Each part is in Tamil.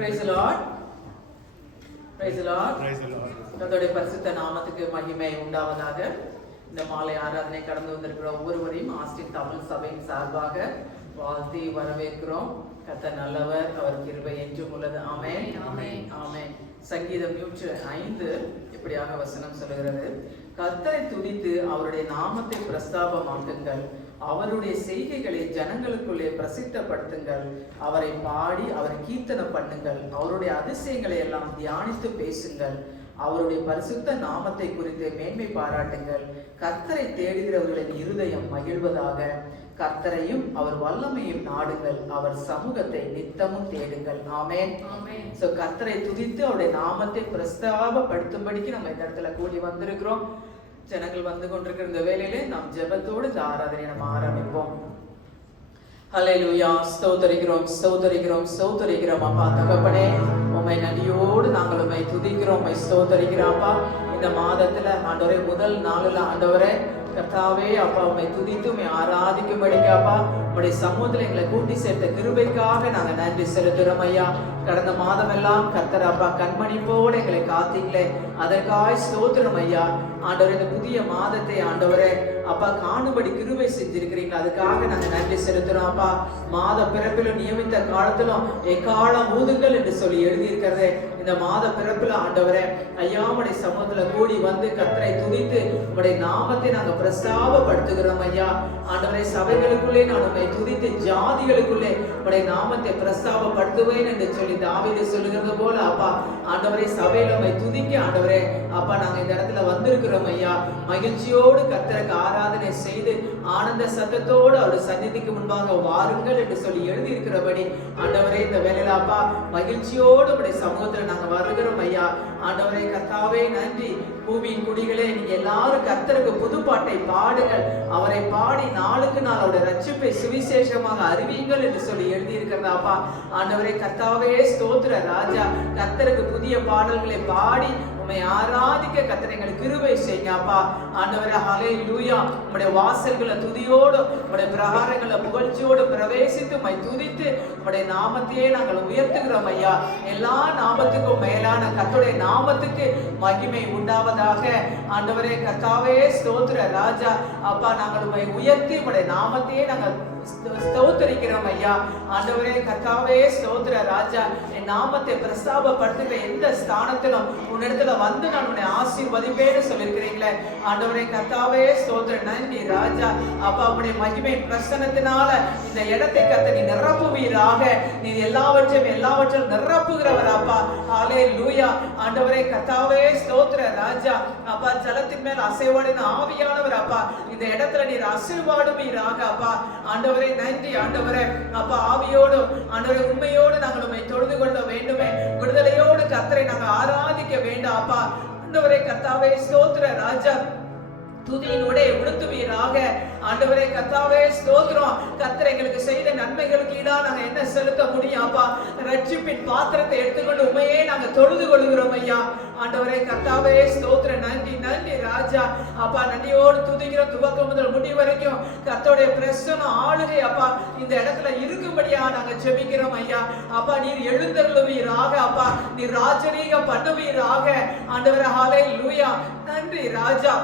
Praise the Lord. Praise the Lord. கர்த்தருடைய பரிசுத்த நாமத்துக்கு மகிமை உண்டாவதாக. இந்த மாலை ஆராதனை கடந்து வந்திருக்கிற ஒவ்வொருவரையும் ஆஸ்டின் தமிழ் சபையின் சார்பாக வாழ்த்தி வரவேற்கிறோம். கர்த்தர் நல்லவர், அவர் கிருபை என்றும் உள்ளது. ஆமென். ஆமென். ஆமென். சங்கீதம் 105 இப்படியாக வசனம் சொல்கிறது, கர்த்தரை துதித்து அவருடைய நாமத்தை பிரஸ்தாபமாக்குங்கள், அவருடைய செய்கைகளை ஜனங்களுக்குள்ளே பிரசித்தப்படுத்துங்கள், அவரை பாடி அவரை கீர்த்தனை பண்ணுங்கள், அவருடைய அதிசயங்களை எல்லாம் தியானித்து பேசுங்கள், அவருடைய பரிசுத்த நாமத்தை குறித்து மேன்மை பாராட்டுங்கள், கர்த்தரை தேடுகிறவர்களின் இருதயம் மகிழ்வதாக, கர்த்தரையும் அவர் வல்லமையும் நாடுங்கள், அவர் சமூகத்தை நித்தமும் தேடுங்கள். ஆமென். சோ கர்த்தரை துதித்து அவருடைய நாமத்தை பிரஸ்தாபப்படுத்தும்படிக்கு நம்ம இந்த இடத்துல கூடி வந்திருக்கிறோம். ஜனங்கள் வந்து கொண்டிருக்கிற இந்த வேளையிலே நாம் ஜெபத்தோடு இந்த ஆராதனை நம்ம ஆரம்பிப்போம். ஹல்லேலூயா. ஸ்தோத்திரிக்கிறோம், ஸ்தோத்திரிக்கிறோம், ஸ்தோத்திரிக்கிறோம் அப்பா தகப்பனே, உம்மை நன்றியோடு நாங்கள் உம்மை துதிக்கிறோம், உம்மை ஸ்தோத்திரிக்கிறோம் அப்பா. இந்த மாதத்துல ஆண்டவரே முதல் நாளுல ஆண்டவரே கர்த்தாவே அப்பா உம்மை துதித்து உம்மை ஆராதிக்கும்படிக்காப்பா உம்முடைய சமூகத்துல எங்களை கூட்டி சேர்த்த கிருபைக்காக நாங்க நன்றி செலுத்துறோம் ஐயா. கடந்த மாதம் எல்லாம் கர்த்தர் அப்பா கண்மணி போல எங்களை காத்தீங்களே, அதற்காய் ஸ்தோத்திரம் ஐயா. ஆண்டவரே இந்த புதிய மாதத்தை ஆண்டவரே அப்பா காணும்படி கிருபை செஞ்சிருக்கிறீங்க, அதுக்காக நாங்க நன்றி செலுத்துறோம் அப்பா. மாத பிறப்பிலும் நியமித்த காலத்திலும் எக்காலம் ஊதுங்கள் என்று சொல்லி எழுதியிருக்கிறதே, இந்த மாத பிறப்பில ஆண்டவரே ஐயா உம்முடைய சமூகத்துல கூடி வந்து கர்த்தரை துதித்து உம்முடைய நாமத்தை நாங்க பிரஸ்தாபப்படுத்துகிறோம் ஐயா. ஆண்டவரே சபைகளுக்குள்ளே நான் உம்மை துதித்து ஜாதிகளுக்குள்ளே உம்முடைய நாமத்தை பிரஸ்தாபப்படுத்துவேன் என்று சொல்லி தாவீது சொல்லுகிறது போல அப்பா ஆண்டவரே சபையில உம்மை துதிக்க ஆண்டவரே அப்பா நாங்க இந்த இடத்துல வந்திருக்கிறோம் ஐயா. மகிழ்ச்சியோடு கர்த்தருக்கு ஆராதனை செய்து ஆனந்த சத்தத்தோடு அவருடைய சந்நிதிக்கு முன்பாக வாருங்கள் என்று சொல்லி எழுதி இருக்கிறபடி ஆண்டவரே இந்த வேளையில அப்பா மகிழ்ச்சியோடு உம்முடைய சமூகத்துல நாங்க வருகிறோம் ஐயா. ஆண்டவரே கர்த்தாவே நன்றி. பூமியின் குடிகளே நீங்க எல்லாரும் கர்த்தருக்கு புது பாட்டை பாடுங்கள், அவரை பாடி நாளுக்கு நாள் அவருடைய ரட்சிப்பை சுவிசேஷமாக அறிவியுங்கள் என்று சொல்லி எழுதி இருக்கிறதா அப்பா. ஆண்டவரே கர்த்தாவே ஸ்தோத்திர ராஜா, கர்த்தருக்கு புதிய பாடல்களை பாடி உம்மை ஆராதிக்க கர்த்தர் எங்களுக்கு கிருபை செய்யுங்க அப்பா. ஆண்டவரே ஹல்லேலூயா. உம்முடைய வாசல்களை துதியோடு உம்முடைய பிரகாரங்களை புகழ்ச்சியோடு பிரவேசித்து உம்மை துதித்து உம்முடைய நாமத்தையே நாங்கள் உயர்த்துகிறோம் ஐயா. எல்லா நாமத்துக்கும் மேலான கர்த்தருடைய நாமத்துக்கு மகிமை உண்டாவதாக. ஆண்டவரே கர்த்தாவே ஸ்தோத்திர ராஜா அப்பா, நாங்கள் உம்மை உயர்த்தி உம்முடைய நாமத்தையே நாங்கள் ஸ்தோத்திரிக்கிறோம் ஐயா. ஆண்டவரே கர்த்தாவே ஸ்தோத்திர ராஜா, என் நாமத்தை பிரஸ்தாபப்படுத்துகிற எந்த ஸ்தானத்திலும் உன்னிடத்துல வந்து நான் உன்னை ஆசீர்வதிப்பேன்னு சொல்லியிருக்கிறீங்களே. ஆண்டவரே கர்த்தாவே ஸ்தோத்திர நன்றி ராஜா அப்பா. உன்னுடைய மகிமை பிரசன்னத்தினால இந்த இடத்தை கர்த்தர் நீ நிரப்புவீராக. நீ எல்லாவற்றையும் நிரப்புகிறவர் அப்பா. ஹல்லேலூயா. ஆண்டவரே கர்த்தாவே ஸ்தோத்திர ராஜா அப்பா, ஜலத்தின் மேல் அசைவாடின ஆவியானவர் அப்பா, இந்த இடத்துல நீர் அசைவாடுவீராக அப்பா. ஆண்டவரே நன்றி ஆண்டவரே அப்பா. ஆவியோடு ஆண்டவரே உண்மையோடு நாங்கள் உம்மை தொழுது கொள்ள வேண்டுமே, விடுதலையோடு கர்த்தரை நாங்கள் ஆராதிக்க வேண்டும் அப்பா. ஆண்டவரே கர்த்தாவே ஸ்தோத்திர ராஜா, துதியினுடைய உடுத்துவீராக. ஆண்டவரே கர்த்தாவே ஸ்தோத்திரம். கர்த்தர் எங்களுக்கு செய்த நன்மைகளுக்கு ஈடா நாங்க என்ன செலுத்த முடியும் அப்பா. ரட்சிப்பின் பாத்திரத்தை எடுத்துக்கொண்டு உண்மையே நாங்க தொழுது கொள்கிறோம் ஐயா. ஆண்டவரே கர்த்தாவே ஸ்தோத்திர நன்றி நன்றி ராஜா அப்பா. நன்றியோடு துதிக்கிறோம். துவக்கம் முதல் முடி வரைக்கும் கர்த்தருடைய பிரசன்னம் ஆளுகை அப்பா இந்த இடத்துல இருக்கும்படியா நாங்க ஜெபிக்கிறோம் ஐயா. அப்பா நீர் எழுந்தருளுவீராக அப்பா, நீர் ராஜரீகம் பண்ணுவீராக. ஆண்டவரே ஹல்லேலூயா. நன்றி ராஜா.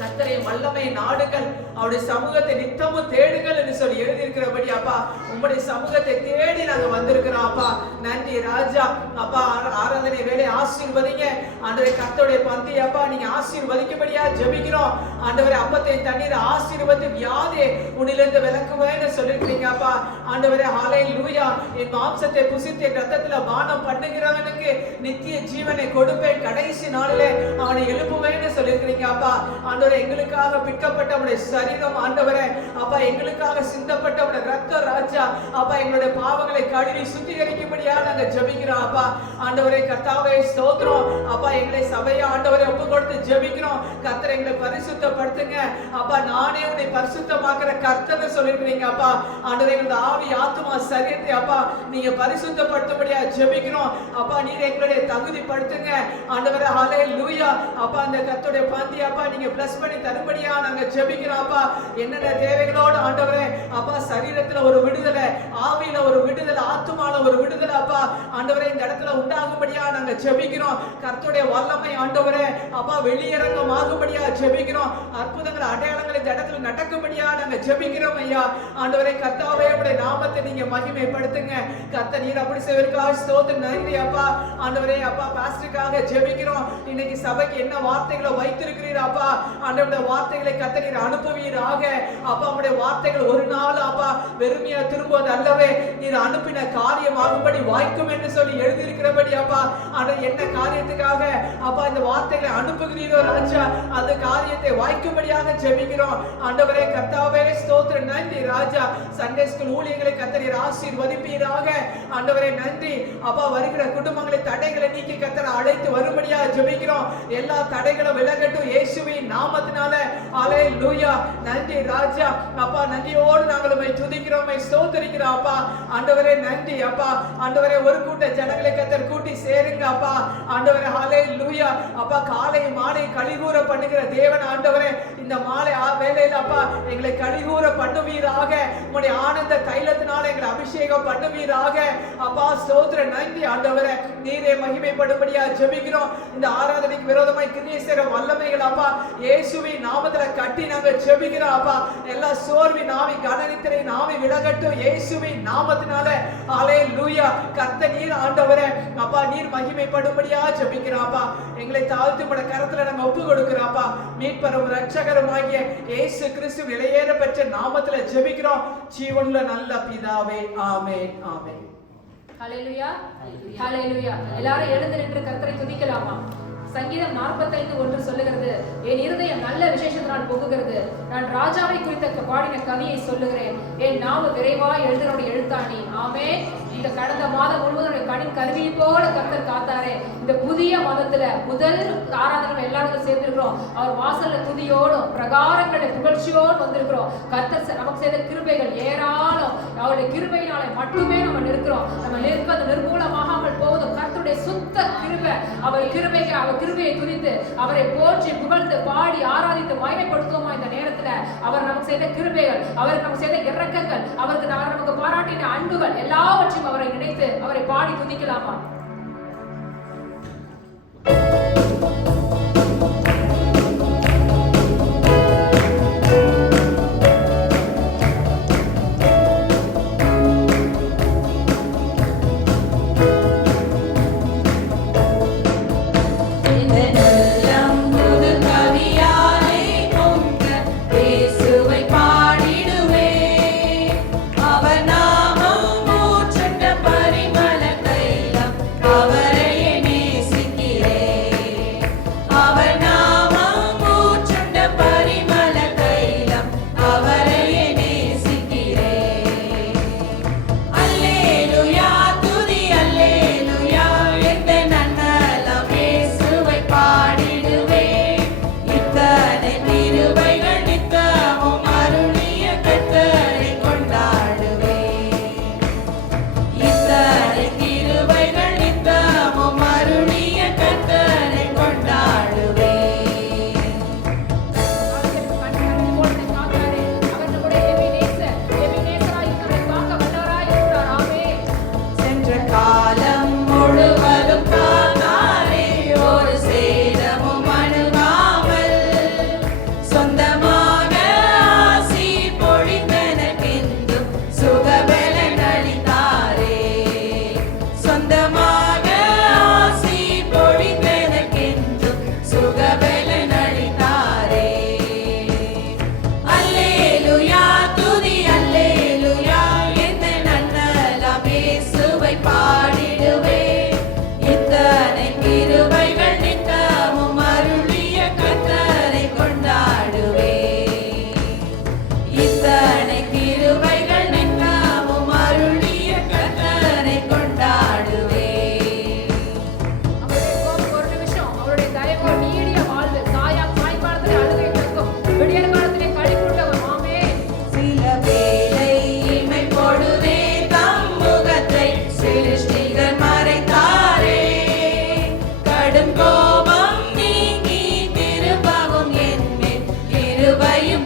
கர்த்தரை வல்லமை நாடுகள், அவருடைய சமூகத்தை நித்தமும் தேடுங்கள் என்று சொல்லி எழுதியிருக்கிறபடி அப்பா உம்முடைய சமூகத்தை தேடி நாங்க வந்திருக்கிறோம் அப்பா. நன்றி ராஜா அப்பா. ஆராதனை வேலை ஆசீர்வதிங்க ஆண்டவரே. கர்த்தருடைய பந்தி அப்பா நீங்க ஆசீர்வதிக்கும்படியா ஜெபிக்கிறோம் ஆண்டவரே. அப்பத்தை தண்ணீர் ஆசீர்வதி வியாதியை உன்னிலிருந்து விலக்குவேன்னு சொல்லிருக்கீங்க அப்பா. ஆண்டவரே ஹல்லேலூயா. என் மாம்சத்தை புசித்து என் ரத்தத்துல பானம் பண்ணுகிறவனுக்கு நித்திய ஜீவனை கொடுப்பேன், கடைசி நாளிலே அவனை எழுப்புவேன்னு சொல்லிருக்கீங்க அப்பா. ஆண்டவரே எங்களுக்காக பிற்கப்பட்ட உடைய சரீரம் ஆண்டவரே அப்பா, எங்களுக்காக சிந்தப்பட்ட உடைய ரத்தம் ராஜா அப்பா, எங்களுடைய பாவங்களை கழுவி சுத்திகரிக்கும்படியா நாங்க ஜெபிக்கிறோம் அப்பா. ஆண்டவரே கர்த்தாவே ஸ்தோத்திரம் அப்பா. எங்களை சபையா ஆண்டவரே ஒப்பு கொடுத்து ஜெபிக்கிறோம். கர்த்தர் எங்களை பரிசுத்தப்படுத்துங்க அப்பா. நானே உன்னை பரிசுத்தமாக்குற கர்த்தர்னு சொல்லிருக்கீங்க அப்பா. ஆண்டவரே எங்களுடைய ஆவி ஆத்துமா சரீரத்தை அப்பா நீங்க பரிசுத்தப்படுத்தும்படியா ஜெபிக்கிறோம் அப்பா. நீர் எங்களுடைய தகுதிப்படுத்துங்க ஆண்டவரே ஹல்லேலூயா அப்பா. அந்த கர்த்தருடைய பந்தி அப்பா நீங்க பிளஸ் பண்ணி தரும்படியா நாங்க ஜெபிக்கிறோம் அப்பா. என்னென்ன தேவைகளோடு ஆண்டவரே அப்பா சரீரத்துல ஒரு விடுதலை, ஆவியில ஒரு விடுதலை, ஆத்துமால ஒரு விடுதலை அப்பா ஆண்டவரே இந்த இடத்துல உண்டாகும்படியா நாங்க ஜெபிக்கிறோம். கர்த்தருடைய வல்லமை ஆண்டவரே அப்பா வெளியரங்கம் ஆகும்படியா ஜெபிக்கிறோம். அற்புதங்கள் அடையாளங்கள் இந்த இடத்துல நடக்கும்படியா நாங்க ஜெபிக்கிறோம் ஐயா. ஆண்டவரே கர்த்தாவே உடைய நாமத்தை நீங்க மகிமைப்படுத்துங்க. கர்த்தர் நீர் அப்படி செய்வதற்காக ஸ்தோத்திரம். நன்றி அப்பா. ஆண்டவரே அப்பா பாஸ்டருக்காக ஜெபிக்கிறோம். இன்னைக்கு சபைக்கு என்ன வார்த்தைகளை வைத்திருக்கிறீர் அப்பா, ஆண்டவருடைய வார்த்தைகளை கர்த்தர் நீர் அனுப்புவீராக. அப்பா உடைய வார்த்தைகள் ஒரு நாள் அப்பா வெறுமையா திரும்புவது அல்லவே, நீர் அனுப்பின காரியம் ஆகும்படி வாய்க்கும் என்று சொல்லி எழுதியிருக்கிறபடி அப்பா ஆண்டவர் என்ன காரியத்துக்காக அப்பா இந்த வார்த்தைகளை அனுப்புகிறீரோ ராஜா, அந்த காரியத்தை வாய்க்கும்படியாக ஜெபிக்கிறோம். ஆண்டவரே கர்த்தாவே ஸ்தோத்திரம். நன்றி ராஜா. சண்டே ஸ்கூல் ஊழியர்களை கர்த்தர் நீர் ஆசீர்வதிப்பீராக. ஆண்டவரே நன்றி அப்பா. வருகிற குடும்பங்களை தடைகளை நீக்கி கர்த்தர் அழைத்து வரும்படியாக ஜெபிக்கிறோம். எல்லா தடைகளும் விலகட்டும் இயேசுவின் நாமத்தினால. அல்லேலூயா. நன்றி ராஜா. அப்பா நன்றியோடு நாங்கள் உம்மை துதிக்கிறோம், உம்மை ஸ்தோத்திரிக்கிறோம் அப்பா. ஆண்டவரே நன்றி அப்பா. ஆண்டவரே ஒரு கூட்ட ஜனங்களை கர்த்தர் கூட்டி சேருங்க அப்பா. ஆண்டவரே அல்லேலூயா. அப்பா காலை மாலை கலிகூற பண்ணுகிற தேவன் ஆண்டவரே, இந்த மாலை வேளையில அப்பா எங்களை கலிகூற பண்ணுவீராக. உம்முடைய ஆனந்த தைலத்தினால எங்களை அபிஷேகம் பண்ணுவீராக அப்பா. ஸ்தோத்திரம். நன்றி ஆண்டவரே. நீரே மகிமைப்படும்படியா ஜெபிக்கிறோம். இந்த ஆராதனைக்கு விரோதமாய் கிரியை செய்கிற வல்லமைகள் அப்பா இயேசுவின் நாமத்துல கட்டி நாங்க ஜெபிக்கிறோம் அப்பா. எல்லா சோர்வின் ஆவி கனநித்திரை ஆவி விலகட்டும் இயேசுவின் நாமத்தினால. அல்லேலூயா. கர்த்தர் நீர் ஆண்டவரே அப்பா நீர் மகிமைப்படும்படியா ஜெபிக்கிறோம் அப்பா. எங்களை தாழ்த்தி உம்முடைய கரத்துல நாங்க ஒப்பு கொடுக்கிறோம் அப்பா. மீட்பரும் இரட்சகருமாகிய இயேசு கிறிஸ்து விலையேற பெற்ற நாமத்துல ஜெபிக்கிறோம் ஜீவனுள்ள நல்ல பிதாவே. ஆமென் ஆமென். ஹல்லேலூயா ஹல்லேலூயா. எல்லாரும் எழுந்து நின்று கர்த்தரை துதிக்கலாமா? சங்கீதம் 45:1 சொல்லுகிறது, என் இருதயம் நல்ல விசேஷத்தினால் பொங்குகிறது. நான் ராஜாவை குறித்த பாடின கவியை சொல்லுகிறேன். என் நாவு விரைவாய் எழுதினோட எழுத்தாணி. ஆமென். இந்த கடந்த மாதம் முழுவதும் கணின் கருவி போல கர்த்தர் காத்தாரே. இந்த புதிய மாதத்துல முதல் ஆராதனை எல்லாரும் சேர்ந்திருக்கிறோம். அவர் வாசல்ல துதியோடும் பிரகாரங்களை புகழ்ச்சியோடு வந்திருக்கிறோம். கர்த்தர் நமக்கு செய்த கிருபைகள் ஏராளம். அவருடைய கிருபையினால மட்டுமே நம்ம நிற்கிறோம். நம்ம நிற்பது நிர்மூலமாகாமல் போவதும் கர்த்தருடைய சுத்த கிருபை. அவர் கிருபைக்கு அவர் கிருபையை குறித்து அவரை போற்றி புகழ்ந்து பாடி ஆராதித்து மகிமைப்படுத்துவோமா? இந்த நேரத்துல அவர் நமக்கு செய்த கிருபைகள், அவருக்கு நமக்கு செய்த இரக்கங்கள், அவருக்கு நமக்கு பாராட்டின அன்புகள் எல்லாவற்றையும் அவரை நினைத்து அவரை பாடி துதிக்கலாமா?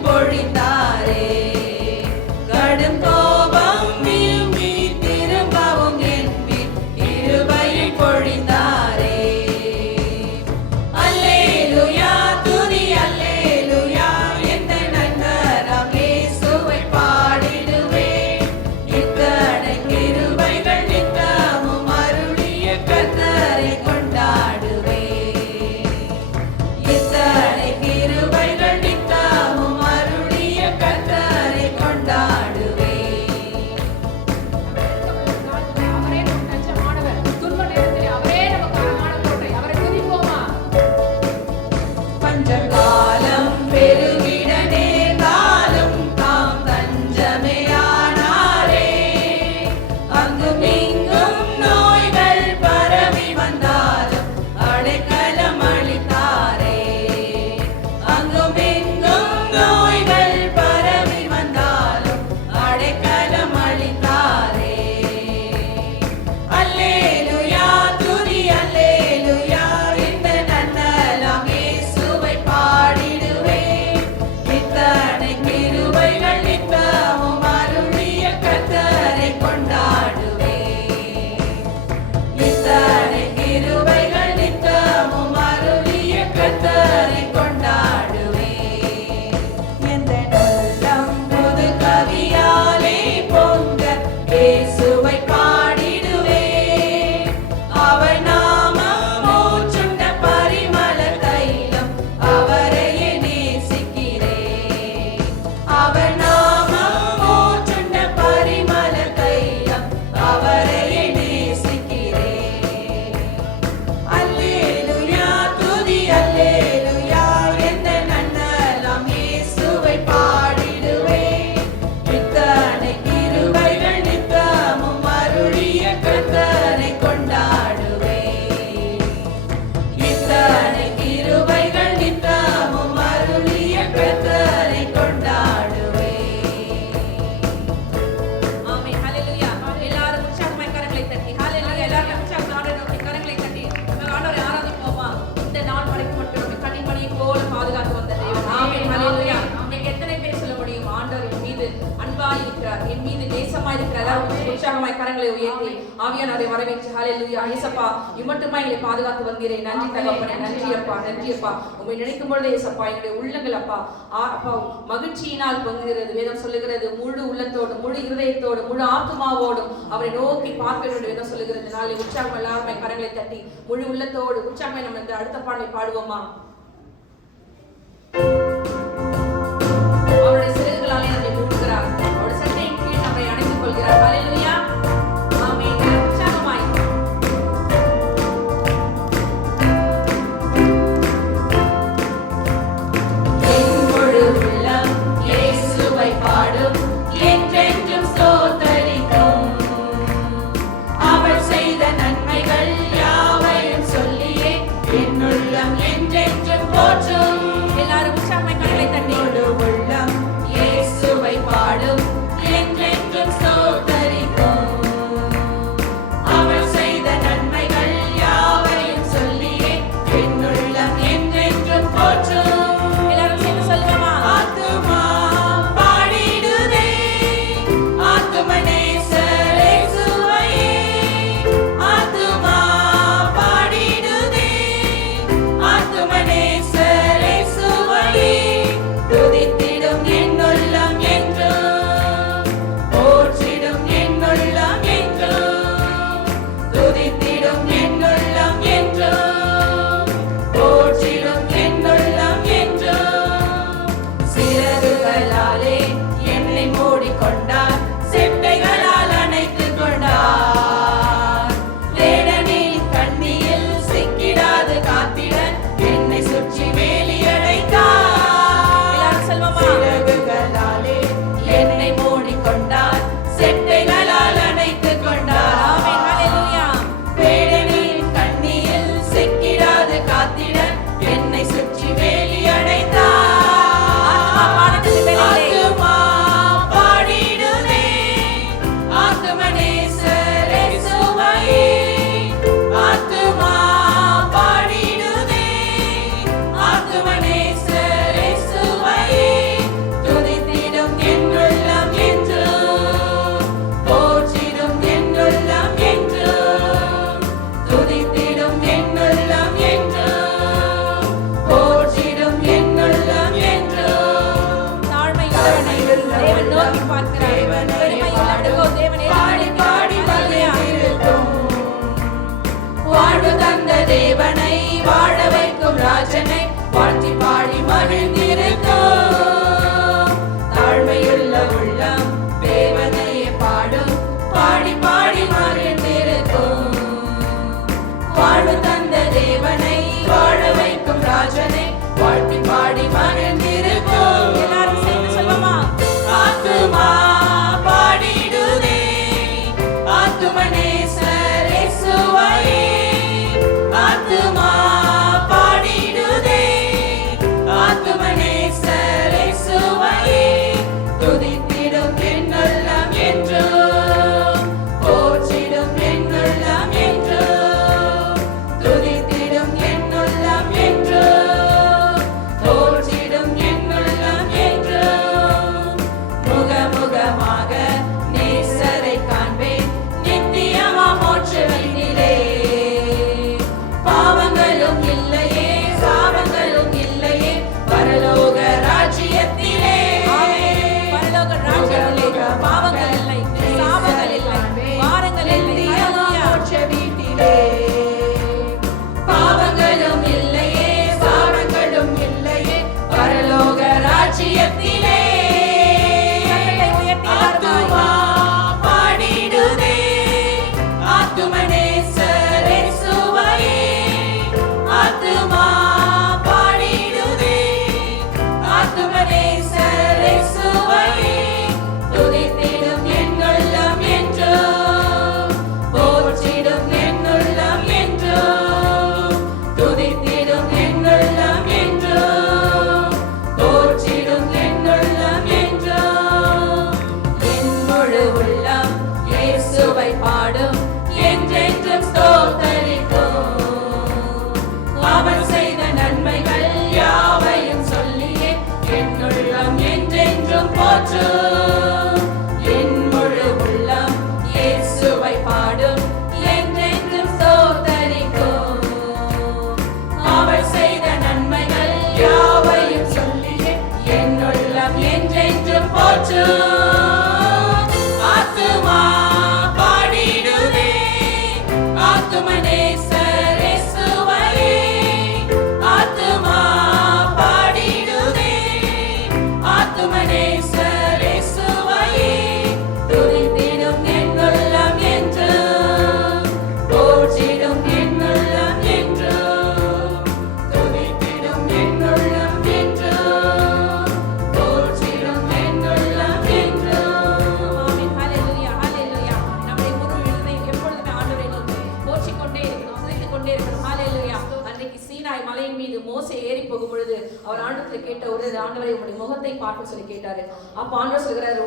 பொழிந்தாரே கடும் கோபம் நீங்கி அன்பாய் இருக்கிறார், என் மீது நேசமாய் இருக்கிறார். எல்லாரும் உற்சாகமாய் கரங்களை உயர்த்தி ஆவியானவரை வரவேற்று ஹalleluya. இயேசப்பா இம்மட்டுமா எங்களை பாதுகாத்து வந்தீரே, நன்றி தகப்பனே, நன்றி அப்பா, நன்றி அப்பா. உம்மை நினைக்கும் பொழுதே இயேசப்பா என்னுடைய உள்ளங்கள் அப்பா அப்பா மகிழ்ச்சியினால் பொங்குகிறது. வேதம் சொல்லுகிறது, முழு உள்ளத்தோடு, முழு இருதயத்தோடு, முழு ஆத்துமாவோடும் அவரை நோக்கி பார்க்க வேண்டும். வேதம் சொல்லுகிறது. நாளை உற்சாகம் எல்லாருமே கரங்களை தட்டி முழு உள்ளத்தோடு உற்சாகமாய் நம்ம இந்த அடுத்த பாடலை பாடுவோமா? அவருடைய சிறகுகளாலே நம்மை மூடுகிறார், அவருடைய சட்டையின் கீழ் நம்மை அணைத்துக் கொள்கிறார். ஹalleluya, ஆமென். உற்சாகமாய் என் முழு உள்ளம் இயேசுவை பாடும், என்றென்றும் ஸ்தோத்தரிக்கும். அவர் செய்த நன்மைகள் யாவையும் சொல்லியே என் உள்ளம் என்றென்றும் போற்றும். எல்லாரும் உற்சாகமாய் கரங்களை தட்டி உள்ளம் இயேசுவை பாடும், என்றென்றும் ஸ்தோத்தரிக்கும். அவர் செய்த நன்மைகள் யாவையும் சொல்லியே என் உள்ளம் என்றென்றும் போற்றும். எல்லாரும் சேர்ந்து சொல்லுவோமா? ஆத்துமா பாடிடுதே, ஆத்துமனேசர் இயேசுவையே. ஆத்துமா பாடிடுதே, ஆத்துமனேசர் இயேசுவையே. துதித்திடும் என் உள்ளம் என்றும், போற்றிடும் என் உள்ளம் என்றும். துதித்திடும் என் உள்ளம் என்றும், போற்றிடும் என் உள்ளம் என்றும். சிறகுகளாலே என்னை மூடிக்கொண்டார், செட்டைகளால் அணைத்துக் கொண்டார். வேடனின் கண்ணியில் சிக்கிடாது காத்திட என்னை சுற்றி வேலி அடைத்தார். சிறகுகளாலே என்னை மூடிக்கொண்டார், செட்டைகளால் அணைத்துக் கொண்டார். ஆமென், ஹalleluya. வேடனின் கண்ணியில் சிக்கிடாது காத்திட என்னை சுற்றி வேலி அடைத்தார். ஆத்துமா பாடிடுதே, ஆத்துமனேசர் இயேசுவையே. ஆத்துமா பாடிடுதே, ஆத்துமனேசர் இயேசுவையே. துதித்திடும் என் உள்ளம் என்றும், போற்றிடும் என் உள்ளம் என்றும். துதித்திடும் என் உள்ளம் என்றும், போற்றிடும் என் உள்ளம் என்றும். தாழ்மையுள்ள தேவன் நோக்கி பார்க்கிறார். பெருமையில் அடங்கோ தேவனே, பாடி பாடி மகிழ்ந்திருக்கும். வாழ்வு தந்த தேவனை, வாழ வைக்கும் ராஜனை வாழ்த்தி பாடி மகிழ்ந்திருக்கும். தாழ்மையுள்ள உள்ளம் தேவனையே பாடும், பாடி பாடி மகிழ்ந்திருக்கும். வாழ்வு தந்த தேவனை, வாழ வைக்கும் ராஜனை வாழ்த்தி பாடி மகிழ்ந்திருக்கும். எல்லாரும் சேர்ந்து சொல்லுமா? ஆத்துமா ஆண்டவரே உங்களுடைய முகத்தை பார்க்க சொல்லி கேட்டாரு. அப்ப ஆண்டவர் சொல்கிறாரு,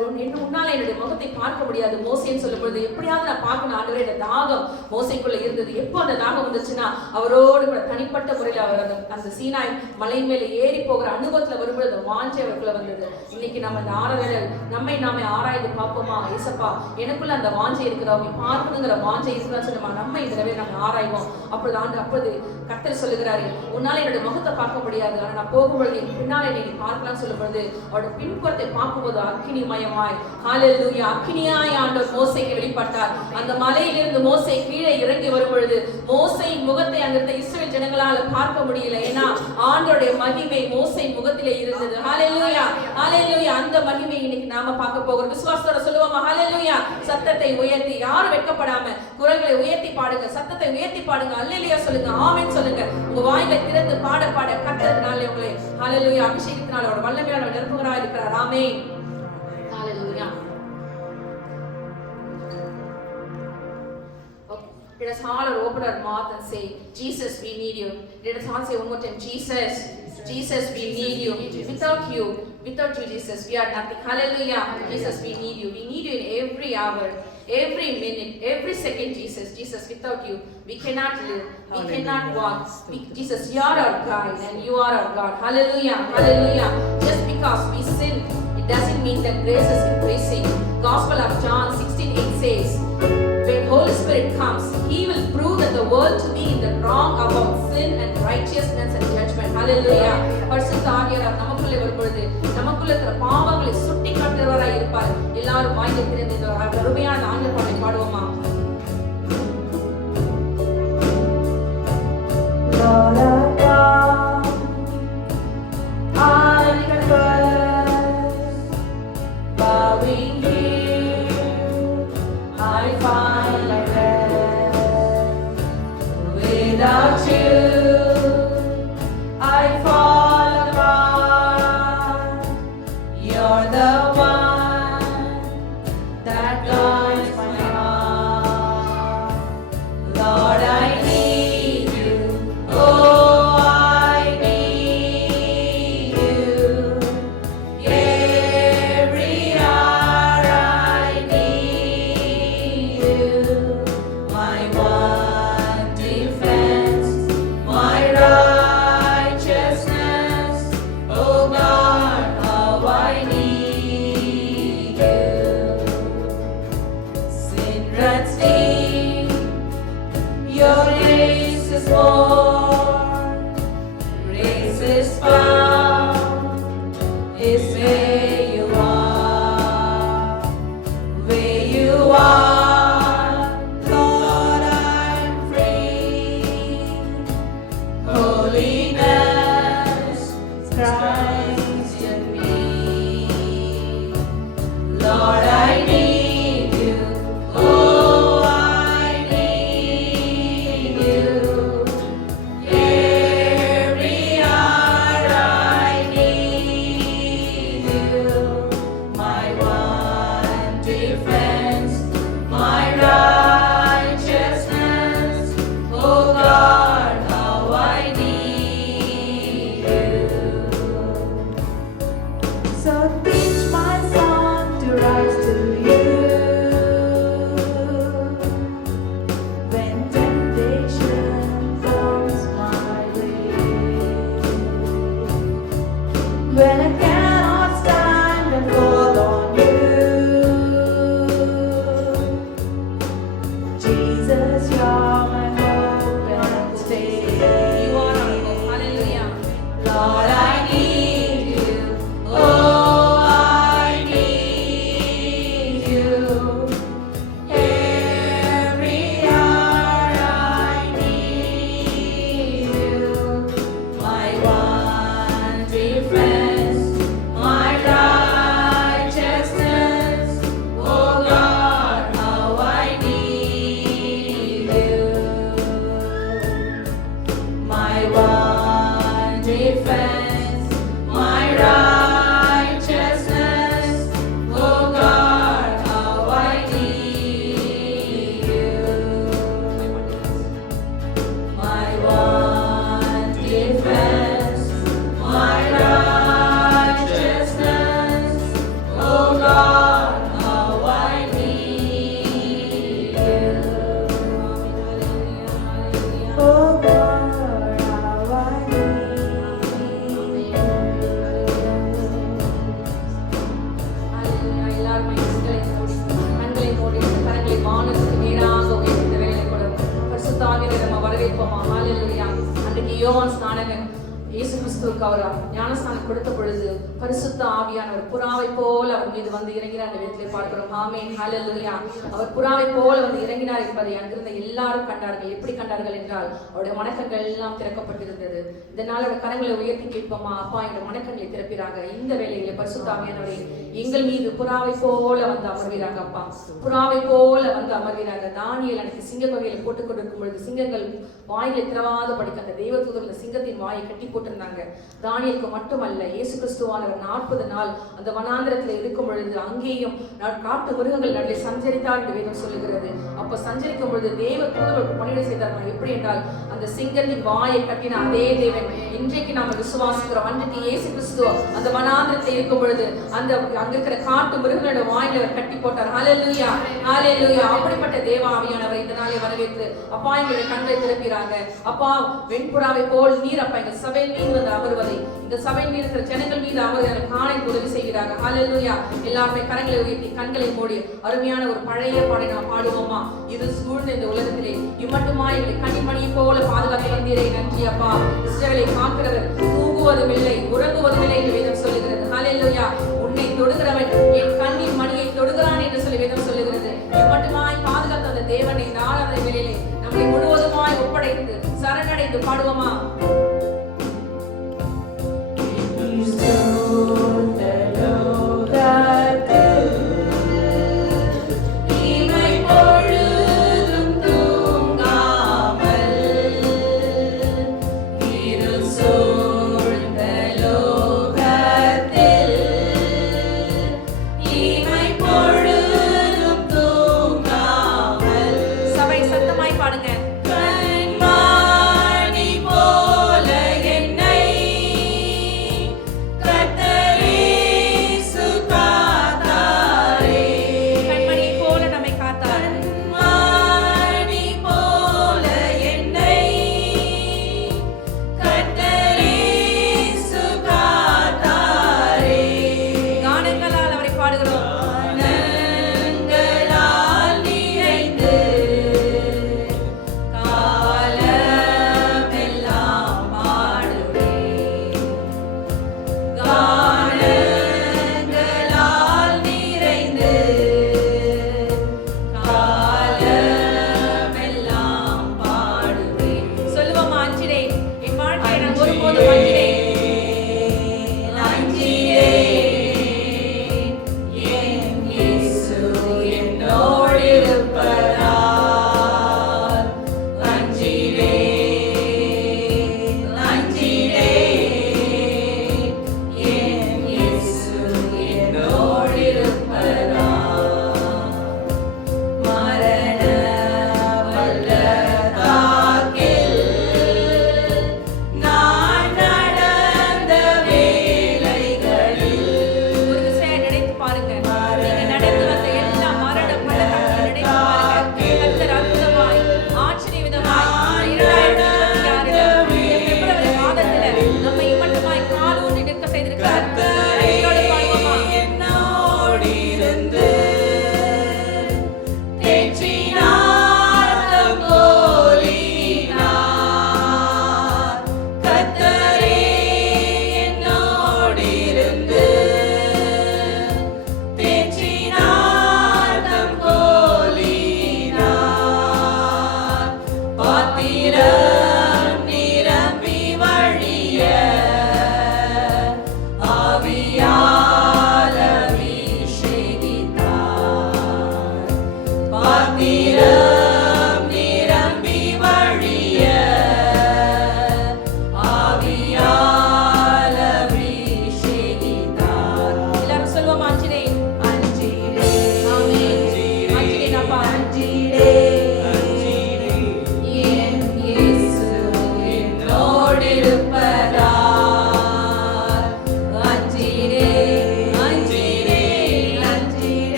உன்னால என்னுடைய முகத்தை பார்க்க முடியாது மோசேன்னு சொல்லும் பொழுது, எப்படியாவது நான் பார்க்கணும் ஆண்டவரே. இந்த தாகம் மோசைக்குள்ள இருந்தது. எப்போ அந்த தாகம் வந்துச்சுன்னா அவரோடு கூட தனிப்பட்ட முறையில் அவர் அந்த சீனாய் மலையின் மேல ஏறி போகிற அனுபவத்துல வரும்பொழுது அந்த வாஞ்சை அவருக்குள்ள வந்தது. இன்னைக்கு நம்ம இந்த ஆராதனை நம்மை நாமே ஆராய்ந்து பார்ப்போமா? ஏசப்பா, எனக்குள்ள அந்த வாஞ்சை இருக்கிற அவங்க பார்க்கணுங்கிற வாஞ்சை இருக்கிறா சொல்லுமா, நம்ம இந்த தடவை நம்ம ஆராய்வோம். அப்பொழுது கர்த்தர் சொல்லுகிறாரு, உன்னால என்னுடைய முகத்தை பார்க்க முடியாது, ஆனா நான் போகும்பொழுது பின்னாலே நீ பார்க்கலாம் சொல்லும் பொழுது அவருடைய பின்புறத்தை பார்க்கும்போது அக்கினிமயமாய், ஹல்லேலூயா, அக்கினியாய் ஆண்டவர் மோசேக்கு வெளிப்பட்டார். அந்த மலையிலிருந்து மோசே கீழே இறங்கி வரும் பொழுது மோசேயின் முகத்தை அங்கிருந்த இஸ்ரவேல் ஜனங்களால பார்க்க முடியல. ஏன்னா ஆண்டவருடைய மகிமை மோசே முகத்திலே இருந்தது. ஹல்லேலூயா, ஹல்லேலூயா. அந்த மகிமை இன்னைக்கு நாம பார்க்க போகிறோம். விசுவாசத்தோட சொல்லுவோமா? ஹல்லேலூயா. சத்தத்தை உயர்த்தி, யாரும் வெட்கப்படாம குரல்களை உயர்த்தி பாடுங்க, சத்தத்தை உயர்த்தி பாடுங்க, அல்லேலூயா சொல்லுங்க, ஆமென் சொல்லுங்க. உங்க வாயிலை திறந்து பாட பாட கர்த்தர்னாலே உங்களை ஹல்லேலூயா அபிஷேகத்தினால அவருடைய வல்லமையால நிரப்புகிறார் இருக்கிறார். ஆமென், ஹல்லேலூயா. Let us all open our mouth and say, Jesus, we need you. Let us all say one more time, Jesus, Jesus, we need you. Without you, Jesus, we are nothing. Hallelujah. Jesus, we need you. We need you in every hour, every minute, every second. Jesus, without you, we cannot live, we cannot walk. Jesus, you are our guide and you are our God. Hallelujah, hallelujah. Just because we sin, it doesn't mean that grace is increasing. Gospel of John 16:8 says, when Holy Spirit comes, He will prove that the world to be in the wrong about sin and righteousness and judgment. Hallelujah. பரிசுத்த ஆவியானவர் நமக்குள்ளே வரும்பொழுது நமக்குள்ள இருக்கிற பாவங்களை சுட்டி காட்டுகிறவராய் இருப்பார். எல்லாரும் வாயிலை திறந்து இந்த அருமையான ஆங்கில பாடலை பாடுவோமா? Without you, I fall apart. You're the one that guides my heart. Lord, I need you. Oh, I need you. Every hour I need you. My one defense, my righteousness. Oh God, how I need you. Sin runs deep, your grace is more. Grace is found, is where you are. Where you are, Lord, I'm free. Holiness, Christ in me. Lord, I need you. Oh, I need you. Every hour I need you. My one defense, my righteousness. Oh God, how I need you. So teach my song to rise to you. When temptation comes my way, when I cannot stand and fall on you, Jesus, you're my hope and stay. You are our hope. Hallelujah. Lord, I need you. Oh, I need you. Every hour I need you. My one defense, my righteousness. Oh God, how I need you. My one defense, my righteousness. Oh God, how I need you. கேட்போமா? ஹalleluya. அன்றைக்கு யோவான் ஸ்நானகன் இயேசு கிறிஸ்துவுக்கு அவர் ஞானஸ்நானம் கொடுத்த பொழுது பரிசுத்த ஆவியானவர் புறாவை போல அவர் மீது வந்து இறங்கினார் என்ற விதத்திலே பார்க்கிறோம். ஆமென், ஹalleluya. அவர் புறாவை போல வந்து இறங்கினார் என்பதை அங்கிருந்த எல்லாரும் கண்டார்கள். எப்படி கண்டார்கள் என்றால் அவருடைய மனக்கண்கள் எல்லாம் திறக்கப்பட்டிருந்தது. இதனால் அவருடைய கரங்களை உயர்த்தி கேட்போமா? அப்பா, என்னுடைய மனக்கண்களை திறப்பிறாங்க. இந்த வேளையிலே பரிசுத்த ஆவியானவரே எங்கள் மீது புறாவை போல வந்து அமர்வீராங்க. அப்பா, புறாவை போல வந்து அமர்வீராங்க. தானியேல் அன்னைக்கு சிங்க வகையில போட்டுக் கொண்டிருக்கும் பொழுது சிங்கங்கள் வாயிலை திறவாத படிக்க அந்த தெய்வதூதர்கள் சிங்கத்தின் வாயை கட்டி போட்டிருந்தாங்க. தானியேலுக்கு மட்டுமல்ல, இயேசு கிறிஸ்துவானவர் 40 நாள் அந்த வனாந்திரத்தில் இருக்கும் பொழுது அங்கேயும் காட்டு மிருகங்கள் நடுவே சஞ்சரித்தார் என்று வேதம் சொல்லுகிறது. அப்ப சஞ்சரிக்கும் பொழுது தேவ தூதர்கள் பணிவிடை செய்தார்கள். எப்படி என்றால் அந்த சிங்கத்தின் வாயை கட்டின அதே தேவன் இன்றைக்கு நாம விசுவாசிக்கிறோம். அன்றைக்கு இயேசு கிறிஸ்து அந்த வனாந்திரத்தில் இருக்கும் பொழுது அந்த அங்க இருக்கிற காட்டு மிருகங்களோட வாயில அவர் கட்டி போட்டார். ஹalleluya, ஹalleluya. அப்படிப்பட்ட தேவ ஆவியானவர் இந்த நாளை வரவேற்று அப்பா எங்களுடைய கண்களை திறக்கிறாங்க. அப்பா, வெண்புறாவை போல் நீர் அப்பா எங்கள் சபை மீது வந்து அமர்வதை, இந்த சபை மீது இருக்கிற ஜனங்கள் மீது அமர்வதை காண உதவி செய்கிறாங்க. ஹalleluya. எல்லாருமே கரங்களை உயர்த்தி கண்களை மூடி அருமையான ஒரு பழைய பாடலை நாம் பாடுவோமா? இது சூழ்ந்த இந்த உலகத்திலே இம்மட்டுமா எங்களை கனிமணியை போல பாதுகாத்து வந்தீரே, நன்றி அப்பா. இஸ்ரவேலை காக்கிறவர் தூங்குவதும் இல்லை உறங்குவதும் இல்லை என்று வேதம் சொல்லுகிறது. ஹalleluya. உன்னை தொடுகிறவன் என் கண்ணின் மணியை தொடுகிறான் என்று சொல்லி வேதம் சொல்லுகிறது. இம்மட்டுமாய் பாதுகாத்த அந்த தேவனை நாளாத வேளையிலே நம்மை முழுவதுமாய் ஒப்படைத்து சரணடைந்து பாடுவோமா? கண்மணி போல்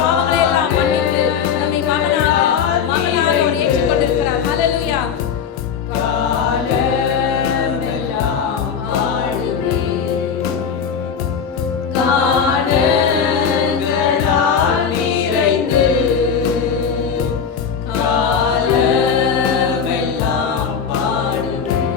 பாவங்களை எல்லாம் மன்னித்து நம்மை மகனாக அவர் ஏற்றுக்கொண்டிருக்கிறார். ஹல்லேலூயா. காலமெல்லாம் ஆடுவேன், கானங்களால் நிறைந்து, காலமெல்லாம் பாடுவேன்.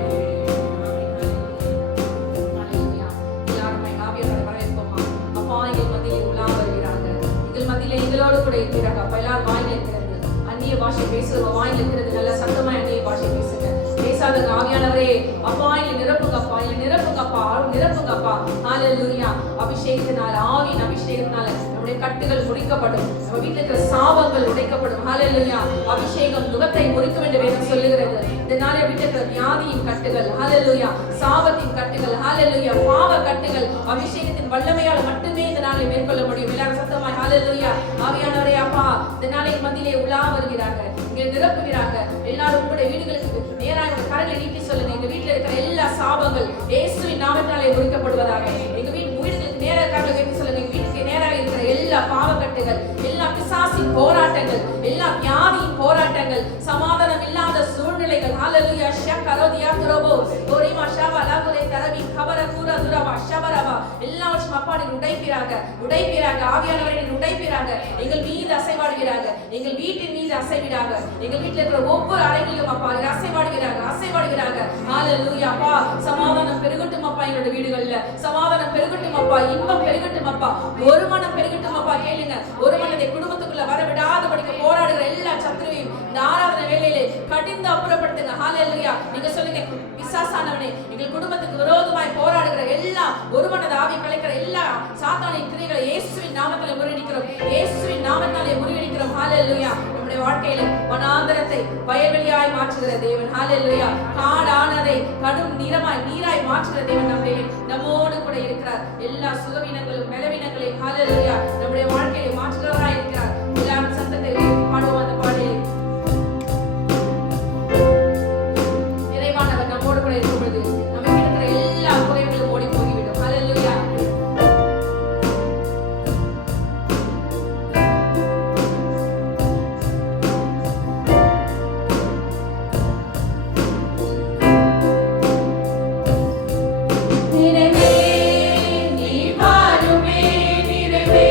ஹல்லேலூயா. எல்லாரும் ஆவியானவரை வரவேற்போமா. அப்பா எங்கள் மத்தியிலே உலா வருகிறாங்க, எங்கள் மத்தியிலே எங்களோடு கூட இருக்கிறாங்க. அப்பா எல்லாரும் வாயில இருக்கிறது அந்நிய பாஷை பேசுறவங்க வாயில இருக்கிறது நல்ல சத்தமா அந்நிய பாஷை பேசுங்க. பேசாதங்க ஆவியானவரே அப்பா எங்களை நிரப்புங்கப்பா, எங்களை நிரப்புங்கப்பா, நிரப்புங்கப்பா. ஹல்லேலூயா. அபிஷேகத்தினால, ஆவியின் அபிஷேகத்தினால நம்முடைய கட்டுகள் முடிக்கப்படும், நம்ம வீட்டில் இருக்கிற சாபங்கள் உடைக்கப்படும். ஹல்லேலூயா. அபிஷேகம் நுகத்தை முறிக்க வேண்டும் என்று சொல்லுகிறது. இதனால வீட்டில் இருக்கிற வியாதியின் கட்டுகள், ஹல்லேலூயா, சாபத்தின் கட்டுகள், ஹல்லேலூயா, பாவ கட்டுகள் அபிஷேகத்தின் வல்லமையால் மட்டுமே இந்த நாளை மேற்கொள்ள முடியும். எல்லாரும் சத்தமாய் ஹல்லேலூயா. ஆவியானவரே அப்பா இந்த நாளை மத்தியிலே உலா வருகிறாங்க, இங்கே நிரப்புகிறாங்க. எல்லாரும் உங்களுடைய வீடுகளுக்கு நேராக கரங்களை நீட்டி சொல்லுங்க. எங்க வீட்டில் இருக்கிற எல்லா சாபங்கள் இயேசுவின் நாமத்தினாலே முறிக்கப்படுவதாக. எங்க வீடுகளுக்கு நேராக கரங்களை நீட்டி சொல்லுங்க. எங்க வீட்டுக்கு நேராக இருக்கிற எல்லா பாவக்கட்டுகள், எல்லா பிசாசின் போராட்டங்கள், எல்லா வியாதியின் போராட்டங்கள், சமாதானம் இல்லாத சூழ்நிலைகள், ஹல்லேலூயா, ஷக்கரோதியா துரபோ கோரிமா ஷாவா லாகுலே தரவி கபர கூரா துரவா ஷபரவா எல்லாவற்றையும் அப்பா நீர் உடைப்பீராக. ஆவியானவரை நீர் உடைப்பீராக. எங்கள் மீது அசைவாடுகிறாங்க, எங்கள் வீட்டின் மீது அசைவிடாக. எங்கள் வீட்டில் இருக்கிற ஒவ்வொரு அறைகளிலும் அப்பா நீர் அசைவாடுகிறாங்க. ஹல்லேலூயா. அப்பா சமாதானம் பெருகட்டும் அப்பா, எங்களுடைய வீடுகள்ல சமாதானம் பெருகட்டும் அப்பா, இன்பம் பெருகட்டும் அப்பா, ஒரு மனம் பெருகட்டும் அப்பா. கேளுங்க, ஒரு மனதை குடும்பத்துக்குள்ள வர விடாதபடிக்கு போராடுகிற எல்லா சத்துருவையும் இந்த ஆராதனை வேளையிலே கடிந்து அப்புறப்படுத்துங்க. ஹல்லேலூயா. நீங்க சொல்லுங்க, பிசாசானவனே எங்கள் குடும்பத்துக்கு விரோதமாய் போராடுகிற எல்லா ஒரு மனத ஆவி கலைக்கிற எல்லா சாத்தானின் கிரியைகளை இயேசுவின் நாமத்திலே முறியடிக்கிறோம், இயேசுவின் நாமத்தினாலே முறியடிக்கிறோம். ஹல்லேலூயா. நம்முடைய வாழ்க்கையில வனாந்தரத்தை வயல்வெளியாய் மாற்றுகிற தேவன், ஹல்லேலூயா, காடானதை கடும் நீராய் மாற்றுகிற தேவன் நம்மோடு கூட இருக்கிறார். எல்லா சுகவீனங்களும் பலவீனங்களையும் ஹல்லேலூயா நம்முடைய வாழ்க்கையை மாற்றுகிறவராய் இருக்கிறார். எல்லாரும் சத்தத்தை பாடுவோம் அந்த பாடலை. இறைவானவர் நம்மோடு கூட இருக்கும் பொழுது நமக்கு இருக்கிற எல்லா குறைகளும் ஓடி போய்விடும். ஹல்லேலூயா. நிறைவே நீ வாருமே, நிறைவே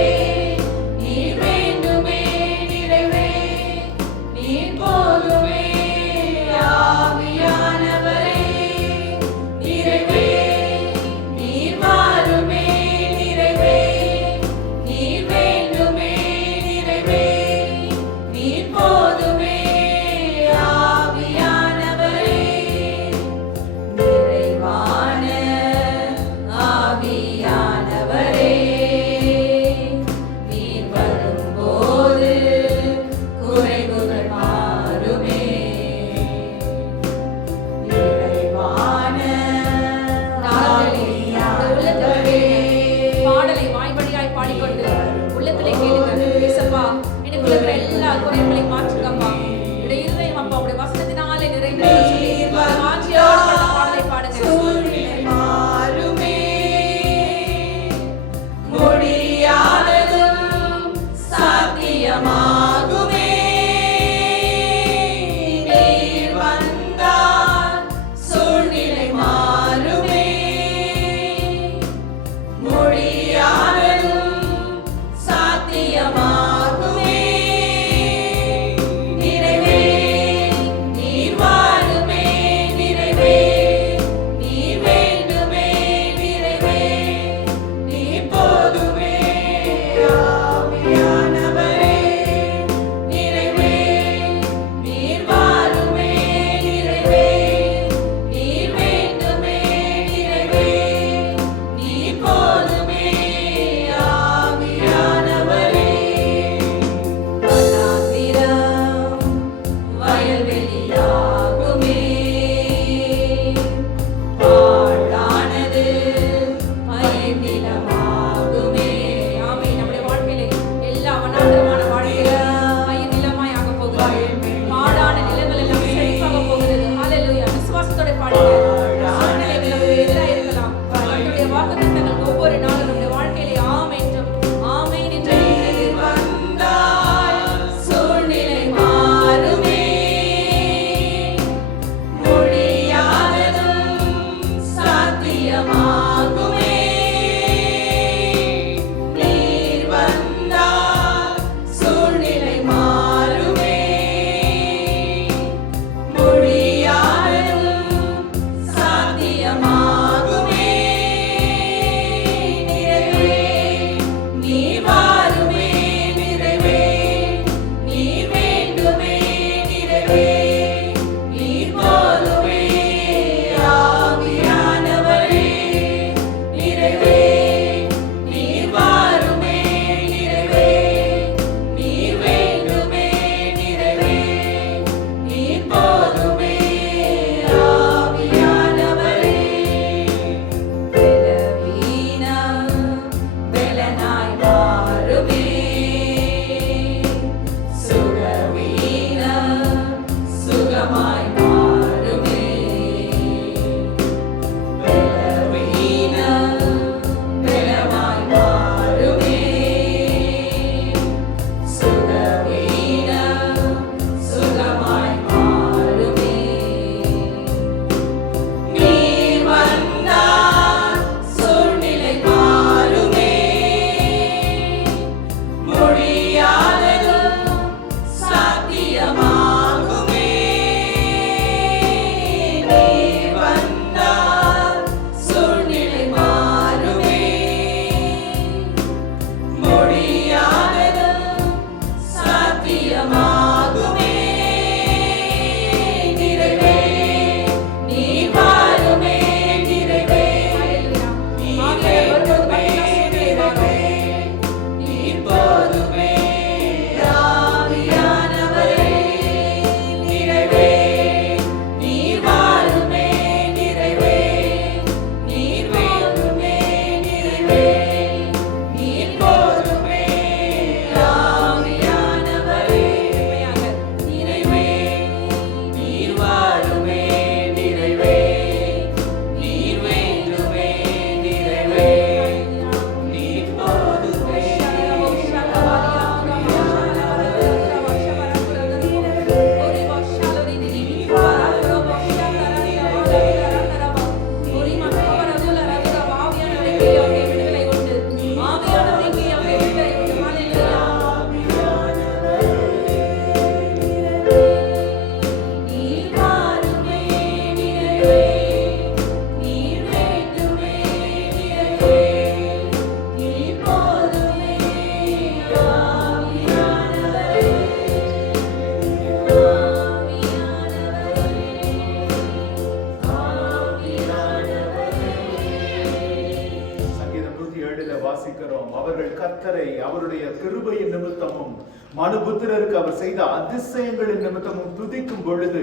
அவருடைய கிருபையின் நிமித்தமும் மனுபுத்திரருக்கு அவர் செய்த அதிசயங்களின் நிமித்தமும் துதிக்கும் பொழுது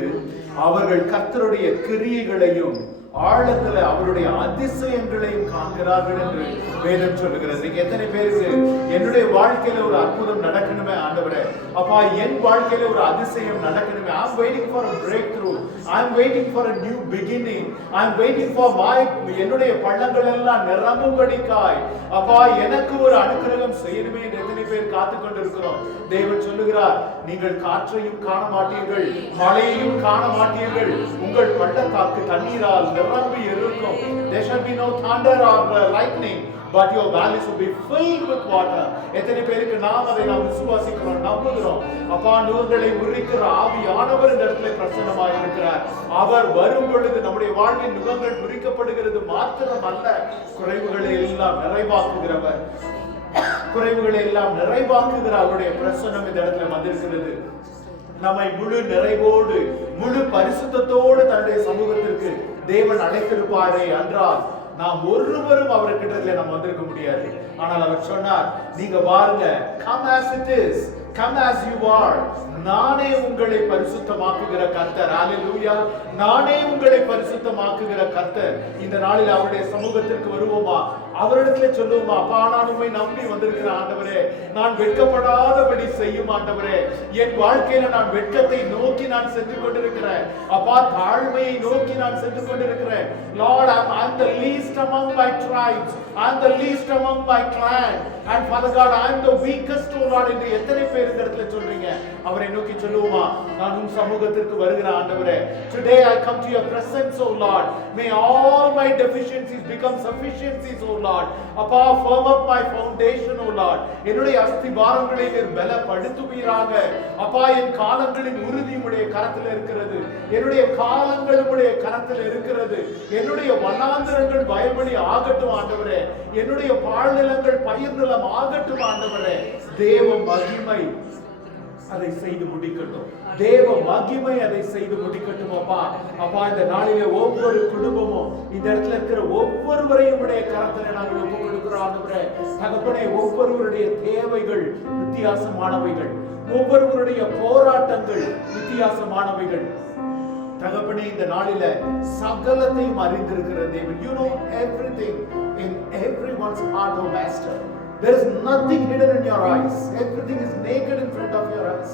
அவர்கள் கர்த்தருடைய கிரியைகளையும் ஆழத்துல அவருடைய அதிசயங்களையும் காண்கிறார்கள் என்று வேதம் சொல்லுகிறது. நீங்க எத்தனை பேருக்கு என்னுடைய வாழ்க்கையில ஒரு அற்புதம் நடக்கணுமே ஆண்டவரே, அப்பா என் வாழ்க்கையில ஒரு அதிசயம் நடக்கணுமே, I'm waiting for a breakthrough, I'm waiting for a new beginning, I'm waiting for என்னுடைய பள்ளங்கள் எல்லாம் நிரம்பும்படிக்காய் அப்பா எனக்கு ஒரு அனுக்கிரகம் செய்யணுமே என்று எத்தனை பேர் காத்து கொண்டிருக்கிறோம். தேவன் சொல்லுகிறார், நீங்கள் காற்றையும் காண மாட்டீர்கள், மழையையும் காண மாட்டீர்கள், உங்கள் பள்ளத்தாக்கு தண்ணீரால் நிரம்பி இருக்கும். There shall be no thunder or lightning, but your valleys will be filled with water. எத்தனை பேருக்கு நாம் அதை விசுவாசிக்கிறோம், நம்புகிறோம். அப்பா நுகங்களை முறிக்கிற ஆவியானவர் இந்த இடத்துல பிரசன்னமாக இருக்கிறார். அவர் வரும் பொழுது நம்முடைய வாழ்வின் நுகங்கள் முறிக்கப்படுகிறது மாத்திரம் அல்ல, குறைவுகளை எல்லாம் நிறைவாக்குகிறவர், குறைவுகளை எல்லாம் நிறைவாக்குகிற அவருடைய பிரசன்னம் இந்த இடத்துல வந்திருக்கிறது. நம்மை முழு நிறைவோடு முழு பரிசுத்தத்தோடு தன்னுடைய சமூகத்திற்கு தேவன் அழைத்திருப்பாரே என்றால் நாம் ஒருவரும் அவர்கிட்ட நம்ம வந்திருக்க முடியாது. ஆனால் அவர் சொன்னார், நீங்க பாருங்க, come as it is, come as you are, நானே உங்களை பரிசுத்தமாக்குகிற கர்த்தர். ஹalleluya, நானே உங்களை பரிசுத்தமாக்குகிற கர்த்தர். இந்த நாளில் அவருடைய சமூகத்திற்கு வருவோமா, அவரிடத்துல சொல்லுவோமா, அப்பா நான் உம்மை நம்பி வந்திருக்கிற ஆண்டவரே, நான் வெட்கப்படாதபடி செய்யும் ஆண்டவரே, என் வாழ்க்கையில நான் வெட்கத்தை நோக்கி நான் சென்று கொண்டிருக்கிறேன் அப்பா, தாழ்மையை நோக்கி நான் சென்று கொண்டிருக்கிறேன். Lord, I'm the least among my tribes, I'm the least among my clan, and Father God, I'm the weakest, oh Lord என்று எத்தனை பேர் இந்த இடத்துல சொல்றீங்க? அவரை நோக்கி சொல்லுவோமா, நான் உம் சமூகத்திற்கு வருகிற ஆண்டவரே, today I come to your presence, oh Lord, may all my deficiencies become sufficiencies, oh Lord. அப்பா, firm up my foundation, oh Lord, என்னுடைய அஸ்திபாரங்களை நீர் பலப்படுத்துவீராக. அப்பா, என் காலங்களின் உறுதி உம்முடைய கரத்தில் இருக்கிறது, என்னுடைய காலங்கள் உம்முடைய கரத்தில் இருக்கிறது. என்னுடைய வனாந்திரங்கள் வயல்வெளி ஆகட்டும் ஆண்டவரே, என்னுடைய பாழ்நிலங்கள் பயிர் நிலம் ஆகட்டும் ஆண்டவரே. தேவ மகிமை அதை செய்து முடிக்கட்டும், தேவ மகிமை அதை செய்து முடிக்கட்டும். அப்பா, அப்பா இந்த நாளிலே ஒவ்வொரு குடும்பமும் இந்த இடத்துல இருக்கிற ஒவ்வொருவரையும் உடைய கரத்திலே நாங்கள் ஒப்புக் கொடுக்கிறோம் ஆண்டவரே. தகப்பனே, ஒவ்வொருவருடைய தேவைகள் வித்தியாசமானவைகள், ஒவ்வொருவருடைய போராட்டங்கள் வித்தியாசமானவைகள். தகப்பனே, இந்த நாளில சகலத்தையும் அறிந்திருக்கிற தேவன், you know everything in everyone's heart, oh master. There is nothing hidden in your eyes, everything is naked in front of your eyes.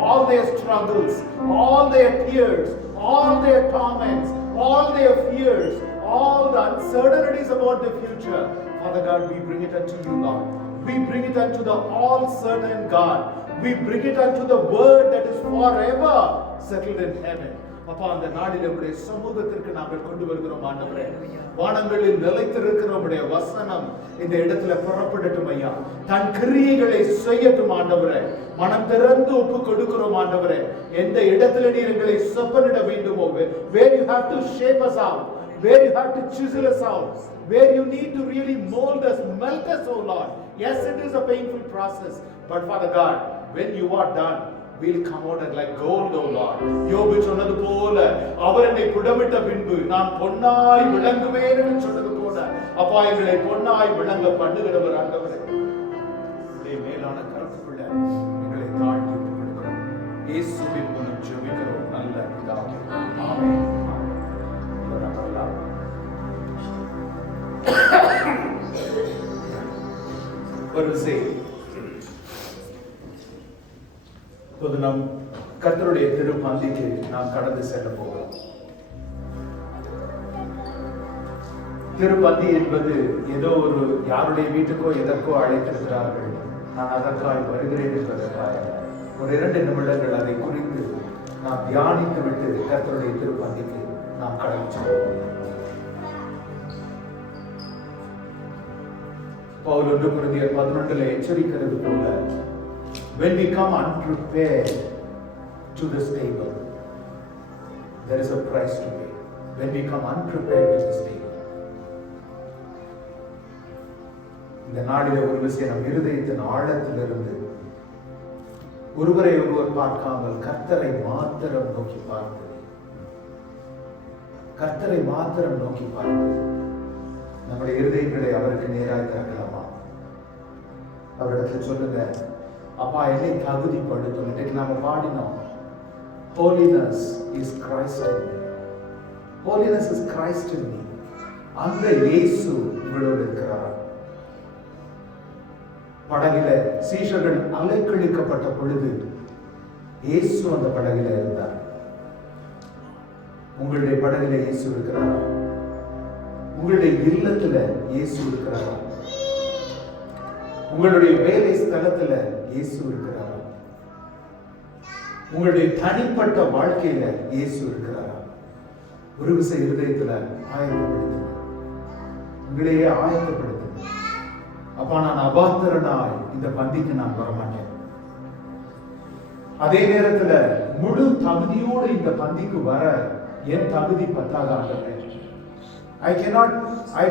All their struggles, all their tears, all their torments, all their fears, all the uncertainties about the future, Father God, we bring it unto you, Lord. We bring it unto the all-certain God. We bring it unto the word that is forever settled in heaven. அப்பா, அந்த நாளில் உடைய சமூகத்திற்கு நாங்கள் கொண்டு வருகிறோம் ஆண்டவரே. வானங்களில் நிலைத்திருக்கிற உடைய வசனம் இந்த இடத்துல புறப்படட்டும் ஐயா, தன் கிரியைகளை செய்யட்டும் ஆண்டவரே. மனம் திறந்து ஒப்பு கொடுக்கிறோம் ஆண்டவரே. எந்த இடத்துல நீர் எங்களை செப்பனிட வேண்டுமோ, where you have to shape us out, where you have to chisel us out, where you need to really mold us, melt us, oh Lord. Yes, it is a painful process, but Father God, when you are done, we'll come out like gold, oh Lord. யோபு சொன்னது போல, அவர் என்னை புடமிட்ட பின்பு நான் பொன்னாய் விளங்குவேன் என்று சொன்னது போல, அப்பா எங்களை பொன்னாய் விளங்க பண்ணுகிறவர் ஆண்டவரே. உடைய மேலான கருத்துக்குள்ள எங்களை தாழ்த்தி கொடுக்கிறோம். இயேசுவின் மூலம் ஜெபிக்கிறோம் நல்ல பிதாவே. ஆமென். ஒரு செய்தி. இப்போது நாம் கர்த்தருடைய திருப்பந்திக்கு நாம் கடந்து செல்ல போகிறோம். திருப்பந்தி என்பது ஏதோ ஒரு யாருடைய வீட்டுக்கோ எதற்கோ அழைத்திருக்கிறார்கள், நான் அதற்காக வருகிறேன் என்பதற்காக ஒரு 2 நிமிடங்கள் அதை குறித்து நாம் தியானித்து விட்டு கர்த்தருடைய திருப்பந்திக்கு நாம் கடந்து செல்வோம். பவுல் 1 கொரிந்தியர் 11 எச்சரிக்கிறது போல, when we come unprepared to this table, there is a price to pay. When we come unprepared to this table, இந்த நாளிலே ஒரு விஷயம் நம் இருதயத்தின் ஆழத்திலிருந்து ஒருவரை ஒருவர் பார்க்காமல் கர்த்தரை மாத்திரம் நோக்கி பார்த்து, கர்த்தரை மாத்திரம் நோக்கி பார்த்து நம்முடைய இருதயங்களை அவருக்கு நேராக திறக்கலாமா? அவரிடத்துல சொல்லுங்க, அப்பா என்னை தகுதிப்படுத்தும். இன்றைக்கு நாம பாடினோம், Holiness is Christ in me. Holiness is Christ in me. அந்த இயேசு உங்களோடு இருக்கிறார். படகில சீஷர்கள் அலைக்கழிக்கப்பட்ட பொழுது இயேசு அந்த படகில இருந்தார். உங்களுடைய படகில இயேசு இருக்கிறாரா? உங்களுடைய இல்லத்துல இயேசு இருக்கிறாரா? உங்களுடைய வேலை ஸ்தலத்துல இயேசு இருக்கிறாரா? உங்களுடைய தனிப்பட்ட வாழ்க்கையில இயேசு இருக்கிறாரா? ஒரு விஷயம் இருதயத்துல ஆயத்தப்படுத்துங்க, உங்களையே ஆயத்தப்படுத்துங்க. அப்பா, நான் அபாத்திரனாய் இந்த பந்திக்கு நான் வரமாட்டேன். அதே நேரத்துல முழு தகுதியோடு இந்த பந்திக்கு வர என் தகுதி பத்தாத ஆண்டவரே. I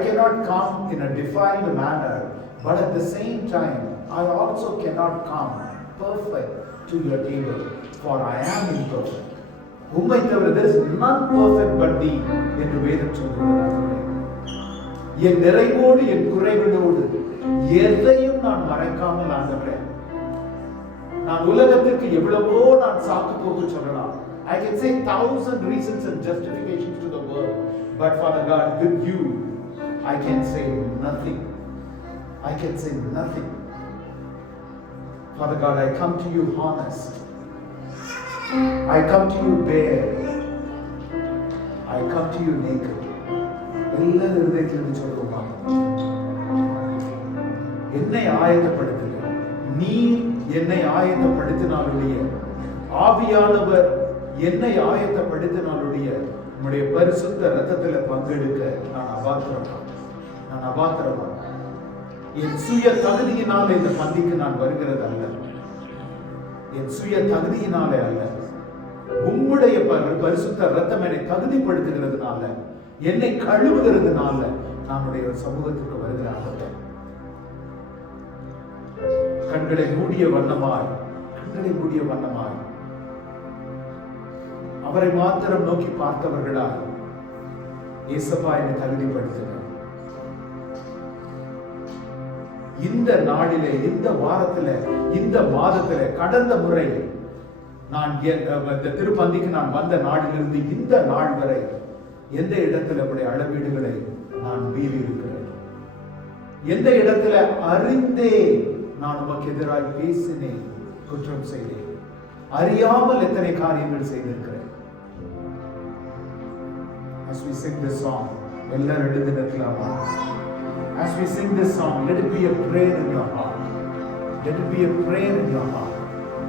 cannot come in a defiled manner, but at the same time I also cannot come perfect to your table, for I am imperfect. உம்மை தவிர there is none perfect but thee என்று வேதம் சொல்கிறது. என் நிறைவோடு என் குறைகளோடு எதையும் நான் மறைக்காமல் ஆண்டவரே, நான் உலகத்திற்கு எவ்வளவோ நான் சாக்கு போக்கு சொல்லலாம். I can say 1,000 reasons and justifications to the world, but Father God, with you I can say nothing. I can say nothing. Father God, I come to you honest. I come to you bare. I come to you naked. எல்லா இருதயத்திலிருந்து சொல்லுமா, என்னை ஆயத்தப்படுத்துங்க. நீ என்னை ஆயத்தப்படுத்தினாலுடைய ஆவியானவர் என்னை ஆயத்தப்படுத்தினாலுடைய உம்முடைய பரிசுத்த ரத்தத்துல பங்கெடுக்க நான் அபாத்திரமா. என் சுய தகுதியினால இந்த பந்திக்கு நான் வருகிறது அல்ல, என் சுய தகுதியினாலே அல்ல, உம்முடைய பரிசுத்த ரத்தம் என்னை தகுதிப்படுத்துகிறதுனால, என்னை கழுவுகிறதுனால நான் சமூகத்துக்கு வருகிறேன். கண்களை மூடிய வண்ணமாய் அவரை மாத்திரம் நோக்கி பார்த்தவர்களாய், இயேசப்பா என்னை தகுதிப்படுத்துங்க. இந்த நாளிலே, இந்த வாரத்துல, இந்த மாதத்துல, கடந்த முறை நான் இந்த திருப்பந்திக்கு நான் வந்த நாளிலிருந்து இந்த நாள் வரை எந்த இடத்துல அப்படி அளவீடுகளை நான் மீறி இருக்கிறேன்? எந்த இடத்துல அறிந்தே நான் உமக்கு எதிராக பேசினேன், குற்றம் செய்தேன்? அறியாமல் எத்தனை காரியங்கள் செய்திருக்கிறேன்? As we sing this song, எல்லாரும் எழுந்து நிற்கலாமா? As we sing this song, let it be a prayer in your heart. Let it be a prayer in your heart.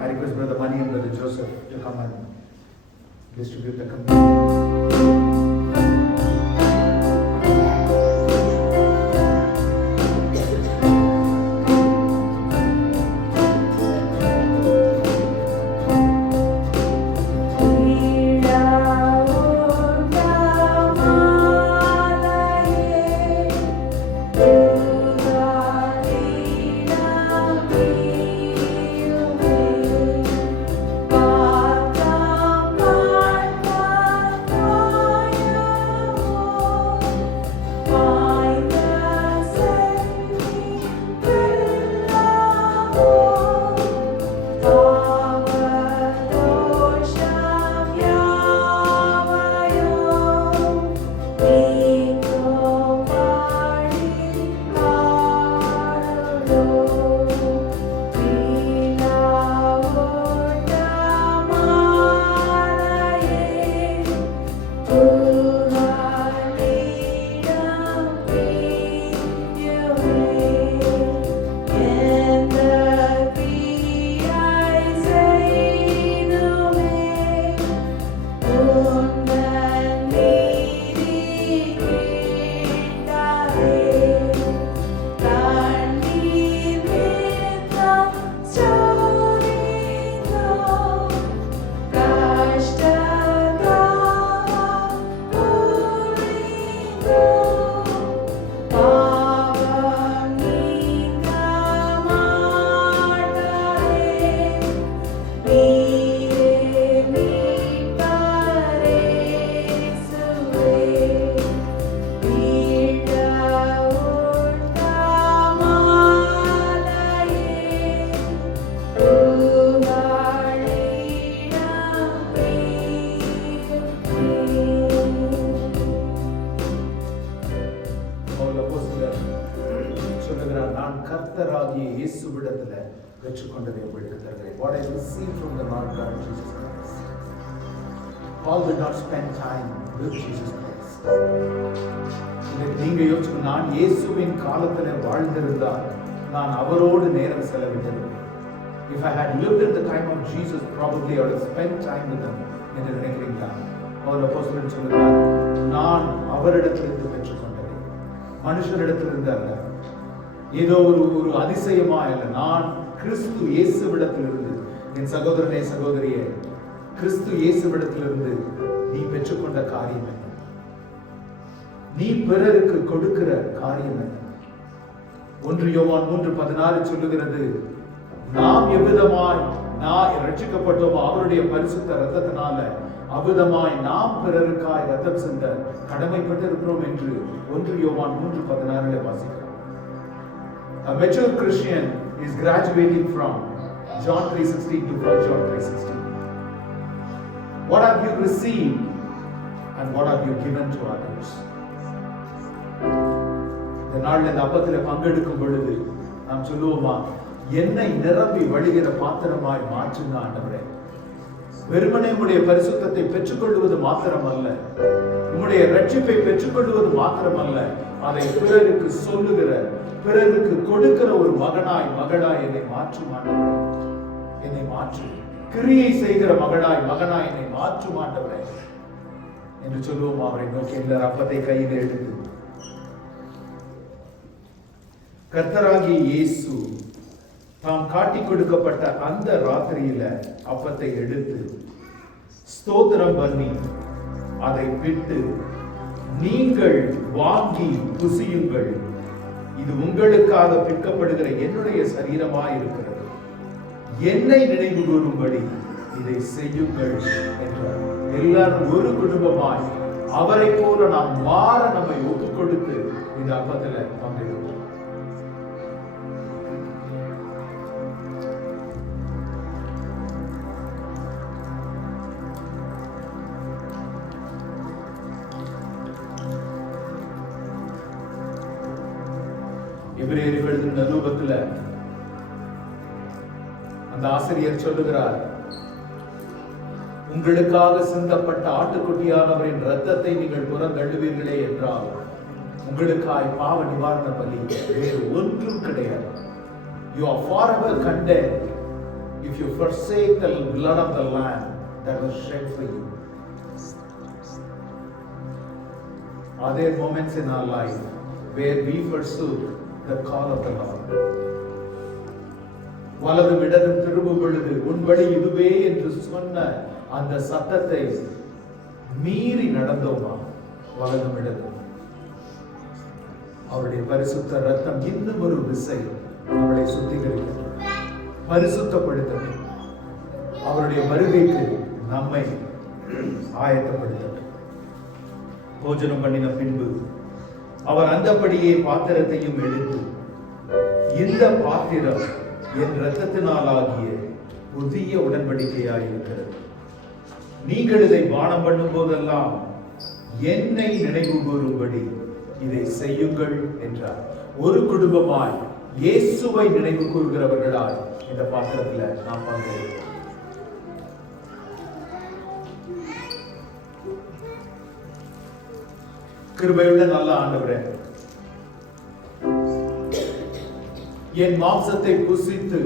I request Brother Mani and Brother Joseph to come and distribute the communion. Bye. பெற்றுக்கொண்டதை உங்களுக்கு தருகிறேன். What I received from the Lord God Jesus Christ. Paul did not spend time with Jesus Christ. நீங்க யோசிச்சு, நான் இயேசுவின் காலத்துல வாழ்ந்திருந்தால் நான் அவரோடு நேரம் செலவிட்டிருப்பேன். If I had lived in the time of Jesus, probably I would have spent time with him. என்று நினைக்கிறீங்களா? அவர் அப்போஸ்தலன் சொல்லுகிறார், நான் அவரிடத்திலிருந்து பெற்றுக்கொண்டதை மனுஷரிடத்திலிருந்து அல்ல, ஏதோ ஒரு அதிசயமா அல்ல, நான் கிறிஸ்து இயேசுவிடத்திலிருந்து. என் சகோதரனே சகோதரியே, கிறிஸ்து இயேசுவிடத்திலிருந்து நீ பெற்றுக்கொண்ட காரியம் என்ன? நீ பிறருக்கு கொடுக்கிற காரியம் என்ன? 1 யோவான் 3:16 சொல்லுகிறது, நாம் எவ்விதமாய் நான் ரட்சிக்கப்பட்டோமோ அவருடைய பரிசுத்த இரத்தத்தினால அவ்விதமாய் நாம் பிறருக்காய் இரத்தம் சிந்த கடமைப்பட்டு இருக்கிறோம் என்று 1 யோவான் 3:16 வாசிக்கிறோம். A mature Christian is graduating from John 3:16 to 1 John 3:16. What have you received and what have you given to others? இந்த நாளில் இந்த அப்பத்தில் பங்கெடுக்கும் பொழுது நாம் சொல்லுவோமா, என்னை நிரம்பி வழிகிற பாத்திரமாய் மாற்றுங்க ஆண்டவரே. வெறுமனே உம்முடைய பரிசுத்தத்தை பெற்றுக்கொள்வது மாத்திரமல்ல, உம்முடைய ரட்சிப்பை பெற்றுக்கொள்வது மாத்திரமல்ல, அதை பிறருக்கு சொல்லுகிற, பிறருக்கு கொடுக்கிற ஒரு மகனாய் மகளாய் என்னை மாற்றும் ஆண்டவரே. என்னை மாற்று, கிரியை செய்கிற மகனாய் என்னை மாற்றும் ஆண்டவரே என்று சொல்லுவோம். அவரை நோக்கி எல்லார் அப்பத்தை கையில் எடுத்து, கர்த்தராகிய இயேசு தாம் காட்டிக் கொடுக்கப்பட்ட அந்த ராத்திரியில அப்பத்தை எடுத்து ஸ்தோத்திரம் பண்ணி அதை பிட்டு, நீங்கள் வாங்கி புசியுங்கள், இது உங்களுக்காக பிற்கப்படுகிற என்னுடைய சரீரமாய் இருக்கிறது, என்னை நினைவு கூறும்படி இதை செய்யுங்கள் என்றார். எல்லாரும் ஒரு குடும்பமாய் அவரை போல நாம் மாற நம்மை ஒப்புக் கொடுத்து இந்த அப்பத்துல பங்கெடுப்போம். எபிரேயர் எழுதின நிருபத்துல அந்த ஆசிரியர் சொல்லுகிறார், உங்களுக்காக சிந்தப்பட்ட ஆட்டுக்குட்டியானவரின் இரத்தத்தை நீங்கள் புறந்தள்ளுவீர்களே என்றால் உங்களுக்காய் பாவ நிவாரண பலி வேறு ஒன்றும் கிடையாது. You are forever condemned if you forsake the blood of the Lamb that was shed for you. Are there moments in our life where we pursue the call of the Lord? வலதும் இடதும் திரும்பும் பொழுது உன் வழி இதுவே என்று சொன்ன அந்த சத்தத்தை மீறி நடந்தோமா? வலதும் இடதும் அவருடைய பரிசுத்த ரத்தம் இன்னும் ஒரு விசை அவளை சுத்திகரிக்கட்டும், பரிசுத்தப்படுத்தட்டும், அவருடைய வருகைக்கு நம்மை ஆயத்தப்படுத்தட்டும். போஜனம் பண்ணின பின்பு அவர் அந்தபடியே பாத்திரத்தையும் எடுத்து, இந்த பாத்திரம் என் இரத்தத்தினால் ஆகிய புதிய உடன்படிக்கையாயிருக்கிறது, நீங்கள் இதை பானம் பண்ணும் போதெல்லாம் என்னை நினைவு கூறும்படி இதை செய்யுங்கள் என்றார். ஒரு குடும்பமாய் இயேசுவை நினைவு கூறுகிறவர்களாய் இந்த பாத்திரத்துல நாம் பங்கேற்போம். கிருபையுள்ள நல்ல ஆண்டவரே, என் மாம்சத்தை புசித்து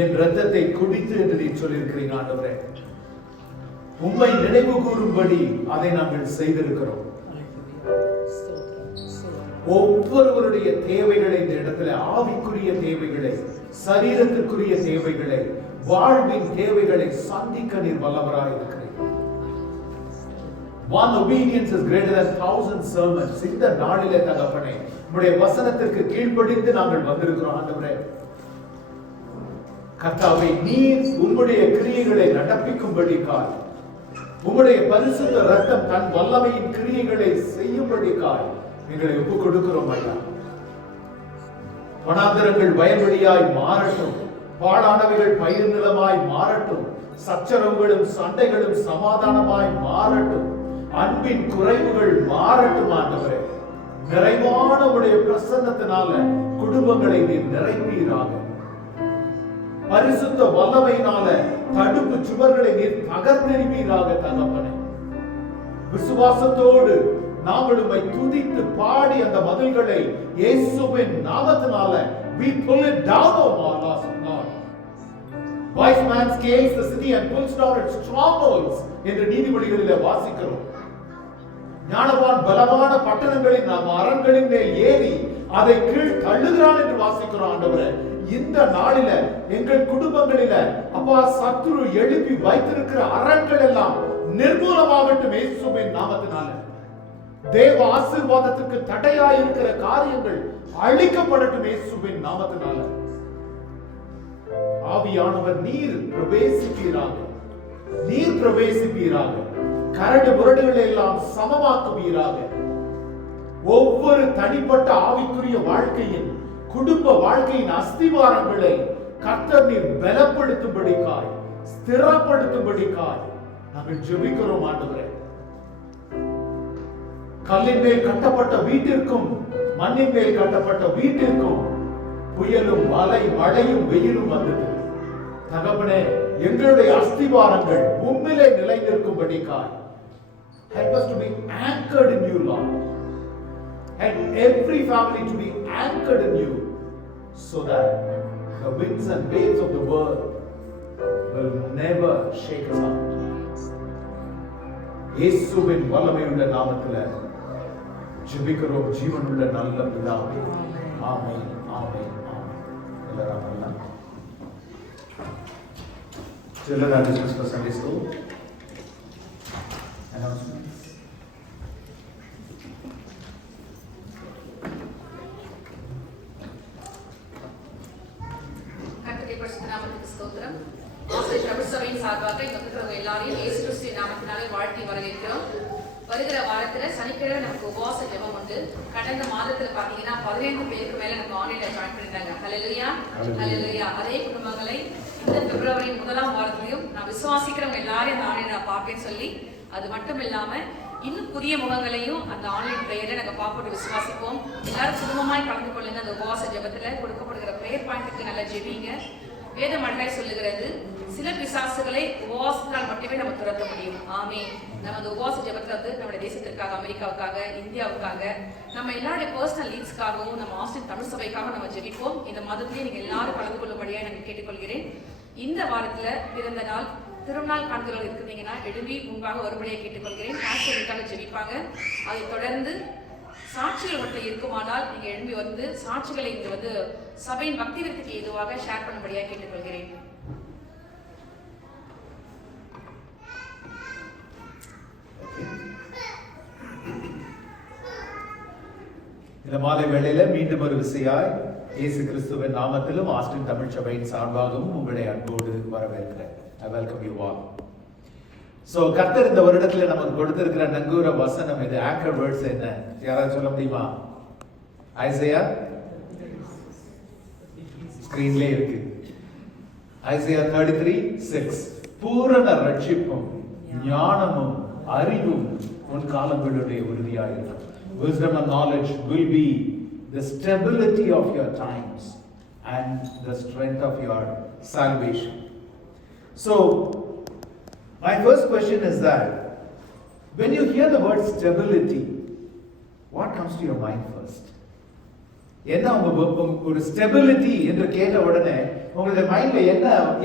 என் இரத்தத்தை குடித்து என்று நீ சொல்லியிருக்கிறீங்க ஆண்டவரே. உம்மை நினைவு கூறும்படி அதை நாங்கள் செய்திருக்கிறோம். ஒவ்வொருவருடைய தேவைகளை இந்த இடத்துல, ஆவிக்குரிய தேவைகளை, சரீரத்திற்குரிய தேவைகளை, வாழ்வின் தேவைகளை சந்திக்க நீர் வல்லவராய் இருக்கிறீர். One obedience is greater than 1,000 sermons. இந்த நாளிலே தகப்பனே, உம்முடைய வசனத்திற்கு கீழ்ப்படிந்து நாங்கள் வந்திருக்கிறோம் ஆண்டவரே. கர்த்தாவே, நீர் உம்முடைய கிரியைகளை நடப்பிக்கும்படிக்காய், உம்முடைய பரிசுத்த இரத்தம் தன் வல்லமையின் கிரியைகளை செய்யும்படிக்காய் எங்களை ஒப்புக் கொடுக்கிறோம் ஐயா. வனாந்தரங்கள் வயல்வெளியாய் மாறட்டும், பாழானவைகள் பயிர் நிலமாய் மாறட்டும், சச்சரவுகளும் சண்டைகளும் சமாதானமாய் மாறட்டும், அன்பின் குறைவுகள் மாறட்டும் ஆண்டவரே. நிறைவான உடைய பிரசன்னத்தினால குடும்பங்களை நீர் நிறைப்பீராக. பரிசுத்த வல்லமையினால தடுப்பு சுவர்களை நீர் தகர்த்தெறிவீராக தகப்பனே. விசுவாசத்தோடு நாங்கள் உம்மை துதித்து பாடி அந்த மதில்களை இயேசுவின் நாமத்தினால we pull it down, O Lord. Wise man scales the city and pulls down its strongholds என்று நீதிமொழிகளிலே வாசிக்கிறோம். ஞானவான் பலமான பட்டணங்களின் அரண்களின் மேல் ஏறி அதை கீழ் தள்ளுகிறான் என்று வாசிக்கிறோம். ஆண்டவரே, இந்த நாளில எங்கள் குடும்பங்களில அப்பா சத்துரு எழுப்பி வைத்திருக்கிற அரண்கள் எல்லாம் நிர்மூலமாகட்டும் இயேசுவின் நாமத்தினால. தேவ ஆசீர்வாதத்துக்கு தடையாயிருக்கிற காரியங்கள் அழிக்கப்படட்டும் இயேசுவின் நாமத்தினால. ஆவியானவர் நீர் பிரவேசிப்பீராக, நீர் பிரவேசிப்பீராக. கரடு முரடுகளை எல்லாம் சமமாக்குவீராக. ஒவ்வொரு தனிப்பட்ட ஆவிக்குரிய வாழ்க்கையின் குடும்ப வாழ்க்கையின் அஸ்திவாரங்களை கர்த்தர் நீர் பலப்படுத்தும்படிக்காய், ஸ்திரப்படுத்தும்படிக்காய் நாங்கள் ஜெபிக்கிறோம் ஆண்டவரே. கல்லின் மேல் கட்டப்பட்ட வீட்டிற்கும் மண்ணின் மேல் கட்டப்பட்ட வீட்டிற்கும் புயலும் மழையும் வெயிலும் வந்தது. தகப்பனே, எங்களுடைய அஸ்திவாரங்கள் உம்மிலே நிலை நிற்கும்படிக்காய் help us to be anchored in you, Lord. Help every family to be anchored in you so that the winds and waves of the world will never shake us out. இயேசுவின் வல்லமையுள்ள நாமத்திலே ஜெபிக்கிறோம் ஜீவனுள்ள நல்ல பிதாவே. ஆமென், ஆமென், ஆமென். எல்லாரும் அல்லாஹ். Children are dismissed for Sunday school. Announcements. கர்த்தருடைய பரிசுத்த நாமத்துக்கு ஸ்தோத்திரம். ஆசிரியர் பிரபுசபையின் சார்பாக இங்க இருக்கிறவங்க எல்லாரையும் இயேசு கிறிஸ்துவின் நாமத்தினாலே வாழ்த்தி வரவேற்கிறோம். வருகிற வாரத்துல சனிக்கிழமை நமக்கு உபவாச ஜெபம் உண்டு. கடந்த மாதத்துல பாத்தீங்கன்னா 15 பேருக்கு மேல நமக்கு ஆன்லைன்ல ஜாயின் பண்ணிருந்தாங்க. ஹல்லேலூயா, ஹல்லேலூயா. அதே குடும்பங்களை இந்த பிப்ரவரி 1ஆம் வாரத்திலையும் நான் விசுவாசிக்கிறவங்க எல்லாரையும் அந்த ஆன்லைன்ல நான் பார்ப்பேன்னு சொல்லி, அது மட்டும் இல்லாம இன்னும் புதிய முகங்களையும் அந்த ஆன்லைன் பிரேயர்ல நாங்க பார்ப்போம், விசுவாசிப்போம். எல்லாரும் குடும்பமாய் கலந்து கொள்ளுங்க. அந்த உபவாச ஜெபத்துல கொடுக்கப்படுகிற பிரேயர் பாயிண்ட்டுக்கு நல்லா ஜெபிங்க. வேதம் அழகாய் சொல்லுகிறது, சில பிசாசுகளை உபவாசத்தால் மட்டுமே நம்ம துரத்த முடியும். ஆமென். நம்ம அந்த உபவாச ஜெபத்துல வந்து நம்முடைய தேசத்திற்காக, அமெரிக்காவுக்காக, இந்தியாவுக்காக, நம்ம எல்லாருடைய பர்சனல் நீட்ஸ்க்காகவும், நம்ம ஆஸ்டின் தமிழ் சபைக்காக நம்ம ஜெபிப்போம். இந்த மாதத்திலே நீங்க எல்லாரும் கலந்து கொள்ளும்படியா நான் கேட்டுக்கொள்கிறேன். இந்த வாரத்துல பிறந்த நாள், திருநாள் காண்கிறவர்கள் இருக்கிறீங்கன்னா எழுதி முன்பாக ஒருபடியை கேட்டுக்கொள்கிறேன். பாஸ்டர்களுக்காக ஜெபிப்பாங்க. அதை தொடர்ந்து சாட்சிகள் மட்டும் இருக்குமானால் நீங்க எழும்பி வந்து சாட்சிகளை இங்க வந்து சபையின் பக்தி விருத்திக்கு ஏதுவாக ஷேர் பண்ணும்படியா கேட்டுக்கொள்கிறேன். இந்த மாலை வேளையில மீண்டும் ஒரு விசையாய் இயேசு கிறிஸ்துவின் நாமத்திலும் ஆஸ்டின் தமிழ் சபையின் சார்பாகவும் உங்களை அன்போடு வரவேற்கிறேன். I welcome you all. So கர்த்தர் இந்த வருடத்துல நமக்கு கொடுத்திருக்கிற நங்கூர வசனம் இது, ஆங்கர் வேர்ட்ஸ் என்ன யாராவது சொல்ல முடியுமா? ஐசையா ஸ்கிரீன்ல இருக்கு. ஐசையா 33:6. பூரண ரட்சிப்பும் ஞானமும் அறிவும் உன் காலங்களுடைய உறுதியாயிருக்கும். Wisdom and knowledge will be the stability of your times and the strength of your salvation. So, my first question is that when you hear the word stability, what comes to your mind first? என்ன ஒரு ஸ்டெபிலிட்டி என்று கேட்ட உடனே உங்களுடைய மைண்ட்ல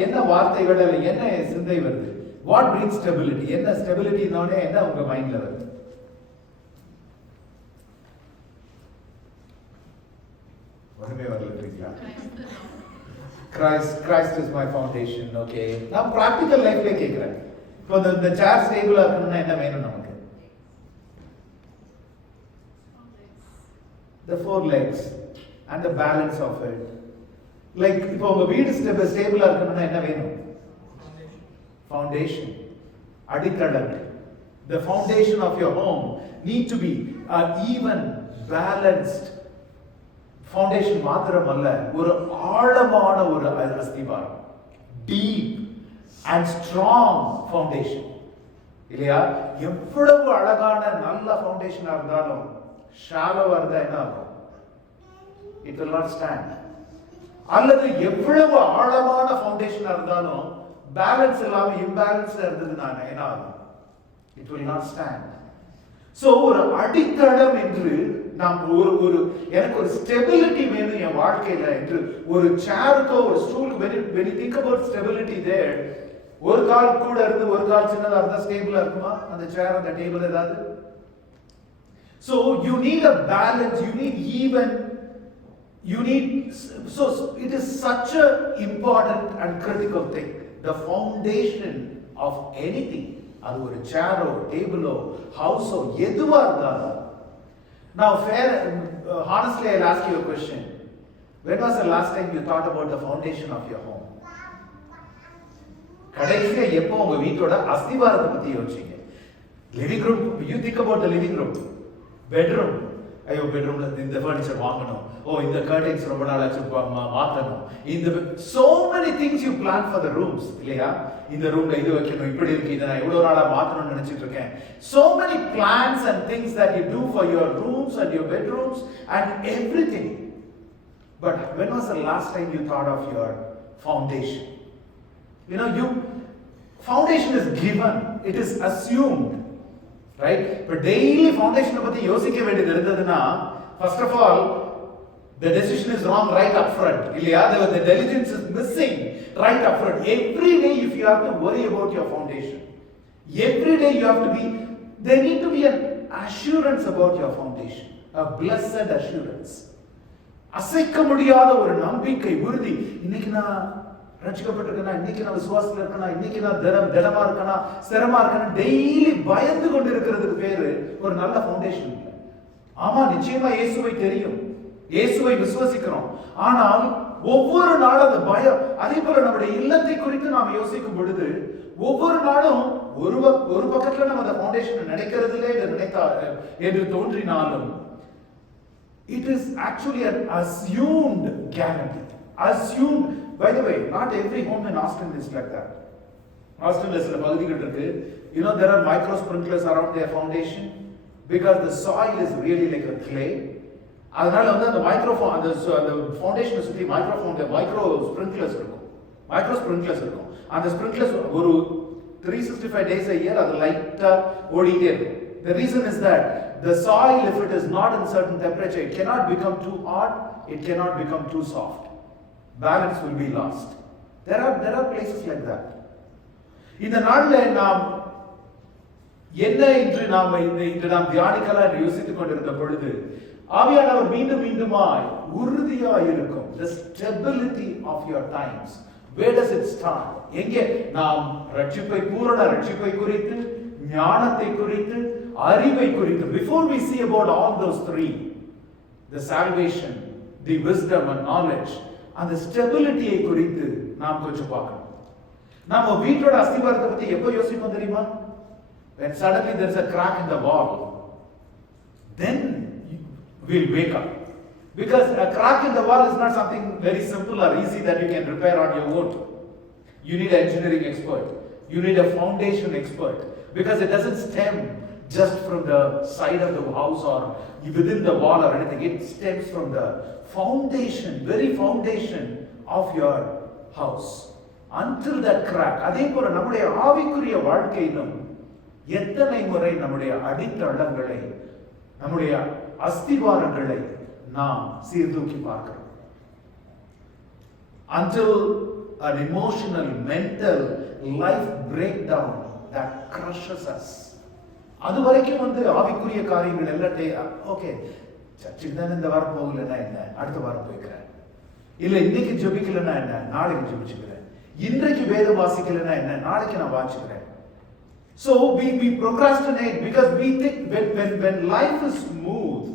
என்ன வார்த்தைகள் என்ன சிந்தை வருது? What brings stability? என்ன ஸ்டெபிலிட்டினோட என்ன உங்க மைண்ட்ல வருது? ஒண்ணுமே வரல. Christ is my foundation. Okay. நான் practical லைஃப்ல கேக்குறேன். இப்போ இந்த சேர் ஸ்டேபிளா இருக்கணும்னா என்ன வேணும் நமக்கு? The four legs and the balance of it. Like இப்போ உங்க வீடு ஸ்டேபிளா இருக்கணும்னா என்ன வேணும்? Foundation. அடித்தளம். The foundation of your home need to be even balanced. Foundation மாத்திரம் அல்ல, ஒரு ஆழமான ஒரு அஸ்திவாரம், டீப் அண்ட் ஸ்ட்ராங் ஃபவுண்டேஷன் இல்லையா? எவ்வளவு அழகான நல்ல ஃபவுண்டேஷனா இருந்தாலும் ஷாலோவா இருந்தா என்ன ஆகும்? It will not stand. அல்லது எவ்வளவு ஆழமான ஃபவுண்டேஷனா இருந்தாலும் பேலன்ஸ் இல்லாம இம்பேலன்ஸ்ல இருந்ததுன்னா என்ன ஆகும்? It will not stand. So ஒரு அடித்தளம் என்று நாம் ஒரு எனக்கு ஒரு ஸ்டெபிலிட்டி வேணும் என் வாழ்க்கையில என்று ஒரு சேருக்கோ ஒரு ஸ்டூலுக்கு when you think about stability there, ஒரு கால் கூட இருந்து ஒரு கால் சின்னதா இருந்தா ஸ்டேபிளா இருக்குமா அந்த சேர் அந்த டேபிள் ஏதாவது? So you need a balance, you need even, so it is such a important and critical thing, the foundation of anything. அது ஒரு சேரோ டேபிளோ ஹவுஸோ எதுவா இருந்தாலும். Now honestly I'll ask you a question. When was the last time you thought about the foundation of your home? கடைசியா எப்போ உங்க வீட்டோட அஸ்திவாரத்தை பத்தி யோசிச்சீங்க? Living room, you think about the living room. Bedroom, ஐயோ பெட்ரூம்ல இந்த ஃபர்னிச்சர் வாங்கணும், ஓ இந்த கர்டைன்ஸ் ரொம்ப நாள் ஆச்சு மாத்தணும், இந்த so many things you plan for the rooms, இல்லையா? இந்த ரூம்ல இது வைக்கணும், இப்படி இருக்கு, இதை நான் எவ்வளவு நாளா மாத்தணும்னு நினைச்சிட்டு இருக்கேன். So many plans and things that you do for your rooms and your bedrooms and everything. But when was the last time you thought of your foundation? You know, foundation is given, it is assumed. Right? But daily foundation பத்தி யோசிக்க வேண்டியது இருந்ததுன்னா, first of all, the decision is wrong right up front. இல்லையா? The diligence is missing right up front. Every day if you have to worry about your foundation, every day you have to be, there need to be an assurance about your foundation, a blessed assurance. அசைக்க முடியாத ஒரு நம்பிக்கை, உறுதி. இன்னைக்கு நான் ரட்சிக்கப்பட்டிருக்கேனா, இன்னைக்கு நான் விசுவாசத்துல இருக்கேனா, இன்னைக்கு நான் திடமா இருக்கேனா, ஸ்திரமா இருக்கேனா, டெய்லி பயந்து கொண்டு இருக்கிறதுக்கு பேரு ஒரு நல்ல ஃபவுண்டேஷன் இல்லை. ஆமா, நிச்சயமா இயேசுவை தெரியும், இயேசுவை விசுவாசிக்கிறோம். ஆனால் ஒவ்வொரு நாளும் அந்த பயம், அதே போல நம்முடைய இல்லத்தை குறித்து நாம் யோசிக்கும் பொழுது ஒவ்வொரு நாளும் ஒரு பக்கத்துல நம்ம அந்த ஃபவுண்டேஷன் நினைக்கிறதுலே நினைத்தா என்று தோன்றினாலும், it is actually an assumed guarantee. Assumed. By the way, not every home in Austin is like that. Austin is a பகுதிகள் இருக்கு. You know, there are micro sprinklers around their foundation because the soil is really like a clay. அதனால வந்து அந்த அந்த ஃபவுண்டேஷனை சுற்றி மைக்ரோ ஸ்ப்ரிங்க்லர்ஸ் இருக்கும். அந்த ஸ்ப்ரிங்க்லர்ஸ் ஒரு 365 days a year அது லைட்டா ஓடிட்டே இருக்கும். The reason is that the soil, if it is not in certain temperature, it cannot become too hot, it cannot become too soft. Balance will be lost. There are places like that. இந்த நாள்ல நாம் என்ன இன்று நாம் தியானிக்கலாம் என்று யோசித்துக் கொண்டிருந்த பொழுது ஆவியானவர் மீண்டுமாய் உறுதியாய் இருக்கும். The stability of your times. Where does it start? எங்கே நாம் பூரண ரட்சிப்பை குறித்து, ஞானத்தை குறித்து, அறிவை குறித்து, before we see about all those three, the salvation, the wisdom and knowledge, அந்த ஸ்டெபிலிட்டியை குறித்து நாம் கொஞ்சம் பார்க்கணும். நாம வீட்டோட அஸ்திவாரத்தை பத்தி எப்போ யோசிப்போம் தெரியுமா? When suddenly there is a crack in the wall, then we'll wake up. Because a crack in the wall is not something very simple or easy that you can repair on your own. You need an engineering expert. You need a foundation expert. Because it doesn't stem just from the side of the house or within the wall or anything. It stems from the foundation, very foundation of your house. Until that crack. அதே போல நம்முடைய ஆவிக்குரிய வாழ்க்கையிலும் எத்தனை முறை நம்முடைய அடித்தளங்களை, நம்முடைய அஸ்திவாரங்களை நாம் சீர்தூக்கி பார்க்கிறோம். Until an emotional, mental life breakdown that crushes us. அது வரைக்கும் வந்து ஆவிக்குரிய காரியங்கள் எல்லாம் ஓகே, சர்ச்சுக்கு தான் இந்த வாரம் போகலன்னா என்ன, அடுத்த வாரம் போய்க்கிறேன், இல்ல இன்னைக்கு ஜெபிக்கலன்னா என்ன, நாளைக்கு ஜெபிச்சுக்கிறேன், இன்றைக்கு வேதம் வாசிக்கலன்னா என்ன, நாளைக்கு நான் வாசிக்கிறேன். So we procrastinate because we think when life is smooth,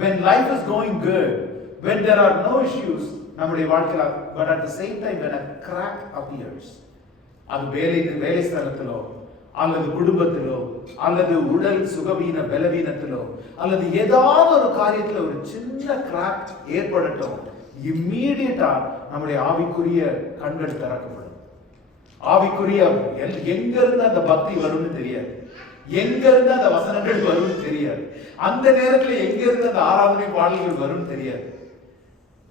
when life is going good, when there are no issues, நம்முடைய வாழ்க்கையில, but at the same time when a crack appears, அது வேலை ஸ்தலத்திலோ அல்லது குடும்பத்திலோ அல்லது உடல் சுகவீன பலவீனத்திலோ அல்லது ஏதாவது ஒரு காரியத்துல ஒரு சின்ன கிராக் ஏற்படட்டும், இம்மீடியட்டா நம்முடைய ஆவிக்குரிய கண்கள் திறக்கப்படும். ஆவிக்குரிய எங்க இருந்து அந்த பக்தி வரும்னு தெரியாது, எங்க இருந்து அந்த வசனங்கள் வரும்னு தெரியாது, அந்த நேரத்துல எங்க இருந்து அந்த ஆராதனை பாடல்கள் வரும்னு தெரியாது.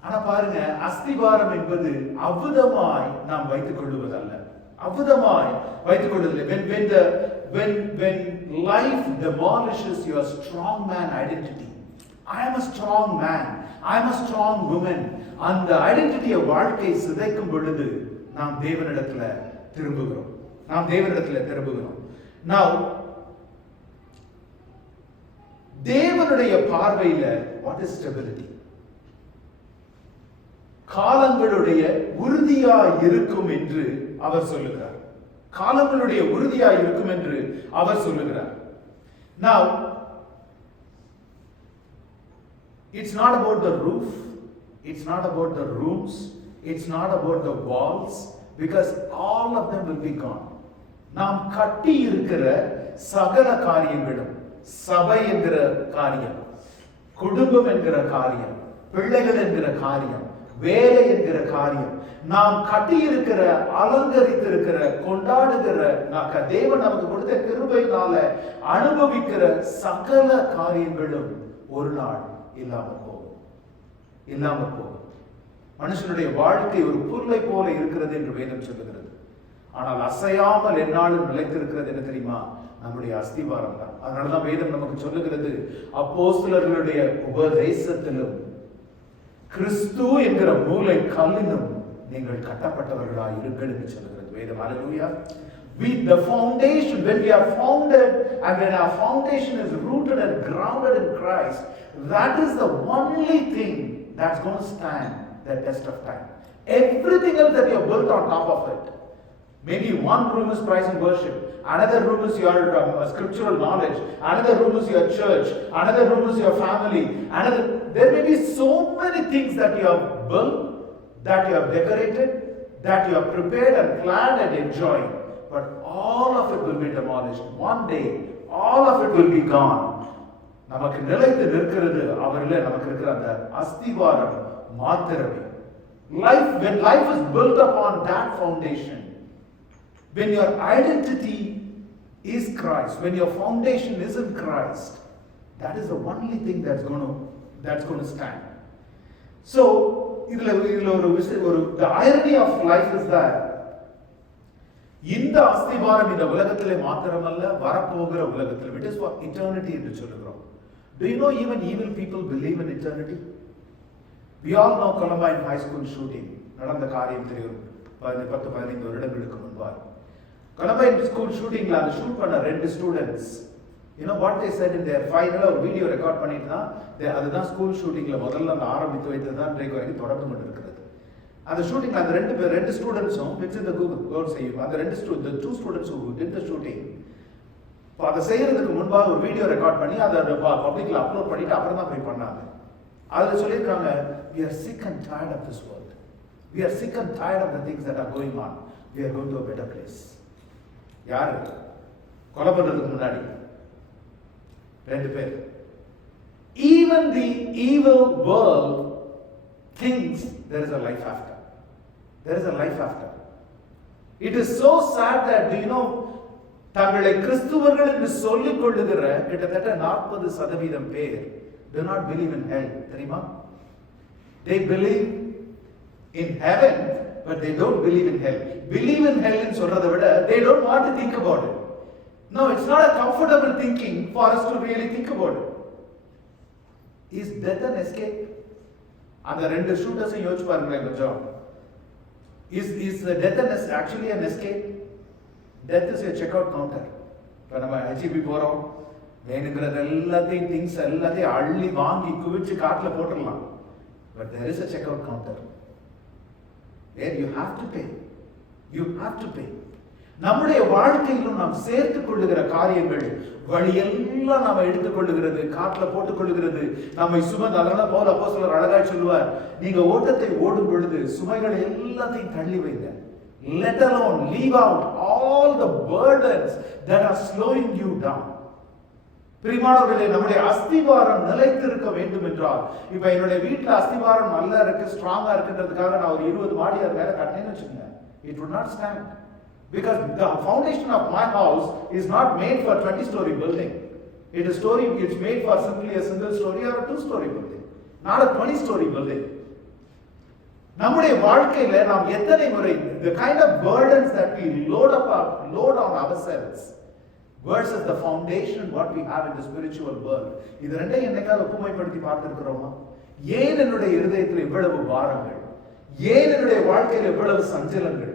ஆனா பாருங்க, அஸ்திவாரம் என்பது அவ்விதமாய் நாம் வைத்துக் கொள்ளுவதல்ல, அவ்விதமாய் வைத்துக் கொள்வதில்லை. When life demolishes your strong man identity, I am a strong man, I am a strong woman, அந்த ஐடென்டிட்டியை வாழ்க்கை சிதைக்கும் பொழுது நாம் தேவனிடத்துல திரும்புகிறோம். Now தேவனுடைய பார்வையில what is stability? காலங்களுடைய உறுதியா இருக்கும் என்று அவர் சொல்லுகிறார். காலங்களுடைய உறுதியா இருக்கும் என்று அவர் சொல்லுகிறார். Now it's not about the roof, it's not about the rooms, it's not about the walls, because all of them will be gone. நாம் கட்டி இருக்கிற சகல காரியங்களும், சபை என்கிற காரியம், குடும்பம் என்கிற காரியம், பிள்ளைகள் என்கிற காரியம், வேலை என்கிற காரியம், நாம் கட்டி இருக்கிற, அலங்கரித்திருக்கிற, கொண்டாடுகிற, தேவன் நமக்கு கொடுத்த கிருபையினால அனுபவிக்கிற சகல காரியங்களும் ஒரு நாள் இல்லாமல் போகும். மனுஷனுடைய வாழ்க்கை ஒரு புல்லை போல இருக்கிறது என்று வேதம் சொல்லுகிறது. ஆனால் அசையாமல் எந்நாளும் நிலைத்திருக்கிறது என்ன தெரியுமா? நம்முடைய அஸ்திவாரம் தான். அதனாலதான் வேதம் நமக்கு சொல்லுகிறது, அப்போஸ்தலர்களுடைய உபதேசத்திலும் கிறிஸ்து என்கிற மூலை கல்லிலும் நீங்கள் கட்டப்பட்டவர்களாய் இருங்கள் என்று சொல்லுகிறது வேதம். ஹல்லேலூயா. The foundation, when we are founded and when our foundation is rooted and grounded in Christ, that is the only thing that's going to stand the test of time. Everything else that you have built on top of it, maybe one room is praise and worship, another room is your scriptural knowledge, another room is your church, another room is your family, there may be so many things that you have built, that you have decorated, that you have prepared and planned and enjoyed, but all of it will be demolished. One day all of it will be gone. நமக்கு நிலைத்து நிற்கிறது அவரிலே நமக்கு இருக்கிற அந்த அஸ்திவாரம் மாத்திரமே. When life is built upon that foundation, when your identity is Christ, when your foundation is in Christ, that is the only thing that's going to stand. So the irony of life is that இந்த அஸ்திவாரம் இந்த உலகத்திலே மாத்திரமல்ல, வரப்போகிற உலகத்தில், it is for eternity என்று சொல்லுகிறோம். Do you know even evil people believe in eternity? We all know Columbine High School shooting. நடந்த காரியம் தெரியும். 10-15 வருடங்களுக்கு முன்பாக Columbine School shootingல அந்த ஷூட் பண்ண 2 students, you know what they said in their final ஒரு வீடியோ ரெக்கார்ட் பண்ணிட்டு தான், அதுதான் ஸ்கூல் ஷூட்டிங்ல முதல்ல அந்த ஆரம்பித்து வைத்தது தான் இன்றைக்கு வரைக்கும் தொடர்ந்து கொண்டிருக்கிறது. அந்த ஷூட்டிங்ல அந்த ரெண்டு ஸ்டூடண்ட்ஸும் பிக்ஸ் இந்த கூகுள் செய்யும். அந்த the two students who did the shooting, அதை செய்யறதுக்கு முன்பாக ஒரு வீடியோ ரெக்கார்ட் பண்ணி அதை பப்ளிக்ல அப்லோட் பண்ணிட்டு அப்புறம் தான் போய் பண்ணாங்க. அதுல சொல்லியிருக்காங்க, we are sick and tired of this world, we are sick and tired of the things that are going on, we are going to a better place. யாரு கொலை பண்றதுக்கு முன்னாடி 2 பேர். Even the evil world thinks there is a life after. There is a life after. It is so sad that, do you know, தங்களை கிறிஸ்துவர்கள் என்று சொல்லிக் கொள்ளுகிற கிட்டத்தட்ட 40% பேர் do not believe in hell. தெரியுமா? They believe in heaven, but they don't believe in hell. Believe in hell ன்னு சொல்றதை விட they don't want to think about it. No, it's not a comfortable thinking for us to really think about it. Is death an escape? அந்த 2 ஷூட்டர்ஸையும் யோசிச்சு பாருங்களேன் கொஞ்சம். Is death actually an escape? Death is a checkout counter. இப்போ நம்ம HEB போறோம், வேணுங்கிறது எல்லாத்தையும் திங்ஸ் எல்லாத்தையும் அள்ளி வாங்கி குவிச்சு காட்டில் போட்டுடலாம். But there is a checkout counter where you have to pay. You have to pay. நம்முடைய வாழ்க்கையிலும் நாம் சேர்த்துக் கொள்ளுகிற காரியங்கள் வழியெல்லாம் நாம எடுத்துக் கொள்ளுகிறது, காட்டில் போட்டுக் கொள்ளுகிறது, நம்மை சுமந்து. அதனால பவுல் அப்போஸ்தலர் அழகாய் சொல்லுவார், நீங்க ஓட்டத்தை ஓடும் பொழுது சுமைகளை எல்லாத்தையும் தள்ளி வைங்க. Let alone leave out all the burdens that are slowing you down. பிரியமானவர்களே, நம்முடைய அஸ்திவாரம் நிலைத்திருக்க வேண்டும் என்றால், இப்ப என்னுடைய வீட்டுல அஸ்திவாரம் நல்லா இருக்கு, ஸ்ட்ராங்கா இருக்குன்றதுக்காக நான் ஒரு 20 மாடி அது மேல கட்டினேன்னு வச்சுக்கோங்க, it would not stand. Because the foundation of my house is not made for 20-story building. It's made for simply a single story or a 2-story building, not a 20-story building. நம்முடைய வாழ்க்கையில நாம் எத்தனை முறை the kind of burdens that we load on ourselves versus the foundation what we have in the spiritual world, இது ரெண்டையும் என்னைக்காவது ஒப்புமைப்படுத்தி பார்த்திருக்கிறோமா? ஏன் என்னுடைய இருதயத்தில் இவ்வளவு பாரங்கள், ஏன் என்னுடைய வாழ்க்கையில் இவ்வளவு சஞ்சலங்கள்,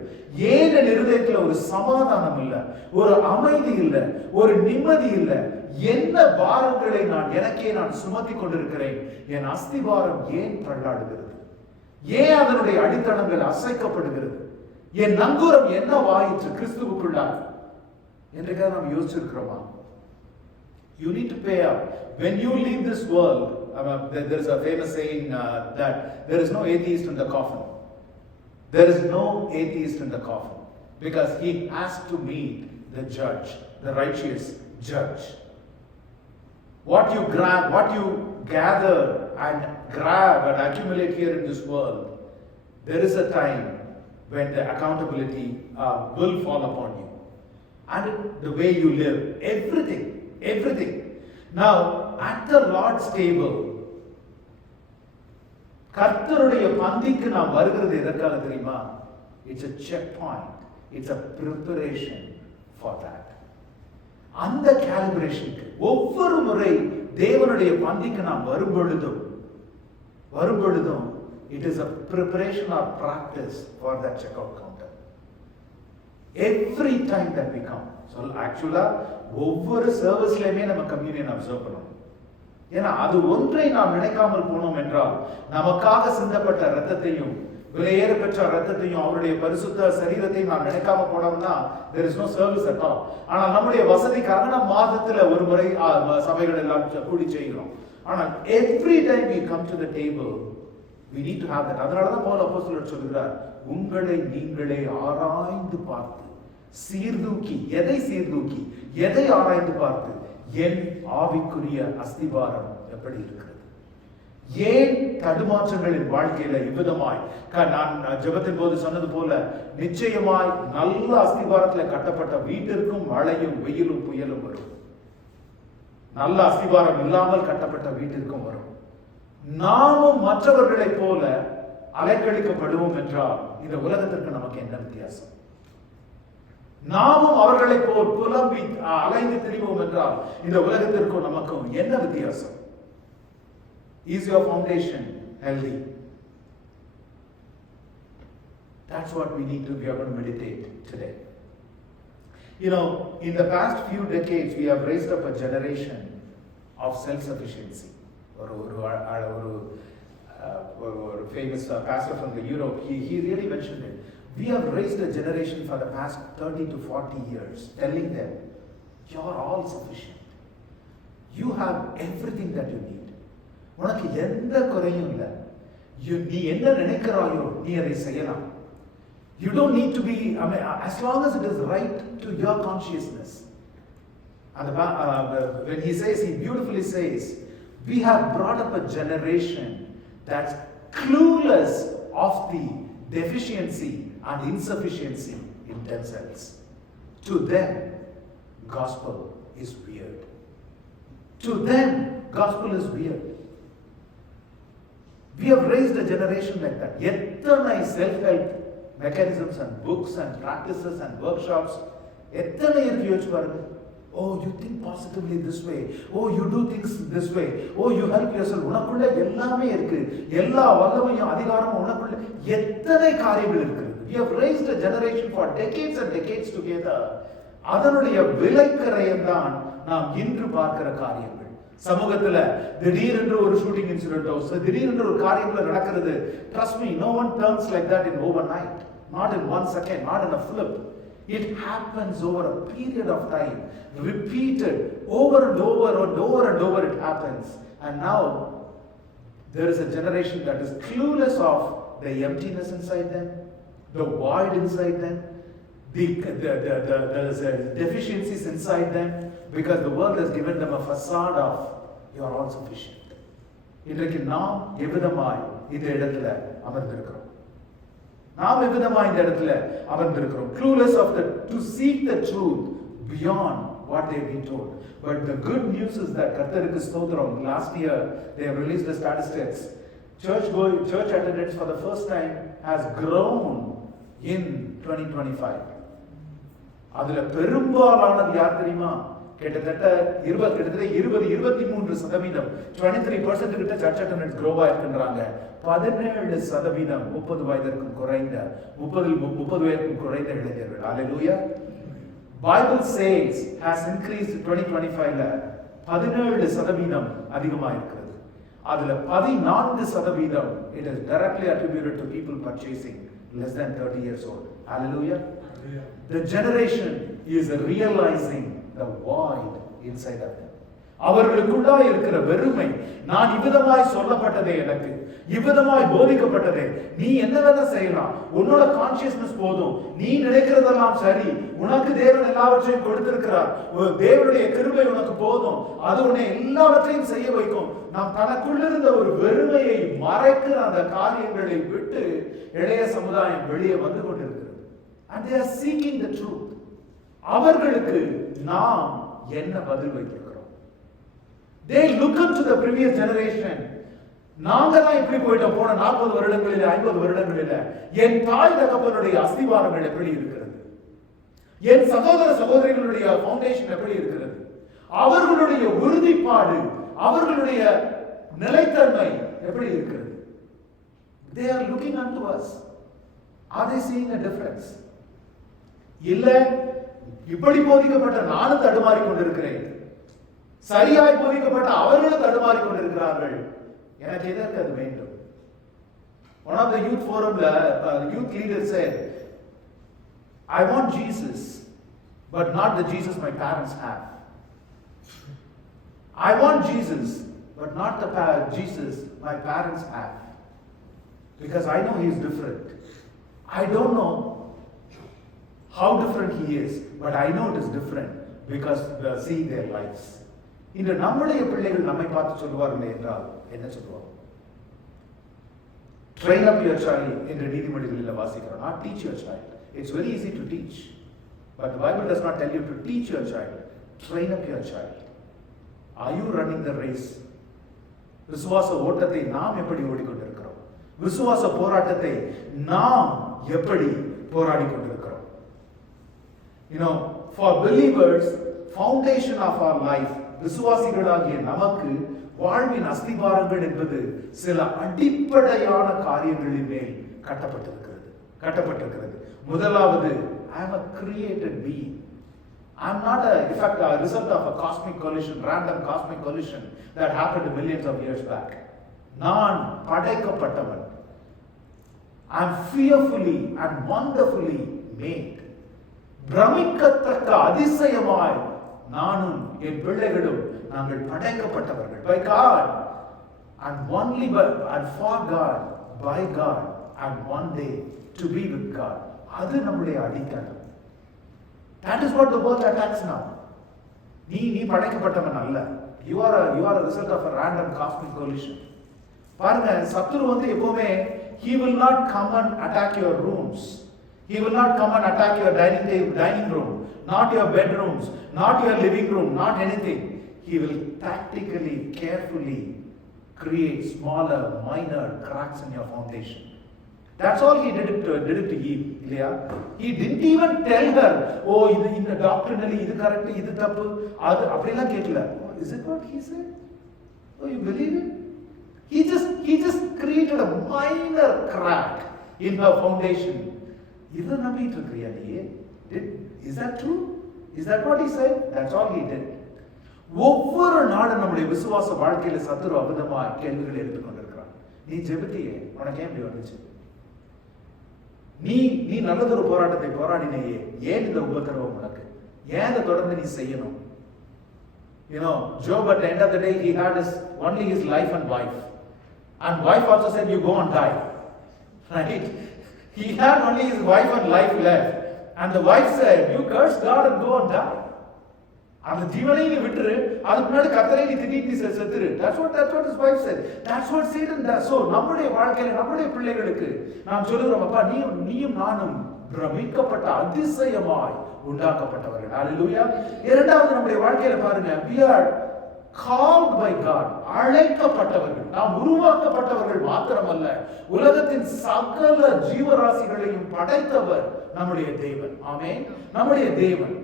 ஏன் என் இருதயத்தில் ஒரு சமாதானம் இல்ல, ஒரு அமைதி இல்ல, ஒரு நிம்மதி இல்ல? என்ன பாரங்களை நான் சுமத்தி கொண்டிருக்கிறேன்? என் அஸ்திபாரம் ஏன் தள்ளாடுகிறது? ஏன் அதனுடைய அடித்தளங்கள் அசைக்கப்படுகிறது? என் நங்கூரம் என்ன வாயிற்று கிறிஸ்துவுக்குள்ளார் என்றுக்காக நாம் யோசிச்சிருக்கிறோமா? You need to pay up. When you leave this world, there is a famous saying that there is no atheist in the coffin. There is no atheist in the coffin because he has to meet the judge, the righteous judge. What you grab, what you gather and grab and accumulate here in this world, there is a time when the accountability will fall upon you. And the way you live, everything. Now, at the Lord's table, கர்த்தருடைய பந்திக்கு நாம் வருகிறது எதற்காக தெரியுமா? It's a checkpoint. It's a preparation for that. அந்த calibration-க்கு ஒவ்வொரு முறை தேவனுடைய பந்திக்கு நாம் வரும் பொழுதும் it is a preparation or practice for that checkout counter. Every time that we come. So actually ஒவ்வொரு சர்வீஸ்லயுமே நம்ம கம்யூனியன் அப்சர்வ் பண்ணணும். ஏன்னா அது ஒன்றை நாம் நினைக்காமல் போனோம் என்றால் நமக்காக சிந்தப்பட்ட இரத்தத்தையும் விலையேற பெற்ற இரத்தத்தையும் அவருடைய பரிசுத்த சரீரத்தையும் நாம் நினைக்காம போனோம்னா there is no service at all. ஆனா நம்முடைய வசதிக்காக நாம் மாதத்துல ஒரு முறை சபைகள் எல்லாம் கூடி செய்கிறோம். ஆனா every time we come to the table we need to have that. அதனாலதான் பவுல் அப்போஸ்தலர் சொல்கிறார், உங்களை நீங்களே ஆராய்ந்து பார்த்து சீர்தூக்கி, எதை ஆராய்ந்து பார்த்து என் ஆவிக்குரிய அஸ்திபாரம் எப்படி இருக்கிறது? ஏன் தடுமாற்றங்களின் வாழ்க்கையில இவ்விதமாய் நான் ஜெபத்தின் போது சொன்னது போல நிச்சயமாய் நல்ல அஸ்திபாரத்துல கட்டப்பட்ட வீட்டிற்கும் மழையும் வெயிலும் புயலும் வரும். நல்ல அஸ்திபாரம் இல்லாமல் கட்டப்பட்ட வீட்டிற்கும் வரும். நாமும் மற்றவர்களைப் போல அலைக்கழிக்கப்படுவோம் என்றால் இந்த உலகத்திற்கு நமக்கு என்ன வித்தியாசம்? நாமும் அவர்களை போல் புலம்பி அலைந்து திரிவோம் என்றால் இந்த உலகத்திற்கும் நமக்கும் என்ன வித்தியாசம்? Is your foundation healthy? That's what we need to be able to meditate today. You know, in the past few decades we have raised up a generation of self-sufficiency. Or famous pastor from the Europe, he really mentioned it. We have raised a generation for the past 30 to 40 years, telling them, you're all sufficient. You have everything that you need. உனக்கு எந்த குறையும் இல்லை. நீ என்ன நினைக்கிறாயோ நீ அதை செய்யலாம். You don't need to be, as long as it is right to your consciousness. And when he beautifully says, we have brought up a generation that's clueless of the deficiency and insufficiency in themselves. To them, gospel is weird. To them, gospel is weird. We have raised a generation like that. எத்தனை self-help mechanisms and books and practices and workshops எத்தனை இருக்கு யோசிச்சு பாருங்க. Oh, you think positively this way. Oh, you do things this way. Oh, you help yourself. உனக்குள்ள எல்லாமே இருக்கு. எல்லா வல்லமையும் அதிகாரமும் உனக்குள்ள எத்தனை காரியங்கள் இருக்கு. We have raised a generation for decades and decades together. அதனுடைய விலைக்கரையம் தான் நாம் இன்று பார்க்கிற காரியங்கள். சமூகத்துல திடீரென்று ஒரு ஷூட்டிங் இன்சிடென்ட்டோ திடீரென்று ஒரு காரியங்கள் நடக்கிறது. Trust me, no one turns like that in overnight. Not in 1 second, not in a flip. It happens over a period of time, repeated over and over and over and over it happens. And now there is a generation that is clueless of the emptiness inside them, the void inside them, the deficiencies inside them, because the world has given them a facade of you are all sufficient. இன்றைக்கு நாம் எவ்விதமாய் இந்த இடத்துல அமர்ந்திருக்கிறோம்? நாம் எவ்விதமாய் இந்த இடத்துல அமர்ந்திருக்கிறோம்? Clueless of to seek the truth beyond what they've been told. But the good news is that கர்த்தருக்கு ஸ்தோத்திரம், last year they have released the statistics. Church attendance for the first time has grown in 2025. அதுல பெரும்பாலானது யார் தெரியுமா? கிட்டத்தட்ட 23%, 23% கிட்ட சர்ச் அட்டெண்டன்ஸ் க்ரோவா இருக்குன்றாங்க. 17% 30 வயதிற்கும் குறைந்த 30 வயதிற்கும் குறைந்த இளைஞர்கள். ஹalleluya. Bible says has increased 2025ல 17% அதிகமா இருக்கிறது. அதுல 14% it is directly attributed to people purchasing less than 30 years old. Hallelujah. The generation is realizing the void inside of them. அவர்களுக்குள்ளா இருக்கிற வெறுமை. நான் இவ்விதமாய் சொல்லப்பட்டதே, எனக்கு இவ்விதமாய் போதிக்கப்பட்டதே, நீ என்ன வேணா செய்யலாம், உன்னோட கான்சியஸ்னஸ் போதும், நீ நினைக்கிறதெல்லாம் சரி, உனக்கு தேவன் எல்லாவற்றையும் கொடுத்திருக்கிறார், தேவனுடைய கிருபை உனக்கு போதும், அது உன்னை எல்லாவற்றையும் செய்ய வைக்கும். நாம் தனக்குள்ளிருந்த ஒரு வெறுமையை மறைக்கிற அந்த காரியங்களை விட்டு இளைய சமுதாயம் வெளியே வந்து கொண்டிருக்கிறது. And they are seeking the truth. அவர்களுக்கு நாம் என்ன பதில் வைக்கிறோம்? They look up to the previous generation. நாங்க தான் இப்படி போயிட்டோம் போன 40 வருடங்களில் 50 வருடங்களில். என் தாய் தகப்பனுடைய அஸ்திவாரங்கள் எப்படி இருக்கிறது? என் சகோதர சகோதரிகளுடைய ஃபவுண்டேஷன் எப்படி இருக்கிறது? அவர்களுடைய உறுதிப்பாடு, அவர்களுடைய நிலைத்தன்மை எப்படி இருக்கிறது? They are looking unto us. Are they seeing a difference? இல்ல இப்படி போதிக்கப்பட்ட நானும் தடுமாறி கொண்டிருக்கிறேன், சரியாய் போதிக்கப்பட்ட அவர்களும் தடுமாறி கொண்டிருக்கிறார்கள், எனக்கு எதற்கு அது வேண்டும்? One of the youth forumல youth leader said, I want Jesus but not the Jesus my parents have. I want Jesus but not the Jesus my parents have, because I know he is different. I don't know how different he is, but I know it is different because we are seeing their lives. இந்த நம்முடைய பிள்ளைகள் நம்மை பார்த்து சொல்லுவார்கள் என்றால் என்ன சொல்லுவாங்க? Train up your child என்று நீதிமொழிகளில் வாசிக்கிறோம். Not teach your child. It's very easy to teach, but the Bible does not tell you to teach your child. Train up your child. Are you running the race? விசுவாச ஓட்டத்தை நாம் எப்படி ஓடிக்கொண்டிருக்கிறோம்? விசுவாச போராட்டத்தை நாம் எப்படி போராடி கொண்டிருக்கிறோம்? You know, for believers, foundation of our life, விசுவாசிகளாகிய நமக்கு வாழ்வின் அஸ்திபாரங்கள் என்பது சில அடிப்படையான காரியங்களின் மேல் கட்டப்பட்டிருக்கிறது. முதலாவது, I am a created being. I am not a result of a cosmic collision, random cosmic collision that happened millions of years back. நான் படைக்கப்பட்டவன். I am fearfully and wonderfully made. பிரமிக்கத்தக்க அதிசயமாய் நானும் என் பிள்ளைகளும் நாங்கள் படைக்கப்பட்டவர்கள். By God and only and for God, by God and one day to be with God. அது நம்முடைய அடித்தளம். That is what the world attacks now. நீ படைக்கப்பட்டவன் அல்ல. You are a result of a random cosmic collision. பாருங்க, சத்துரு வந்து எப்பவுமே he will not come and attack your rooms. He will not come and attack your dining room, not your bedrooms, not your living room, not anything. He will tactically, carefully create smaller, minor cracks in your foundation. That's all he did it to Eve. He didn't even tell her, oh, in the doctrinally, idu correct, idu thappu, adu appadiyala kekkala. Is it what he said? Oh, you believe it? He just created a minor crack in her foundation. இதை நம்பிட்டு இருக்கிறியா நீ? Is that true? Is that what he said? That's all he did. ஒவ்வொரு நாளும் நம்முடைய விசுவாச வாழ்க்கையில சத்துரு அபதமாய் கேள்விகளை எடுத்துக்கொண்டிருக்கிறான். நீ ஜெபித்தியே, உனக்கு ஏன் இப்படி வந்துச்சு? நீ நல்லதொரு போராட்டத்தை போராடினேயே, ஏன் இந்த உபத்திரவம் உனக்கு? ஏன் இதை தொடர்ந்து நீ செய்யணும்? You know, Job at the end of the day, he had only his life and wife. And wife also said, you go and die. Right? He had only his wife and life left. And the wife said, you curse God and go and die. அந்த ஜீவனை நீ விட்டுரு, அதுக்கு முன்னாடி கர்த்தரை நீ திடீர்னு செத்துரு. That's what his wife said. That's what Satan does. So நம்முடைய வாழ்க்கையில நம்முடைய பிள்ளைகளுக்கு நாம் சொல்லுகிறோம், அப்பா நீயும் நானும் பிரமிக்கப்பட்ட அதிசயமாய் உண்டாக்கப்பட்டவர்கள். ஹalleluya. இரண்டாவது, நம்முடைய வாழ்க்கையில பாருங்க, we are called by God, அழைக்கப்பட்டவர்கள். நாம் உருவாக்கப்பட்டவர்கள் மாத்திரமல்ல, உலகத்தின் சகல ஜீவராசிகளையும் படைத்தவர் நம்முடைய தேவன். ஆமென். நம்முடைய தேவன்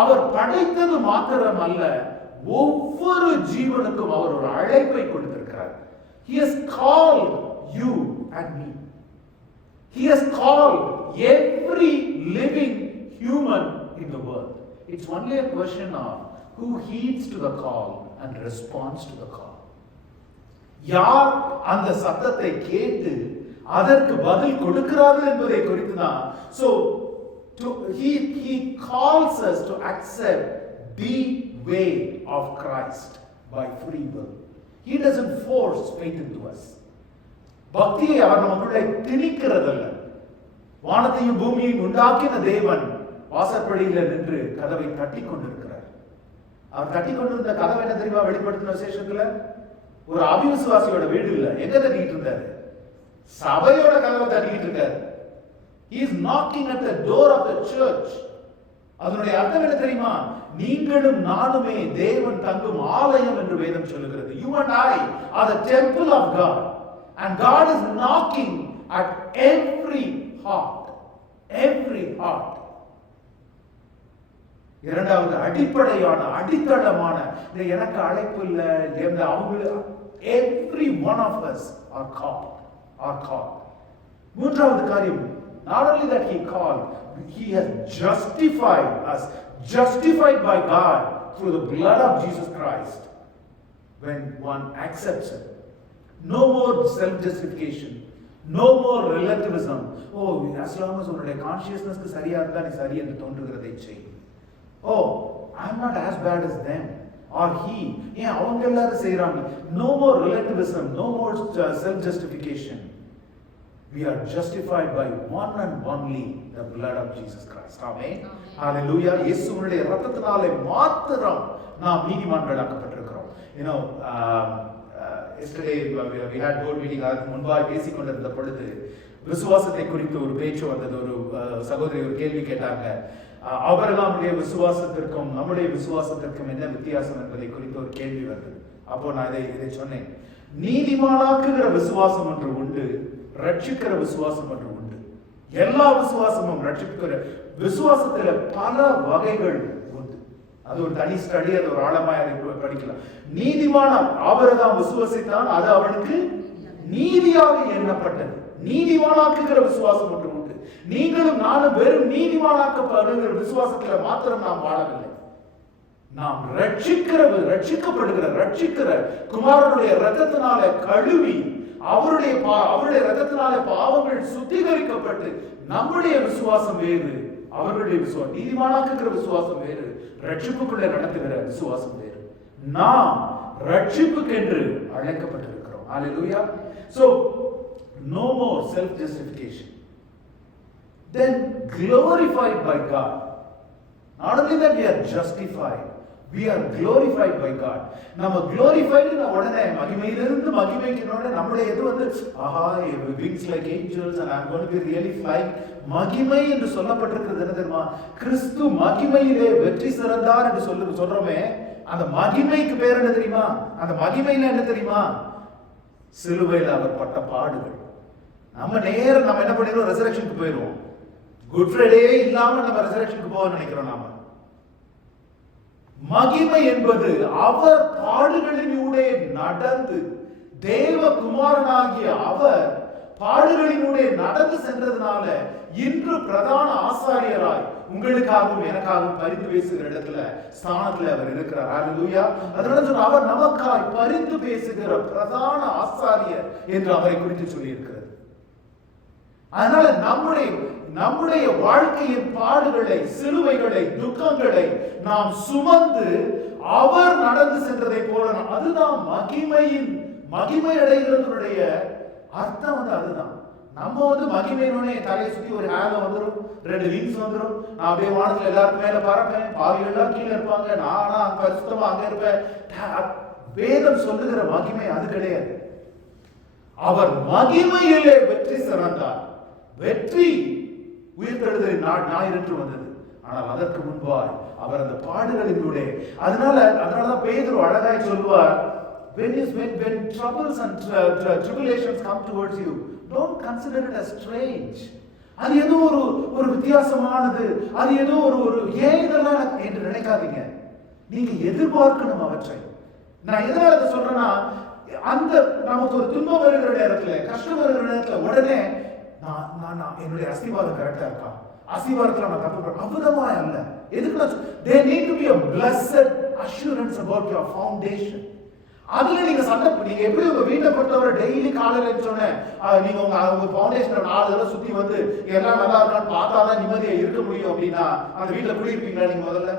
அவர் படைத்தது மாத்திரமல்ல, ஒவ்வொரு ஜீவனுக்கும் அவர் ஒரு அழைப்பை கொடுத்திருக்கிறார். He has called you and me. He has called every living human in the world. It's only a question of who heeds to the call and responds to the call. யார் அந்த சத்தத்தை கேட்டு அதற்கு பதில் கொடுக்கிறார்கள் என்பதை குறித்து தான். So he calls us to accept the way of Christ by free will. He doesn't force faith into us. பக்தியை அவர் நமக்குள்ளே திணிக்கிறதல்ல. வானத்தையும் பூமியையும் உண்டாக்கின தேவன் வாசற்படியில் நின்று கதவை தட்டி கொண்டிருக்கிறார். அவர் தட்டி கொண்டிருந்த கதவை என்ன தெரியுமா? வெளிப்படுத்தின விசேஷத்துல ஒரு அவிசுவாசியோட வீடு இல்ல, எங்க தட்டிக்கிட்டு இருந்தாரு? சபையோட கதவை தட்டிக்கிட்டு இருக்காரு. He is knocking at the door of the church. அதனுடைய அர்த்தம் என்ன தெரியுமா? நீங்களும் நானுமே தேவன் தங்கும் ஆலயம் என்று வேதம் சொல்லுகிறது. You and I are the temple of God, and God is knocking at every heart. Every heart. இரண்டாவது அடிப்படையான அடித்தளமான எனக்கு அழைப்பு இல்லை, அவங்க every one of us are called. மூன்றாவது காரியம், not only that he called, he has justified us, justified by God through the blood of Jesus Christ when one accepts it. No more self-justification, no more relativism. Oh, as long as உன்னுடைய கான்ஷியஸ்னஸ்க்கு சரியா இருந்தா நீ சரி என்று தோன்றுகிறதை செய். Oh, I'm not as bad as them or he. ஏன் அவங்க எல்லாரும் செய்றாங்க? No more relativism, no more self-justification. We are justified by one and only the blood of Jesus Christ. Amen. Hallelujah. இயேசுவினுடைய இரத்தத்தினாலே மாத்திரம் நாம் நீதிமான்களாக்கப்பட்டிருக்கிறோம். You know, yesterday we had board meeting. அதுக்கு முன்பாக பேசிக் கொண்டிருந்த பொழுது விசுவாசத்தை குறித்து ஒரு பேச்சு வந்தது. ஒரு சகோதரி ஒரு கேள்வி கேட்டாங்க. ஆபிரகாமுடைய விசுவாசத்திற்கும் நம்முடைய விசுவாசத்திற்கும் என்ன வித்தியாசம் என்பதை குறித்து ஒரு கேள்வி வந்தது. அப்போ நான் இதை சொன்னேன். நீதிமானாக்குகிற விசுவாசம் ஒன்று உண்டு, ரட்சிக்கிற விசுவாசம் ஒன்று உண்டு. எல்லா விசுவாசமும் ரட்சிக்கிற விசுவாசத்துல பல வகைகள் உண்டு. அது ஒரு தனி ஸ்டடி, அது ஒரு ஆழமாய் அதை படிக்கலாம். நீதிமான ஆபிரகாம் விசுவாசித்தான், அது அவனுக்கு நீதியாக எண்ணப்பட்டது. நீதிமானாக்குகிற விசுவாசம் ஒன்று உண்டு. நீங்களும் நானும் வெறும் நீதிமானாக்கப்படுகிற விசுவாசத்துல மாத்திரம் நாம் வாழவில்லை. நாம் ரட்சிக்கிற குமாரனுடைய இரத்தத்தினால கழுவி அவருடைய இரத்தத்தினால பாவங்கள் சுத்திகரிக்கப்பட்டு நம்முடைய விசுவாசம் வேறு, அவர்களுடைய விசுவாசம் நீதிமானாக்குகிற விசுவாசம் வேறு, ரட்சிப்புக்குள்ளே நடத்துகிற விசுவாசம் வேறு. நாம் ரட்சிப்புக்கென்று அழைக்கப்பட்டிருக்கிறோம். Hallelujah. So no more self justification. Then glorified by God. Not only that we are justified, we are glorified by God. நம்ம glorified உடனே மகிமையிலிருந்து மகிமைக்கு நம்முடைய இது வந்து ஆஹா wings like angels and I'm going to be really flying. மகிமை என்று சொல்லப்பட்டிருக்கிறது என்ன தெரியுமா? கிறிஸ்து மகிமையிலே வெற்றி சிறந்தார் என்று சொல்றோமே, அந்த மகிமைக்கு பேர் என்ன தெரியுமா? அந்த மகிமையில என்ன தெரியுமா? சிலுவையில் அவர் பட்ட பாடுகள். நம்ம என்ன பண்ணிடுவோம்? ரெசரக்ஷனுக்கு போயிடுவோம். குட் ஃப்ரைடே இல்லாம நம்ம ரெசரக்ஷனுக்கு போக நினைக்கிறோம். நாம மகிமை என்பது அவர் பாடுகளினூடே நடந்து, தேவகுமாரனாகிய அவர் பாடுகளினூடே நடந்து சென்றதுனால இன்று பிரதான ஆசாரியராய் உங்களுக்காகவும் எனக்காகவும் பரிந்து பேசுகிற இடத்துல ஸ்தானத்துல அவர் இருக்கிறார். ஹல்லேலூயா. அதனால சொன்ன அவர் நமக்காய் பரிந்து பேசுகிற பிரதான ஆசாரியர் என்று அவரை குறித்து சொல்லி இருக்கிறது. அதனால நம்முடைய வாழ்க்கையின் பாடுகளை, சிலுவைகளை, துக்கங்களை நாம் சுமந்து அவர் நடந்து சென்றதை போல, அதுதான் மகிமை அடைகிறதுடைய அர்த்தம். அதுதான் நம்ம மகிமையினே தலையை சுத்தி ஒரு ஹேல வந்துடும், 2 விங்ஸ் வந்துடும். நான் அப்படியே வானத்துல எல்லாருக்கும் மேல பறப்பேன், பாவிகள் கீழே இருப்பாங்க, நானா பரிசுத்தமா அங்க இருப்பேன். வேதம் சொல்லுகிற மகிமை அது கிடையாது. அவர் மகிமையிலே வெற்றி சிறந்தார். வெற்றி உயிர்த்தெழுதலின் ஞாயிறு வந்தது. ஆனால் அதற்கு முன்பாய் அவர் அந்த பாடுகளிலூടെ அதனாலதான் பேதுரு அழகாய் சொல்லுவார், when troubles and tribulations come towards you, don't consider it as strange. அது ஏதோ ஒரு வித்தியாசமானது, அது ஏதோ ஒரு ஏன் இதெல்லாம் என்று நினைக்காதீங்க. நீங்க எதிர்பார்க்கணும் அவற்றை. நான் எதனால இதை சொல்றேன்னா, அந்த நமக்கு ஒரு துன்பம் வருகிற நேரத்துல, கஷ்டம் வருகிற நேரத்துல உடனே நான் என்னுடைய அஸ்திவாரம் கரெக்டா இருக்கா, அஸ்திவாரத்துல நான் தப்பு பண்ண அபுதமாய் அல்ல. எதுக்கு there need to be a blessed assurance about your foundation. அதுல நீங்க நீங்க எப்படி உங்க வீட்டை பொறுத்தவரை டெய்லி காலையில எழுந்தோடனே நீங்க உங்க ஃபவுண்டேஷன் 4 தடவை சுத்தி வந்து எல்லாம் நல்லா இருக்கான்னு பார்த்தாதான் நிம்மதியா இருக்க முடியும் அப்படின்னா அந்த வீட்டுல குடியிருப்பீங்களா நீங்க முதல்ல?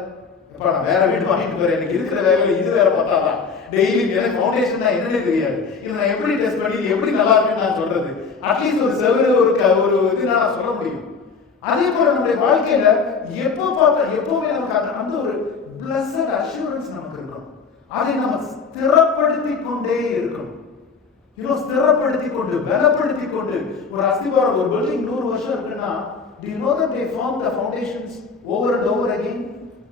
எப்ப நான் வேற வீடு வாங்கிட்டு போறேன், எனக்கு இருக்கிற வேலையில இது வேற பார்த்தாதான் டெய்லி எனக்கு ஃபவுண்டேஷன் தான் என்னன்னே தெரியாது. இதை நான் எப்படி டெஸ்ட் பண்ணி எப்படி நல்லா இருக்குன்னு நான் சொல்றது? அட்லீஸ்ட் ஒரு செவரு ஒரு இது நான் சொல்ல முடியும். அதே போல நம்முடைய வாழ்க்கையில எப்பவுமே நமக்கு அந்த ஒரு blessed assurance நமக்கு இருக்கணும். அதை நம்ம ஸ்திரப்படுத்தி கொண்டே இருக்கணும். ஸ்திரப்படுத்தி கொண்டு பலப்படுத்தி கொண்டு ஒரு அஸ்திவாரம், ஒரு பில்டிங் 100 வருஷம் இருக்குன்னா, do you know that they formed the foundations over and over again?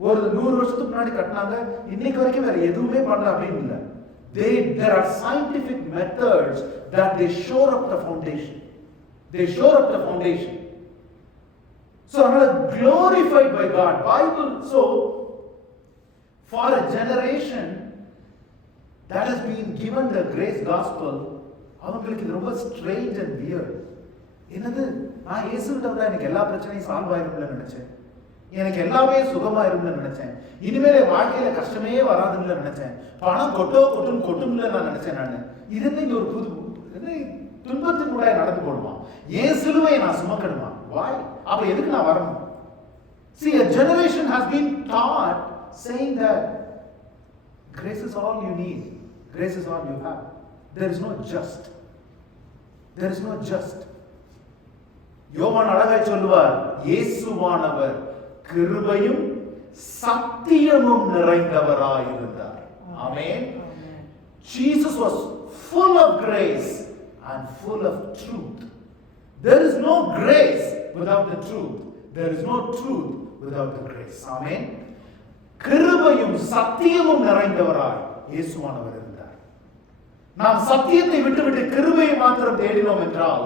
ஒரு 100 வருஷத்துக்கு முன்னாடி கட்டினாங்க, இன்னைக்கு வரைக்கும் வேற எதுவுமே பண்ணல அப்படின்னு இல்ல. There are scientific methods that they shore up the foundation. So glorified by God. Bible, so for a generation that has been given the grace gospel, அவங்களுக்கு இது ரொம்ப strange and weird. என்னது, நான் இயேசுகிட்ட வந்தா எனக்கு எல்லா பிரச்சனையும் சால்வ் ஆயிரும்னு நினைச்சேன், எனக்கு எல்லாமே சுகமா இருக்கும்னு நினைச்சேன், இனிமேல் வாழ்க்கையில கஷ்டமே வராதுன்னு நினைச்சேன், பணம் கொட்டும்னு நான் நினைச்சேன். நான் இது என்ன ஒரு துன்பத்தின் கூட நடந்து போடுமா, ஏன் சிலுவையை நான் சுமக்கணுமா? Why? அப்ப எதுக்கு நான் வரணும்? See, a generation has been taught saying that grace is all you need, grace is all you have. There is no just. யோவான் அழகாய் சொல்லுவார், இயேசுவானவர் கிருபையும் சத்தியமும் நிறைந்தவராய் இருந்தார். ஆமென். Jesus was full of grace and full of truth. There is no grace without the truth. There is no truth without the grace. Amen. கிருபையும் சத்தியமும் நிறைந்தவராய் இயேசுவானவர் இருந்தார். நாம் சத்தியத்தை விட்டுவிட்டு கிருபையை மாத்திரம் தேடினோம் என்றால்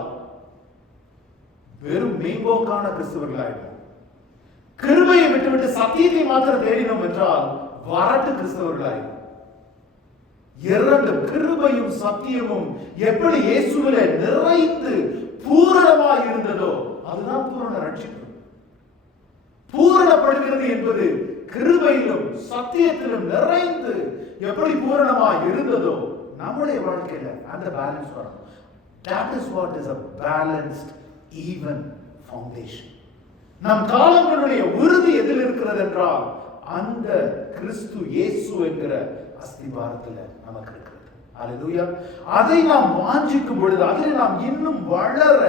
வெறும் மேம்போக்கான கிறிஸ்தவர்களாயிருக்கும். கிருபையை விட்டுவிட்டு சத்தியத்தை மாத்திரம் தேடினோம் என்றால் வரட்டு கிறிஸ்தவர்களாயிருக்கும். இரண்டும், கிருபையும் சத்தியமும் எப்படி இயேசுவிலே நிறைந்து பூரணமாய் இருந்ததோ அதுதான் பூரண ரட்சிப்பு. பூரணப்படுகிறது என்பது கிருபையிலும் சத்தியத்திலும் நிறைந்து எப்படி பூரணமாய் இருந்ததோ நம்முடைய வாழ்க்கையில அந்த பேலன்ஸ் வரும். That is what is a balanced, even foundation. நம் காலங்களுடைய உறுதி எதில் இருக்கிறது என்றால் அந்த கிறிஸ்து இயேசு என்கிற அஸ்திவாரத்துல நமக்கு இருக்கிறது. அல்லேலூயா. அதை நாம் வாஞ்சிக்கும் பொழுது, அதில் நாம் இன்னும் வளர,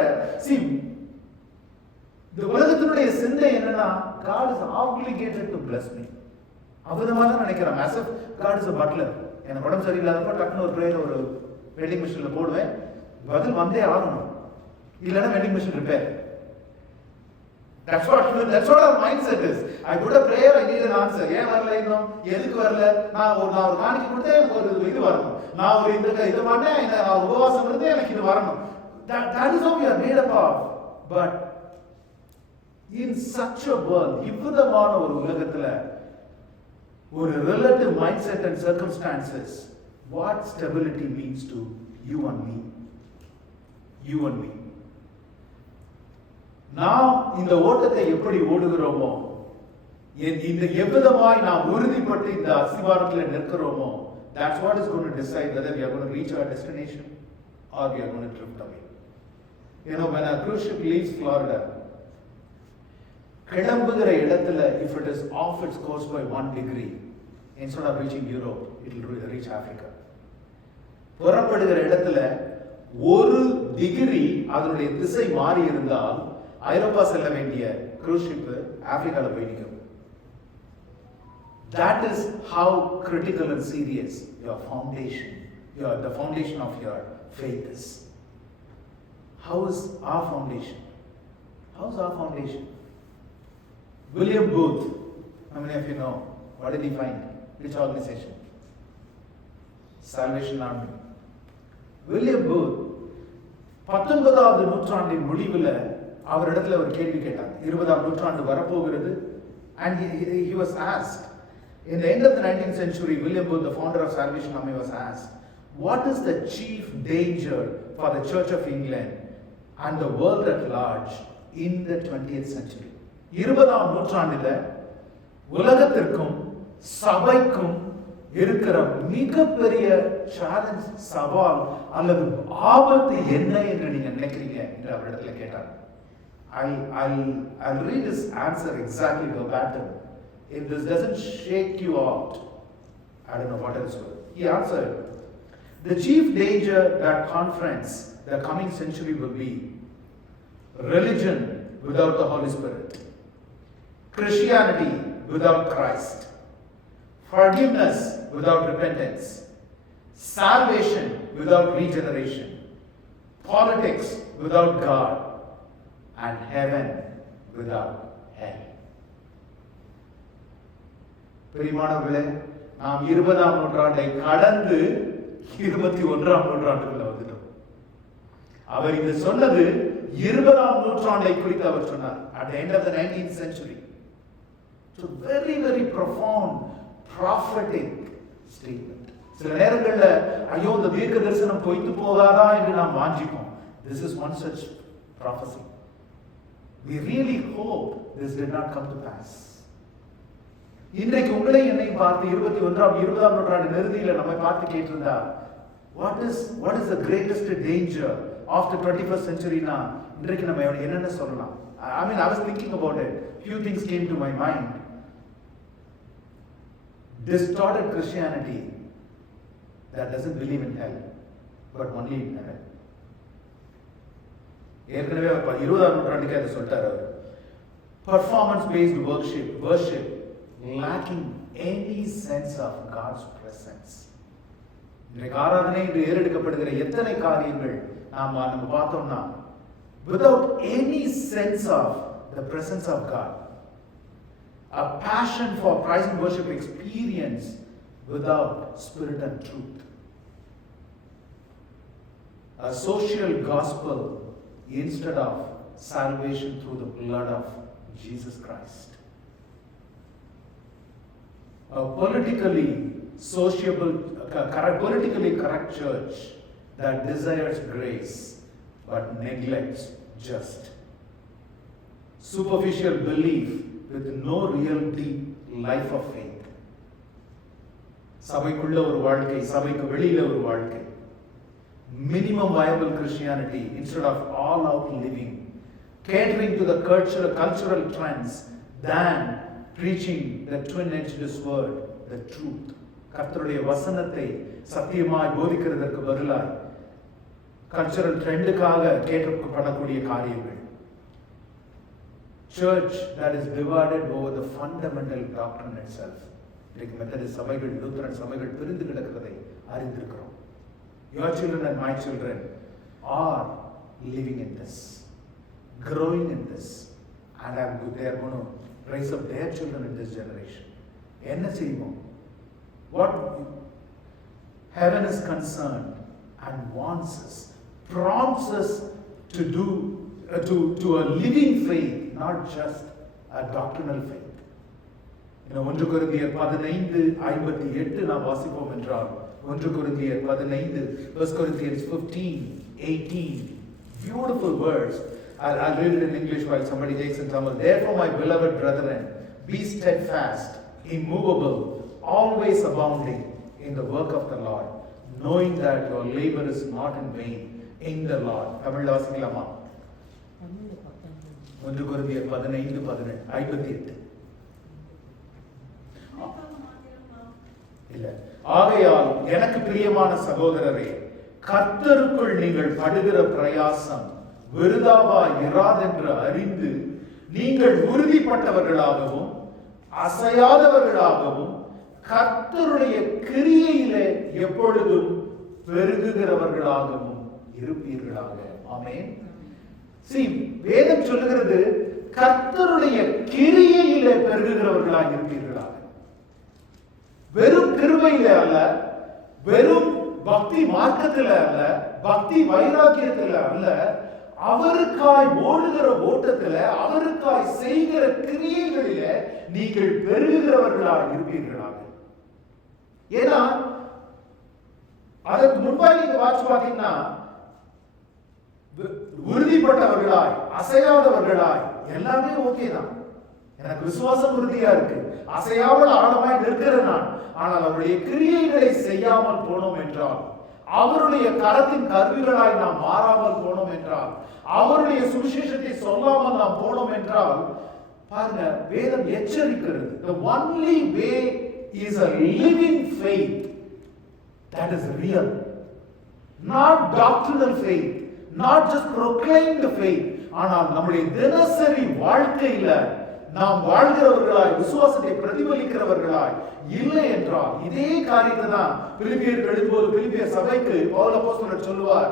இந்த உலகத்தினுடைய சிந்தை என்னன்னா, God is obligated to bless me. அபதமாக தான் நினைக்கிறேன். as if God is a butler. எனக்கு உடம்பு சரியில்லாதப்ப டக்குனு ஒரு பிரேயர் ஒரு வெண்டிங் மிஷின்ல போடுவேன், பதில் வந்தே ஆகணும், இல்லைன்னா vending machine repair. That's what our mindset is. I put a prayer, I need an answer. ஏன் வரல இன்னும், எதுக்கு வரல? நான் ஒரு காணிக்கை கொடுத்தேன், எனக்கு ஒரு இது வரணும். நான் ஒரு இது பண்ணேன், நான் உபவாசம் இருந்து எனக்கு இது வரணும். That is how we are made up of. But in such a world, இவ்விதமான ஒரு உலகத்துல, ஒரு relative mindset and circumstances, what stability means to you and me. You and me. நாம் இந்த ஓட்டத்தை எப்படி ஓடுகிறோமோ, இந்த எவ்விதமாய் நாம் உறுதிப்பட்டு இந்த அஸ்திவாரத்தில் நிற்கிறோமோ, that's what is going to decide whether we are going to reach our destination or we are going to drift away. When a cruise ship leaves Florida, கிளம்புகிற இடத்துல, if it is off its course by 1 degree, instead of reaching Europe, it will reach Africa. புறப்படுகிற இடத்துல 1 டிகிரி அதனுடைய திசை மாறி இருந்தால் ஐரோப்பா செல்ல வேண்டிய cruise ship ஆப்பிரிக்கால போய் நிற்கும். That is how critical and serious your foundation, the foundation of your faith is. How is our foundation? How is our foundation? William Booth, how many of you know? What did he find? Which organization? Salvation Army. William Booth 19வது நூற்றாண்டின் முடிவில் அவரிடத்துல ஒரு கேள்வி கேட்டார். 20ஆம் நூற்றாண்டு வரப்போகிறது. And he was asked, in the end of the 19th century, William Booth, the founder of Salvation Army, was asked, what is the chief danger for the Church of England and the world at large in the 20th century? 20ஆம் நூற்றாண்டில் உலகத்திற்கும் சபைக்கும் இருக்கிற மிகப்பெரிய சேலஞ்ச், சவால் அல்லது ஆபத்து என்ன என்று நீங்க நினைக்கிறீங்க என்று அவரிடத்துல கேட்டார். I'll read his answer exactly verbatim. If this doesn't shake you out, I don't know what else will. He answered, the chief danger that confronts the coming century will be religion without the Holy Spirit, Christianity without Christ, forgiveness without repentance, salvation without regeneration, politics without God, and heaven without hell. பிரியமானவர்களே, நாம் 20ஆம் நூற்றாண்டை கடந்து 21ஆம் நூற்றாண்டுக்குள்ள வந்துட்டோம். அவர் இது சொன்னது 20ஆம் நூற்றாண்டை குறித்து அவர் சொன்னார். At the end of the 19th century. So very, very profound prophetic statement. சில நேரங்கள்ல ஐயோ இந்த தீர்க்க தரிசனம் பொய்த்து போகாதா என்று நாம் வாஞ்சிப்போம். This is one such prophecy. We really hope this did not come to pass. இன்றைக்கு உங்களை என்னை பார்த்து 20ஆம் நூற்றாண்டு நெருதியில நம்மை பார்த்து கேட்டிருந்தா, what is the greatest danger of the 21st century னா இன்றைக்கு நம்ம என்னென்ன சொல்லலாம்? I mean, I was thinking about it. Few things came to my mind. Distorted Christianity that doesn't believe in hell, but only in heaven. ஏற்கனவே 20ஆம் நூற்றாண்டுக்கு அதை சொல்லிட்டார் அவர். Performance based worship lacking any sense of God's presence. இன்றைக்கு ஆராதனை என்று ஏறெடுக்கப்படுகிற எத்தனை காரியங்கள் நம்ம பார்த்தோம்னா without any sense of the presence of God. A passion for praise and worship experience without spirit and truth. A social gospel instead of salvation through the blood of Jesus Christ. A politically correct church that desires grace but neglects just. Superficial belief with no real deep life of faith. சபைக்குள்ள ஒரு வாழ்க்கை, சபைக்கு வெளியில ஒரு வாழ்க்கை. Minimum viable Christianity instead of all out living, catering to the cultural trends than preaching the twin-edged word, the truth. கர்த்தருடைய வசனத்தை சத்தியமாய் போதிக்கிறதற்கு பதிலாக கல்ச்சரல் ட்ரெண்டுக்காக கேட்கப்படக்கூடிய காரியங்கள். Church that is divided over the fundamental doctrine itself. இன்றைக்கு மெத்தடிஸ்ட் சபைகள், லூத்தரன் சபைகள் பிரிந்து கிடக்கிறதை அறிந்திருக்கிறோம். Your children and my children are living in this, growing in this, and they are going to raise up their children in this generation. என்ன செய்வோம்? What heaven is concerned and wants us, prompts us to do to a living faith, not just a doctrinal faith. 1 கொரிந்தியர் 15:58 நாம் வாசிப்போம் என்றால் 1 கொரிந்தியர் 15, 1 Corinthians 15:18, beautiful words. I'll read it in English while somebody takes in Tamil. Therefore, my beloved brethren, be steadfast, immovable, always abounding in the work of the Lord, knowing that your labor is not in vain in the Lord. தமிழ்ல வாசிக்கலாமா? 1 கொரிந்தியர் 15:58. இல்ல. ஆகையால் எனக்கு பிரியமான சகோதரரே, கர்த்தருக்குள் நீங்கள் படுகிற பிரயாசம் விருதாவா இராதென்று அறிந்து நீங்கள் உறுதிப்பட்டவர்களாகவும் அசையாதவர்களாகவும் கர்த்தருடைய கிரியையிலே எப்பொழுதும் பெருகுகிறவர்களாகவும் இருப்பீர்களாக. ஆமென். See, வேதம் சொல்லுகிறது கர்த்தருடைய கிரியையிலே பெருகுகிறவர்களாக இருப்பீர்களாக. வெறும் கிருபையில அல்ல, வெறும் பக்தி மார்க்கத்துல அல்ல, பக்தி வைராக்கியத்துல அல்ல, அவருக்காய் ஓடுகிற ஓட்டத்துல, அவருக்காய் செய்கிற கிரியைகளில நீங்கள் பெருகுகிறவர்களாக இருப்பீர்களாக. ஏன்னா அதற்கு முன்பாக நீங்க வாட்சி பார்த்தீங்கன்னா, உறுதிப்பட்டவர்களாய், அசையாதவர்களாய், எல்லாமே ஓகே தான். எனக்கு விசுவாசம் உறுதியா இருக்கு, அசையாமல் ஆழமாய் நிற்கிறேன் நான். ஆனால் அவருடைய கிரியைகளை செய்யாமல் போனோம் என்றால், அவருடைய கரத்தின் கருவிகளாய் நாம் மாறாமல் போனோம் என்றால், அவருடைய சுவிசேஷத்தை சொல்லாமல் நாம் போனோம் என்றால், பாருங்க வேதம் எச்சரிக்கிறது. The only way is a living faith that is real, not doctrinal faith, not just proclaimed faith. ஆனால் நம்முடைய தினசரி வாழ்க்கையில நாம் வாழ்கிறவர்களாய், விசுவாசத்தை பிரதிபலிக்கிறவர்களாய் இல்லை என்றால், இதே காரியத்தை தான் பிலிப்பியர் எழுதும்போது பிலிப்பியர் சபைக்கு பவுல் அப்போஸ்தலர் சொல்லுவார்,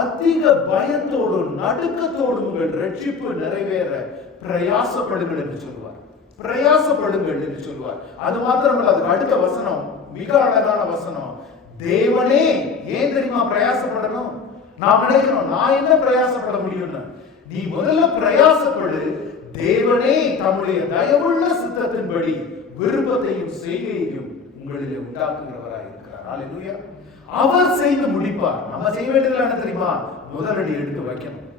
அதிக பயத்தோடும் நடுக்கத்தோடும் உங்கள் ரட்சிப்பு நிறைவேற பிரயாசப்படுங்கள் என்று சொல்லுவார். பிரயாசப்படுங்கள் என்று சொல்லுவார். அது மாத்திரமல்ல, அதுக்கு அடுத்த வசனம் மிக அழகான வசனம். தேவனே, ஏன் தெரியுமா பிரயாசப்படணும்? நாம் நினைக்கிறோம் நான் என்ன பிரயாசப்பட முடியும்னு. நீ முதல்ல பிரயாசப்படு. தேவனே தம்முடைய தயவுள்ள சித்தத்தின்படி விருப்பத்தையும் செய்கையையும் உங்களிலே உண்டாக்குகிறவராய் இருக்கிறார். ஹல்லேலூயா. அவர் செய்து முடிப்பார். நம்ம செய்ய வேண்டியது என்ன தெரியுமா? முதலடி எடுத்து வைக்கணும்.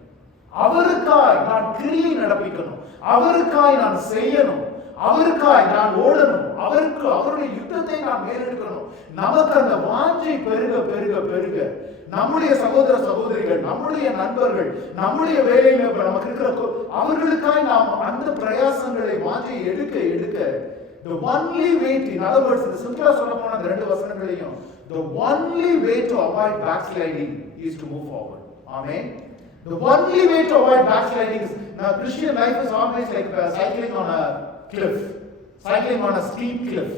அவருக்காய் நான் கிரியை நடப்பிக்கணும், அவருக்காய் நான் செய்யணும், அவருக்காய் நான் ஓடணும், அவருக்கு அவருடைய யுத்தத்தை நான் மேலெடுக்கணும். நமக்கு அந்த வாஞ்சை பெருக பெருக பெருக நம்முடைய சகோதர சகோதரிகள், நம்முடைய நண்பர்கள், நம்முடைய வேலையில நமக்கு இருக்கிற அவர்களுக்காய் நாம் அந்த பிரயாசங்களை வாஞ்சை எடுக்க எடுக்க, the only way to, in other words, இந்த சிம்பிளா சொல்ல போனா இந்த ரெண்டு வசனங்களையும், the only way to avoid backsliding is to move forward. Amen. The only way to avoid backsliding is, now Christian life is always like cycling on a cliff, cycling on a steep cliff.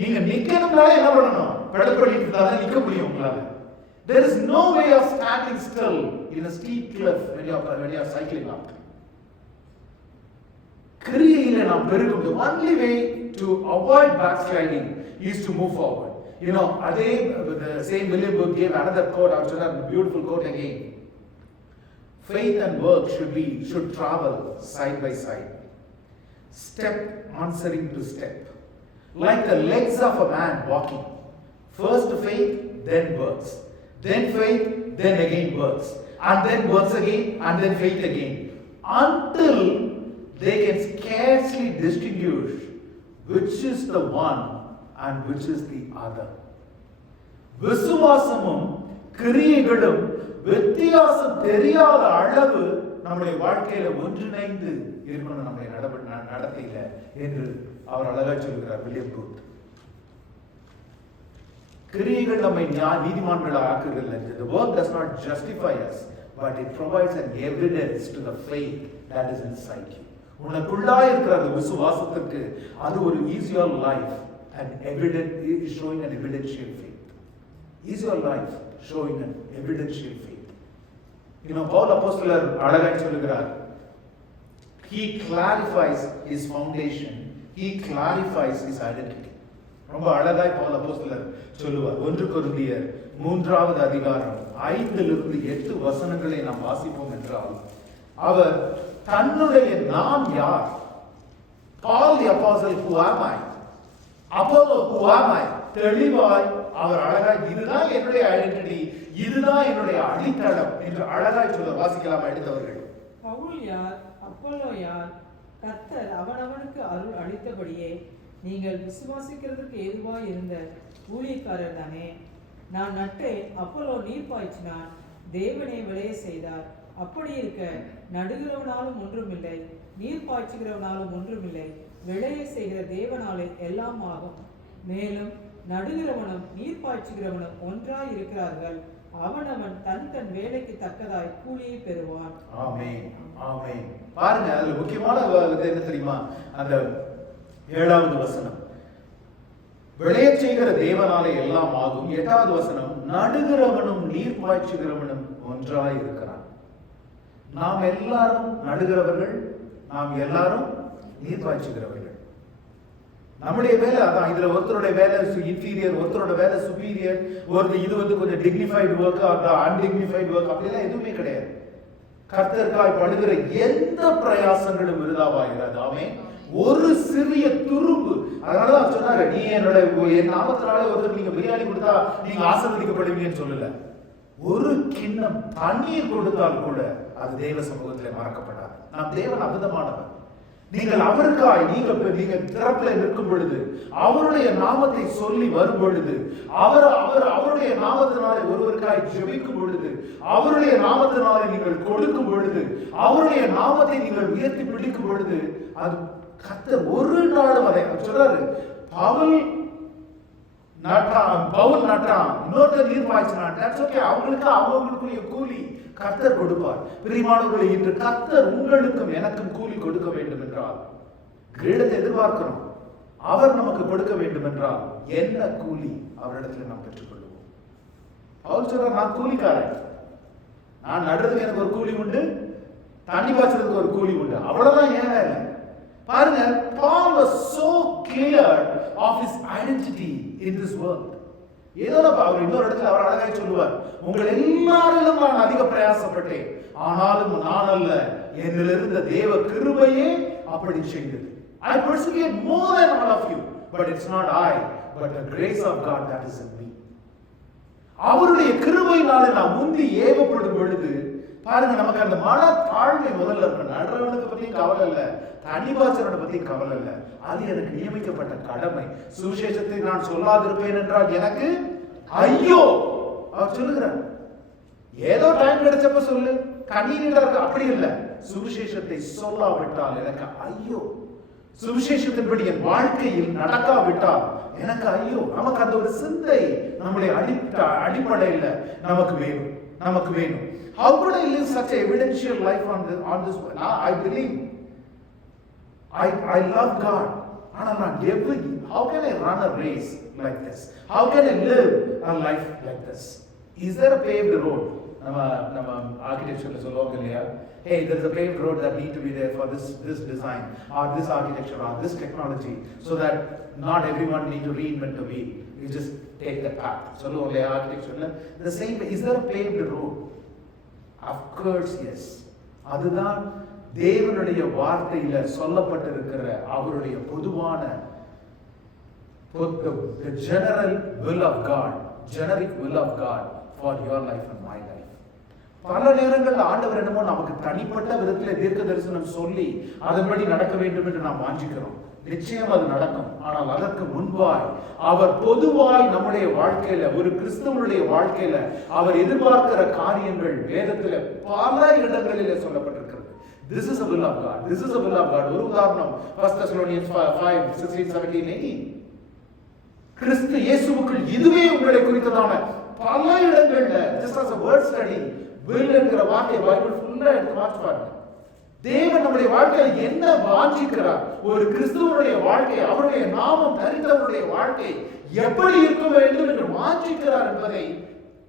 நீங்க நிக்கணும்னா என்ன பண்ணணும்? பெடல் பண்ணிட்டு இருந்தா நிக்க முடியும் உங்களால. There is no way of standing still in a steep cliff when you are cycling up. கிரியையிலே நாம் பெருகும். The only way to avoid backsliding is to move forward. You know, அதே the same William Booth gave another quote, I should have a beautiful quote again. Faith and work should travel side by side, step answering to step, like the legs of a man walking. First faith, then works, then faith, then again works, and then works again, and then faith again, until they can scarcely distinguish which is the one and which is the other. விசுவாசமும் கிரியைகளும் வித்தியாசம் தெரியாத அளவு நம்முடைய வாழ்க்கையில ஒன்றிணைந்து இருக்கணும் நம்முடைய நடத்தையில என்று அவர் அழகா சொல்கிறார் வில்லியம் பூத். கிரியைகள் நம்மை நீதிமான்களாக ஆக்குகிறது. The work does not justify us, but it provides an evidence to the faith that is inside you. உனக்குள்ளா இருக்கிற அந்த விசுவாசத்துக்கு அது ஒரு is your life an evident is showing an evidential faith. Is your life showing an evidential faith? You know, Paul அப்போஸ்தலர் அழகாய் சொல்கிறார், he clarifies his foundation, he clarifies his identity. ரொம்ப அழகாய் பவுல் அப்போஸ்தலர் சொல்லுவார். 1 கொரிந்தியர் 3வது அதிகாரம் 5 to 8 வசனங்களை நாம் வாசிப்போம் என்றால், அவர் தன்னுடைய நாம் யார்? Paul the apostle, who am I? Apollo, who am I? தெளிவாய் அவர் அழகாய் இதுதான் என்னுடைய ஐடென்டிட்டி, இதுதான் என்னுடைய அடித்தளம் என்று அழகாய் சொல்ல வாசிக்கலாம். எடுத்தவர்கள் பவுல் யார், அப்போலோ யார்? கர்த்தர் அவனவனுக்கு அருள் அளித்தபடியே நீங்கள் விசுவாசிக்கிறதுக்கு ஏதுவாய் இருந்த ஊழியக்காரர் தானே. நான் நட்டேன், அப்போலோ நீர் பாய்ச்சினான், தேவனே விளைய செய்தார். அப்படி இருக்க நடுகிறவனாலும் ஒன்றுமில்லை, நீர் பாய்ச்சுகிறவனாலும் ஒன்றுமில்லை, விளைய செய்கிற தேவனாலே எல்லாம் ஆகும். மேலும் நடுகிறவனும் நீர் பாய்ச்சுகிறவனும் ஒன்றாய் இருக்கிறார்கள். அவனவன் தன் தன் வேலைக்கு தக்கதாய் கூலியை பெறுவான். ஆமென், ஆமென். பாருங்க, அதுல முக்கியமான என்ன தெரியுமா? அந்த 7வது வசனம், விளைய செய்கிற தேவனாலே எல்லாம் ஆகும். 8வது வசனம், நடுகிறவனும் நீர் பாய்ச்சுகிறவனும் ஒன்றாய் இருக்கிறான். நாம் எல்லாரும் நடுகிறவர்கள், நாம் எல்லாரும் நீர் பாய்ச்சுகிறவர்கள். நம்முடைய வேலை அதான். இதுல ஒருத்தருடைய வேலை இன்ஃபீரியர், ஒருத்தரோட வேலை சுப்பீரியர், இது கொஞ்சம் டிக்னிஃபைடு ஒர்க், அன்டிக்னிஃபைடு ஒர்க், அப்படிலாம் எதுவுமே கிடையாது. கர்த்தருக்காய் படுகிற எந்த பிரயாசங்களும் விருதாவாகிறது. ஆமென். ஒரு சிறிய துரும்பு, அதனாலதான் சொன்னாரு, நீ என் நாமத்தினாலே ஒருத்தர் நீங்க பிரியாணி கொடுத்தா நீங்க ஆசீர்வதிக்கப்படுவீங்கன்னு சொல்லல. ஒரு கிண்ணம் தண்ணீர் கொடுத்தால் கூட அது தேவ சமூகத்திலே மறக்கப்படாது. நம் தேவன் அற்புதமானவர். நீங்கள் அவருக்காய் நீங்க திறப்பில் நிற்கும் பொழுது, அவருடைய நாமத்தை சொல்லி வரும் பொழுது, அவருடைய நாமத்தினாலே ஒருவருக்காய் ஜெபிக்கும் பொழுது, அவருடைய நாமத்தினாலே நீங்கள் கொடுக்கும் பொழுது, அவருடைய நாமத்தை நீங்கள் உயர்த்தி பிடிக்கும் பொழுது, அது கர்த்தர் ஒரு நாளும் அதை சொல்றாரு. பவுல் நட்டான், இன்னொருத்தர் நீர் பாய்ச்சினான். அவங்களுக்குரிய கூலி கர்த்தர் கொடுப்பார். பிரியமானவர்களே, இன்று கர்த்தர் உங்களுக்கும் எனக்கும் கூலி கொடுக்க வேண்டும் என்றால், கிரீடத்தை எதிர்பார்க்கிறோம், அவர் நமக்கு கொடுக்க வேண்டும் என்றால் என்ன கூலி அவரிடத்தில் நாம் பெற்றுக்கொள்வோம்? அவர் சொல்றார், நான் கூலிக்காரன், நான் நடுறதுக்கு எனக்கு ஒரு கூலி உண்டு, தண்ணி பாய்ச்சறதுக்கு ஒரு கூலி உண்டு, அவ்வளவுதான் ஏன் வேலை. பாருங்க, Paul was so clear of his identity in this world. ஏதோ அவர் இன்னொரு இடத்துல அவர் அழகாய் சொல்லுவார், உங்கள் எல்லாரிலும் நான் அதிக பிரயாசப்பட்டேன், ஆனாலும் நான் அல்ல, என்னில் இருந்த தேவ கிருபையே அப்படி செய்தது. I persevered more than all of you, but it's not I, but the grace of God that is in me. அவருடைய கிருபையினாலே நான் முந்தி ஏவப்படும் பொழுது, பாருங்க, நமக்கு அந்த மன தாழ்மை முதல்ல இருக்கு. நடுறவனுக்கு பத்தி கவலை இல்ல, தண்ணி பாய்ச்சறவனை பத்தி கவலை இல்ல, அது எனக்கு நியமிக்கப்பட்ட கடமை. சுவிசேஷத்தை நான் சொல்லாதிருப்பேன் என்றால் எனக்கு ஐயோ. அவர் சொல்லுகிறார், ஏதோ டைம் கிடைச்சப்ப சொல்லு, கண்ணீரில் இருக்கு, அப்படி இல்ல. சுவிசேஷத்தை சொல்லாவிட்டால் எனக்கு ஐயோ, சுவிசேஷத்தின்படி என் வாழ்க்கையில் நடக்காவிட்டால் எனக்கு ஐயோ. நமக்கு அந்த ஒரு சிந்தை நம்முடைய அடிப்படையில் நமக்கு வேணும். How could I live such an evidential life on this one? I believe, I love God, and how can I run a race like this? How can I live a life like this? Is there a paved road? நம்ம ஆர்கிடெக்சர்ல சொல்லுவாங்க இல்லையா, hey, there is a paved road that need to be there for this design or this architecture or this technology, so that not everyone need to reinvent the wheel. You just take the path. சொல்லுவாங்க இல்லையா ஆர்கிடெக்சர்ல. The same way, is there a paved road? Of course, yes. அதுதான் தேவனுடைய வார்த்தையில சொல்லப்பட்டிருக்கிற அவருடைய பொதுவான the general will of God, generic will of God for your life and my life. பல நேரங்களில் ஆண்டவர் என்னமோ நமக்கு தனிப்பட்ட விதத்தில் தீர்க்க தரிசனம் சொல்லி அதன்படி நடக்க வேண்டும் என்று நாம் வாஞ்சிக்கிறோம். நிச்சயம் அது நடக்கும். ஆனால் அதற்கு முன்பாய் அவர் பொதுவாய் நம்முடைய வாழ்க்கையில, ஒரு கிறிஸ்தவனுடைய வாழ்க்கையில அவர் எதிர்பார்க்கிற காரியங்கள் வேதத்துல பல இடங்களிலே சொல்லப்பட்டிருக்கிறது. This is a will of God. This is a will of God. ஒரு உதாரணம், 1 Thessalonians 5:16, 17, 18. கிறிஸ்து இயேசுவுக்குள் இதுவே உங்களை குறித்ததான பல இடங்கள்ல, just as a word study, will என்கிற வார்த்தையை பைபிள் ஃபுல்லா எடுத்து வாட்ச் பாருங்க. தேவன் நம்முடைய வாழ்க்கையில் என்ன வாஞ்சிக்கிறார், ஒரு கிறிஸ்துவனுடைய வாழ்க்கை, அவருடைய நாமம் தரித்தவருடைய வாழ்க்கை எப்படி இருக்க வேண்டும் என்று வாஞ்சிக்கிறார் என்பதை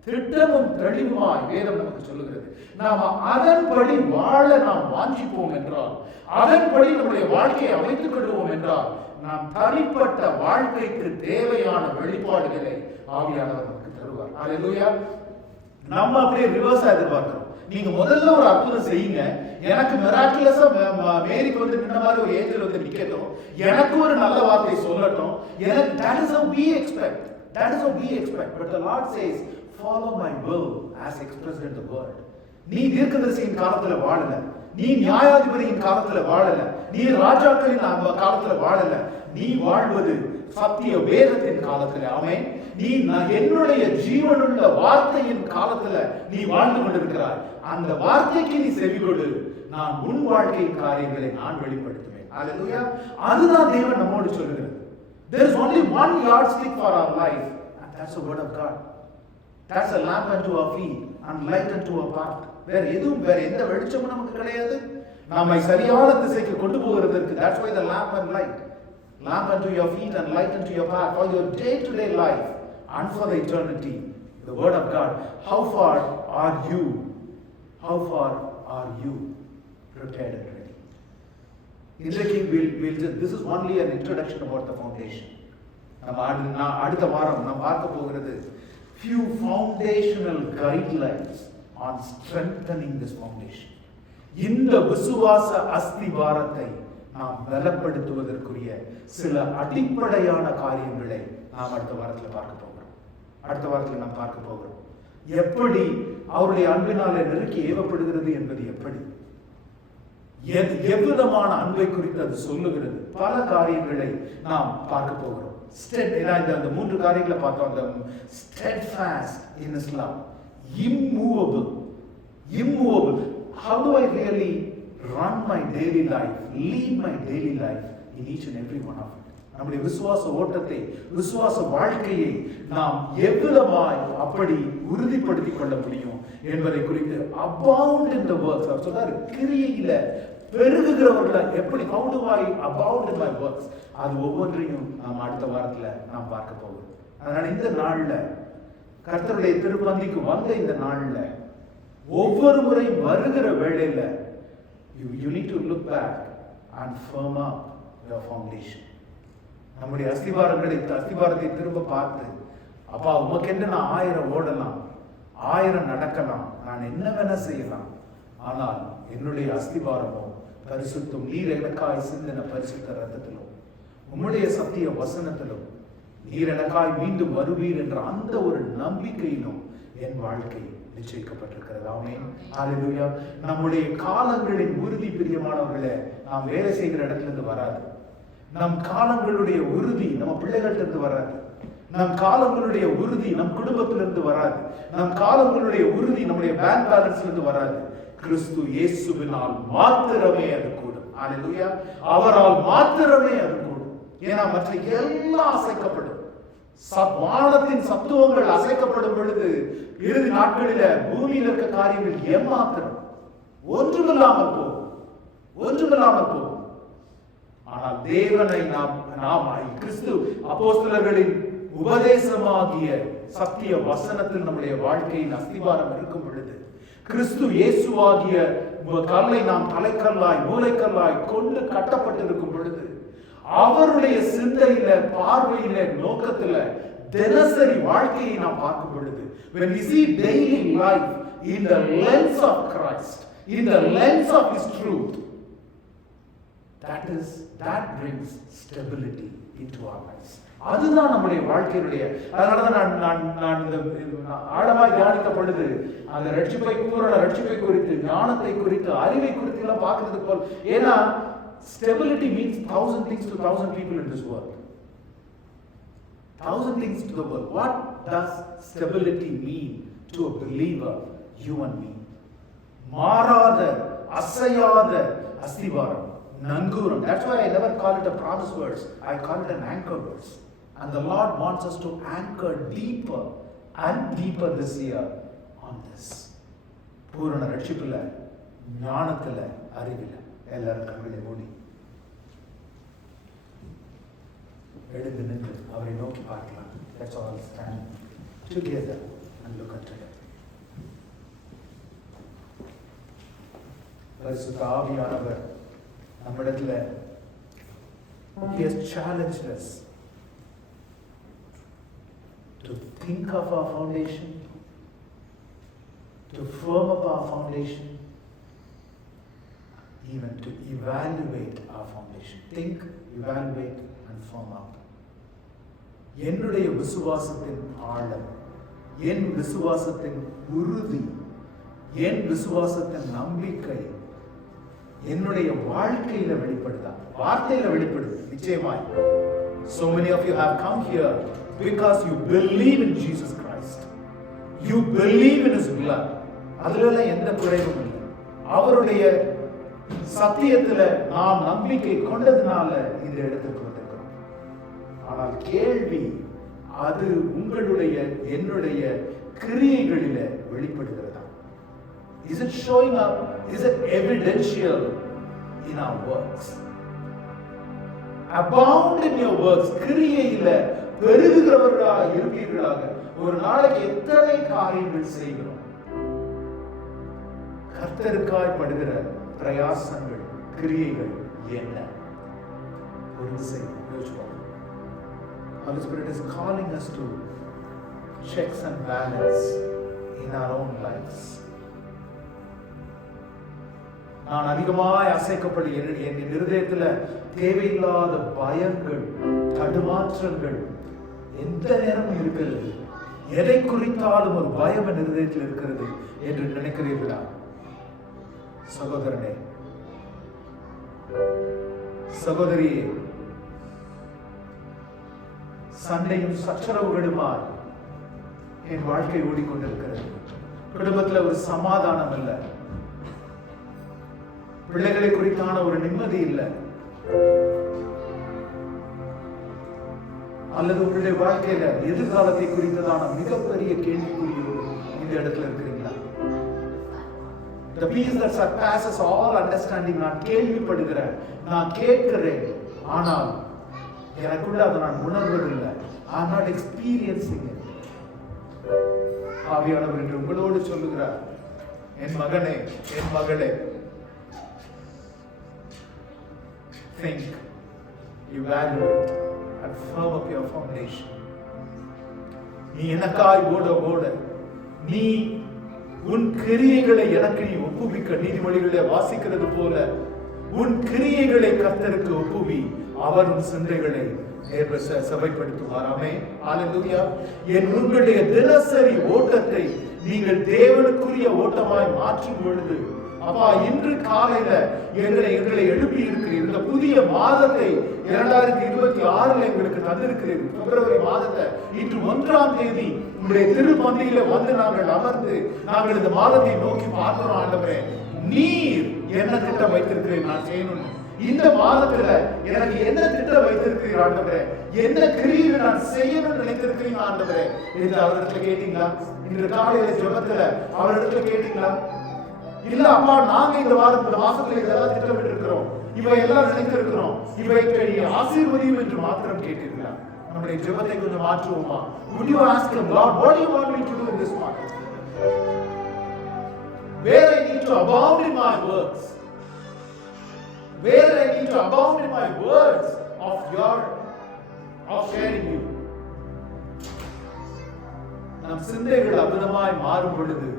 திட்டமும் தெளிவுமாய் வேதம் நமக்கு சொல்லுகிறது. நாம் அதன்படி வாழ நாம் வாஞ்சிப்போம் என்றால், அதன்படி நம்முடைய வாழ்க்கையை அமைத்துக் கொள்வோம் என்றால், நாம் தனிப்பட்ட வாழ்க்கைக்கு தேவையான வெளிப்பாடுகளை ஆவியானவர் நமக்கு தருவார். அல்லேலூயா. நம்ம அப்படியே ரிவர்ஸா எதிர்பார்க்கிறோம். நீங்க முதல்ல ஒரு அற்புதம் செய்யுங்க, எனக்கு மிராக்குலஸா மேரிக்கு வந்து நின்ன மாதிரி ஒரு ஏஞ்சல் வந்து நிக்கட்டும், எனக்கு ஒரு நல்ல வார்த்தை சொல்லட்டும், எனக்கு that is how we expect. But the Lord says, follow my will as expressed in the word. நீ தீர்க்கதரிசியின் காலத்துல வாழல, நீ நியாயாதிபதியின் காலத்துல வாழல, நீ ராஜாக்களின் காலத்துல வாழல, நீ வாழ்வது சத்திய வேதத்தின் காலத்துல. ஆமென். நீ என்னுடைய ஜீவனுள்ள வார்த்தையின் காலத்துல நீ வாழ்ந்து கொண்டிருக்கிறாய். அந்த வார்த்தைக்கு நீ செவி கொடு, நான் உன் வாழ்க்கையின் காரியங்களை நான் வெளிப்படுத்துவேன். அல்லேலூயா. அதுதான் தேவன் நம்மோடு சொல்லுகிறது. There is only one yardstick for our life, and that's the word of God. That's a lamp unto our feet and light unto our path. வேற எந்த வெளிச்சமும் நமக்கு கிடையாது. நம்மை சரியான திசைக்கு கொண்டு போகிறதற்கு, that's why the lamp and light. Lamp unto your feet and light unto your path for your day-to-day life and for the eternity. The word of God. How far are are you prepared and ready? This is only an introduction about the foundation. அடுத்த வாரம் நாம் பார்க்க போகிறது few foundational guidelines on strengthening this foundation. இந்த விசுவாச அஸ்திவாரத்தை நாம் பலப்படுத்துவதற்குரிய சில அடிப்படையான காரியங்களை நாம் அடுத்த வாரத்தில் நாம் பார்க்க போகிறோம். எப்படி அவருடைய அன்பினாலே நெருக்கி ஏவப்படுகிறது என்பது எப்படி, எவ்விதமான அன்பை குறித்து அது சொல்லுகிறது, பல காரியங்களை நாம் பார்க்க போகிறோம். இந்த 3 காரியங்களை பார்த்தோம். அந்த steadfast in Islam, immovable. How do I really run my daily life, lead my daily life in each and every one of it? நம்முடைய விசுவாச ஓட்டத்தை, விசுவாச வாழ்க்கையை நாம் எவ்விதமாய் அப்படி உறுதிப்படுத்திக் கொள்ள முடியும் என்பதை குறித்து abound in the works. அவர் சொல்றாரு, கிரியையில பெருகுகிறவர்கள எப்படி, how do I abound in my works? அது ஒவ்வொன்றையும் நாம் அடுத்த வாரத்துல நாம் பார்க்க போகிறோம். அதனால இந்த நாள்ல, கர்த்தருடைய திருப்பந்திக்கு வந்த இந்த நாள்ல, ஒவ்வொரு முறை வருகிற வேளையில you need to look back and firm up your foundation. நம்முடைய அஸ்திவாரத்தை திரும்ப பார்த்து, அப்பா உமக்கென்று நான் 1000 ஓடலாம், 1000 நடக்கலாம், நான் என்ன வேணா செய்யலாம், ஆனால் என்னுடைய அஸ்திவாரமோ பரிசுத்தம், நீர் எனக்காய் சிந்தின பரிசுத்த ரத்தத்திலும் உம்முடைய சத்திய வசனத்திலும் நீர் எனக்காய் மீண்டும் வருவீர் என்ற அந்த ஒரு நம்பிக்கையிலும் என் வாழ்க்கை நிச்சயிக்கப்பட்டிருக்கிறது. ஆமென், ஹல்லேலூயா. நம்முடைய காலங்களின் உறுதி, பிரியமானவர்களே, நாம் வேலை செய்கிற இடத்துல இருந்து வராது. நம் காலங்களுடைய உறுதி நம்ம பிள்ளைகள்ட்ட இருந்து வராது. நம் காலங்களுடைய உறுதி நம் குடும்பத்திலிருந்து வராது. நம் காலங்களுடைய உறுதி நம்முடைய பேங்க் பேலன்ஸ்ல இருந்து வராது. கிறிஸ்து இயேசுவினால் மாத்திரமே அது கூடும். ஹல்லேலூயா. அவரால் மாத்திரமே அது கூடும். ஏன்னா மற்ற எல்லாம் அசைக்கப்படும். வானத்தின் சத்துவங்கள் அசைக்கப்படும் பொழுது இறுதி நாட்களில பூமியில் இருக்க காரியங்கள் ஏமாத்திரம், ஒன்றுமில்லாமல் போகும். ஆனால் தேவனை நாம் கிறிஸ்து அப்போஸ்தலர்களின் உபதேசமாகிய சத்திய வசனத்தில் நம்முடைய வாழ்க்கையின் அஸ்திவாரம் இருக்கும் பொழுது, கிறிஸ்து இயேசுவாகிய கல்லை நாம் தலைக்கல்லாய் மூலைக்கல்லாய் கொண்டு கட்டப்பட்டிருக்கும் பொழுது, அவருடைய சிந்தையில, பார்வையில, நோக்கத்துல தினசரி வாழ்க்கையை நாம் பார்க்கும் பொழுது, when we see daily life in the lens of Christ, in the lens of His truth, that brings stability into our lives. அதுதான் நம்முடைய வாழ்க்கையினுடைய. அதனாலதான் நான் இந்த ஆழமாய் தியானித்த பொழுது அந்த ரட்சிப்பை குறித்து, ஞானத்தை குறித்து, அறிவை குறித்து எல்லாம் பார்க்கிறது போல். ஏன்னா stability means 1000 things to 1000 people in this world. 1000 things to the world. What does stability mean to a believer, you and me? மாறாத, அசையாத அஸ்திவாரம், நங்கூரம். That's why I never call it a promise verse. I call it an anchor verse. And the Lord wants us to anchor deeper and deeper this year on this. பூரண ரட்சிப்புல, ஞானத்துல, அறிவில. எல்லாரும் கண்களை மூடி எழுந்து நின்று அவரை நோக்கி பார்க்கலாம். Let's all stand together and look at together. பரிசுத்த ஆவியானவர் நம்மிடத்துல, He has challenged us to think of our foundation, to firm up our foundation, even to evaluate our foundation. Think, evaluate and firm up. என்னுடைய விசுவாசத்தின் ஆழம், என் விசுவாசத்தின் உறுதி, என் விசுவாசத்தின் நம்பிக்கை என்னுடைய வாழ்க்கையில வெளிப்படுதா, வார்த்தையில வெளிப்படுது. நிச்சயமாய் so many of you have come here because you believe in Jesus Christ, you believe in His blood. அதுல எந்த குறைவும் இல்லை. அவருடைய சத்தியத்துல நாம் நம்பிக்கை கொண்டதுனால இந்த இடத்துக்கு வந்திருக்கிறோம். ஆனால் கேள்வி, அது உங்களுடைய என்னுடைய கிரியைகளில வெளிப்படுகிறதா? Is it showing up? Is it evidential in our works? Abound in your works. கிரியையில பெருகுகிறவர்களாக இருப்பீர்களாக. ஒரு நாளைக்கு எத்தனை காரியங்கள் செய்கிறோம்? கர்த்தருக்காய் படுகிற பிரயாசங்கள், கிரியைகள் என்ன? ஒரு விஷயம் யோசிச்சு பாருங்க. Holy Spirit is calling us to checks and balance in our own lives. நான் அதிகமாய் அசைக்கப்படு என் இருதயத்துல தேவையில்லாத பயங்கள், தடுமாற்றங்கள் எந்த நேரமும் இருக்கிறது. எதை குறித்தாலும் ஒரு பயம் என் இருதயத்தில் இருக்கிறது என்று நினைக்கிறீர்களா? சகோதரனே, சகோதரியே, சண்டையும் சச்சரவுகளுமாய் என் வாழ்க்கை ஓடிக்கொண்டிருக்கிறது. குடும்பத்துல ஒரு சமாதானம் இல்லை, பிள்ளைகளை குறித்தான ஒரு நிம்மதி இல்லை, அல்லது உங்களுடைய வாழ்க்கையில எதிர்காலத்தை குறித்ததான மிகப்பெரிய கேள்விக்குறியோடு இந்த இடத்துல இருக்கிறீங்களா? The peace that surpasses all understanding, நான் கேள்விப்படுகிறேன், நான் கேட்கிறேன், ஆனால் எனக்குள்ள அதை நான் உணர்வதில்லை. I am not experiencing it. ஆவியானவர் என்று உங்களோடு சொல்லுகிறார், என் மகனே, என் மகளே, think, evaluate and firm up your foundation. நீ எனக்காய் ஓட நீ உன் கிரியைகளை எனக்கு நீ ஒப்புவிக்க, நீதிமொழிகளை வாசிக்கிறது போல உன் கிரியைகளை கர்த்தருக்கு ஒப்புவி, அவர் உன் சிந்தைகளை சபைப்படுத்துவார். ஆமென். ஹல்லேலூயா. என் உங்களுடைய தினசரி ஓட்டத்தை நீங்கள் தேவனுக்குரிய ஓட்டமாய் மாற்றும் பொழுது, அப்பா இன்று காலையில எங்களை எழுப்பி இருக்கிறீர். இந்த புதிய மாதத்தை 2026 எங்களுக்கு தந்திருக்கிறீர்கள். பிப்ரவரி மாதத்தை இன்று 1ஆம் தேதி உங்களுடைய திருப்பந்தியில வந்து நாங்கள் அமர்ந்து நாங்கள் இந்த மாதத்தை நோக்கி பார்க்கிறோம். ஆண்டவரே, நீர் என்ன திட்டம் வைத்திருக்கிறீர் நான் செய்யணும், இந்த மாதத்துல எனக்கு என்ன திட்டம் வைத்திருக்கிறீர் ஆண்டவரே, என்ன கிரியை நான் செய்யணும்னு நினைத்திருக்கிறீங்க ஆண்டவரே என்று அவரிடத்துல கேட்டீங்களா? இன்று காலையில ஜெபத்துல அவரிடத்துல கேட்டீங்களா? இல்ல அப்பா, நாங்க இந்த மாசத்துல இதெல்லாம் திட்டமிட்டு இருக்கிறோம், இவை எல்லாம் நினைத்திருக்கிறோம், இவை ஆசீர்வதியும் என்று மாத்திரம் கேட்டீர்களா? நம்முடைய ஜெபத்தை கொஞ்சம் மாற்றுவோமா? Would you ask him, Lord, what do you want me to do in this month? Where I need to abound in my works, where I need to abound in my words of sharing you. நம் சிந்தைகள் அபுதமாய் மாறும் பொழுது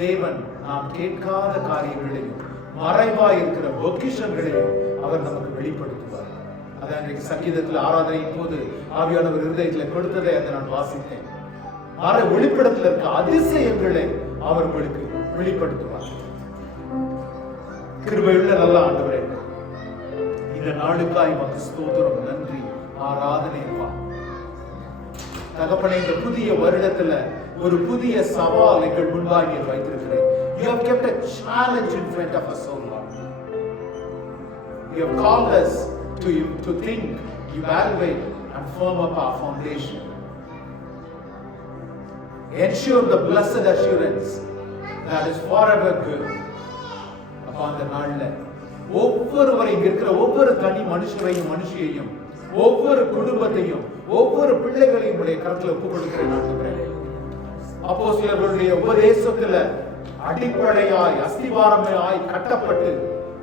தேவன் நாம் கேட்காத காரியங்களையும் மறைவாய் இருக்கிற பொக்கிஷங்களையும் அவர் நமக்கு வெளிப்படுத்துவார். அதான் இன்றைக்கு சங்கீதத்தில் ஆராதனையின் போது ஆவியானவர் இருதயத்தில் கொடுத்ததை அதை நான் வாசித்தேன். வெளிப்படத்தில் இருக்க அதிசயங்களை அவர் உங்களுக்கு வெளிப்படுத்துவார். கிருபையுள்ள நல்ல ஆண்டவரே, இந்த நாளுக்காய் உமக்கு ஸ்தோத்திரம், நன்றி, ஆராதனை. தகப்பனே, இந்த புதிய வருடத்துல ஒரு புதிய சவால் எங்கள் முன்பாக நீர் வைத்திருக்கிறேன். You have kept a challenge in front of us, O Lord. You have called us to think, evaluate and firm up our foundation. Ensure the blessed assurance that is forever good upon the நாள்ல ஒவ்வொருவரையும் இருக்கிற ஒவ்வொரு தனி மனுஷரையும் ஒவ்வொரு குடும்பத்தையும் ஒவ்வொரு பிள்ளைகளையும் உடைய கரத்துல ஒப்புக் கொடுக்கிறேன். அப்போஸ்தலர்களுடைய உபதேசத்துல அடிப்படையாய் அஸ்திவாரமாய் கட்டப்பட்டு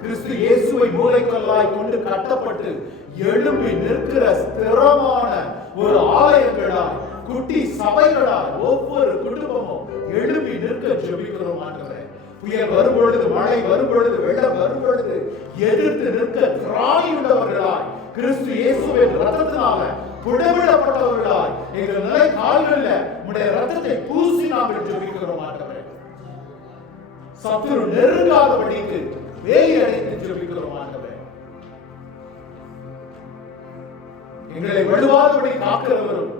கிறிஸ்து இயேசுவை மூலைக்கல்லாய் கொண்டு கட்டப்பட்டு எழும்பி நிற்கிற ஸ்திரமான ஒரு ஆலயங்களாய், குட்டி சபைகளாய் ஒவ்வொரு குடும்பமும் எழும்பி நிற்க ஜெபிக்கிறோம் ஆண்டவரே. புயல் வரும்பொழுது, மழை வரும்பொழுது, வெள்ளம் வரும்பொழுது எதிர்த்து நிற்க திராணி உள்ளவர்களாய், கிறிஸ்து இயேசுவின் ரத்தத்தினால புடமிடப்பட்டவர்களாய் எங்கள் நிலை கால்களில் உம்முடைய ரத்தத்தை பூசி நாங்கள் ஜெபிக்கிறோம் ஆண்டவரே. சத்துரு நெருங்காதபடிக்கு வேலி அடைத்து ஜெபிக்கிறோம் ஆண்டவரே. எங்களை வலுவாதபடி காக்கிறவரும்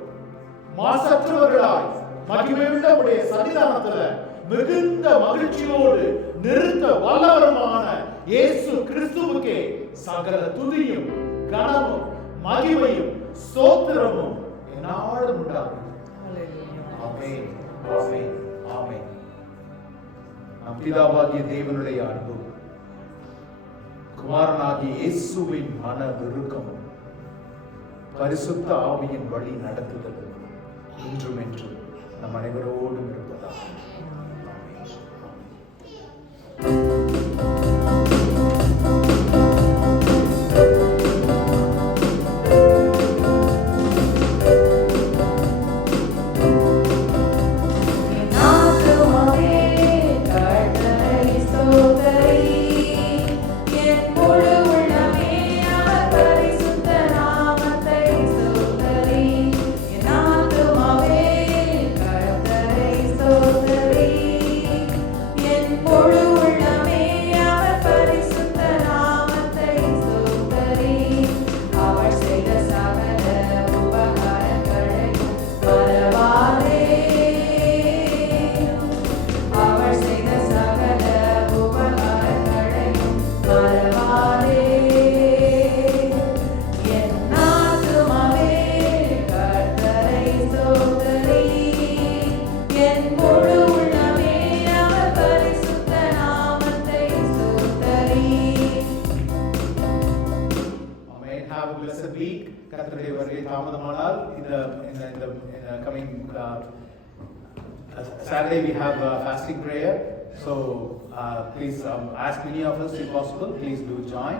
மாசற்றவர்களாய் மகிமையுள்ள உடைய சன்னிதானத்துல மிகுந்த மகிழ்ச்சியோடு நிறுத்த வல்லவருமான இயேசு கிறிஸ்துவுக்கே சகல துதியும் கனமும் மகிமையும் ஸ்தோத்திரமும் என்னாலும் உண்டாகும். ஆமென், ஆமென், ஆமென். நம் பிதாவாகிய தேவனுடைய அன்பும் குமாரனாகிய இயேசுவின் மன விருக்கமும் பரிசுத்த ஆவியின் வழி நடத்துதலும் இன்றும் என்றும் நம் அனைவரோடும் இருப்பதாக. have a blessed week. கர்த்தருடைய வருகை தாமதமானால் இந்த coming Saturday we have fasting prayer. So please ask many of us if possible. Please do join.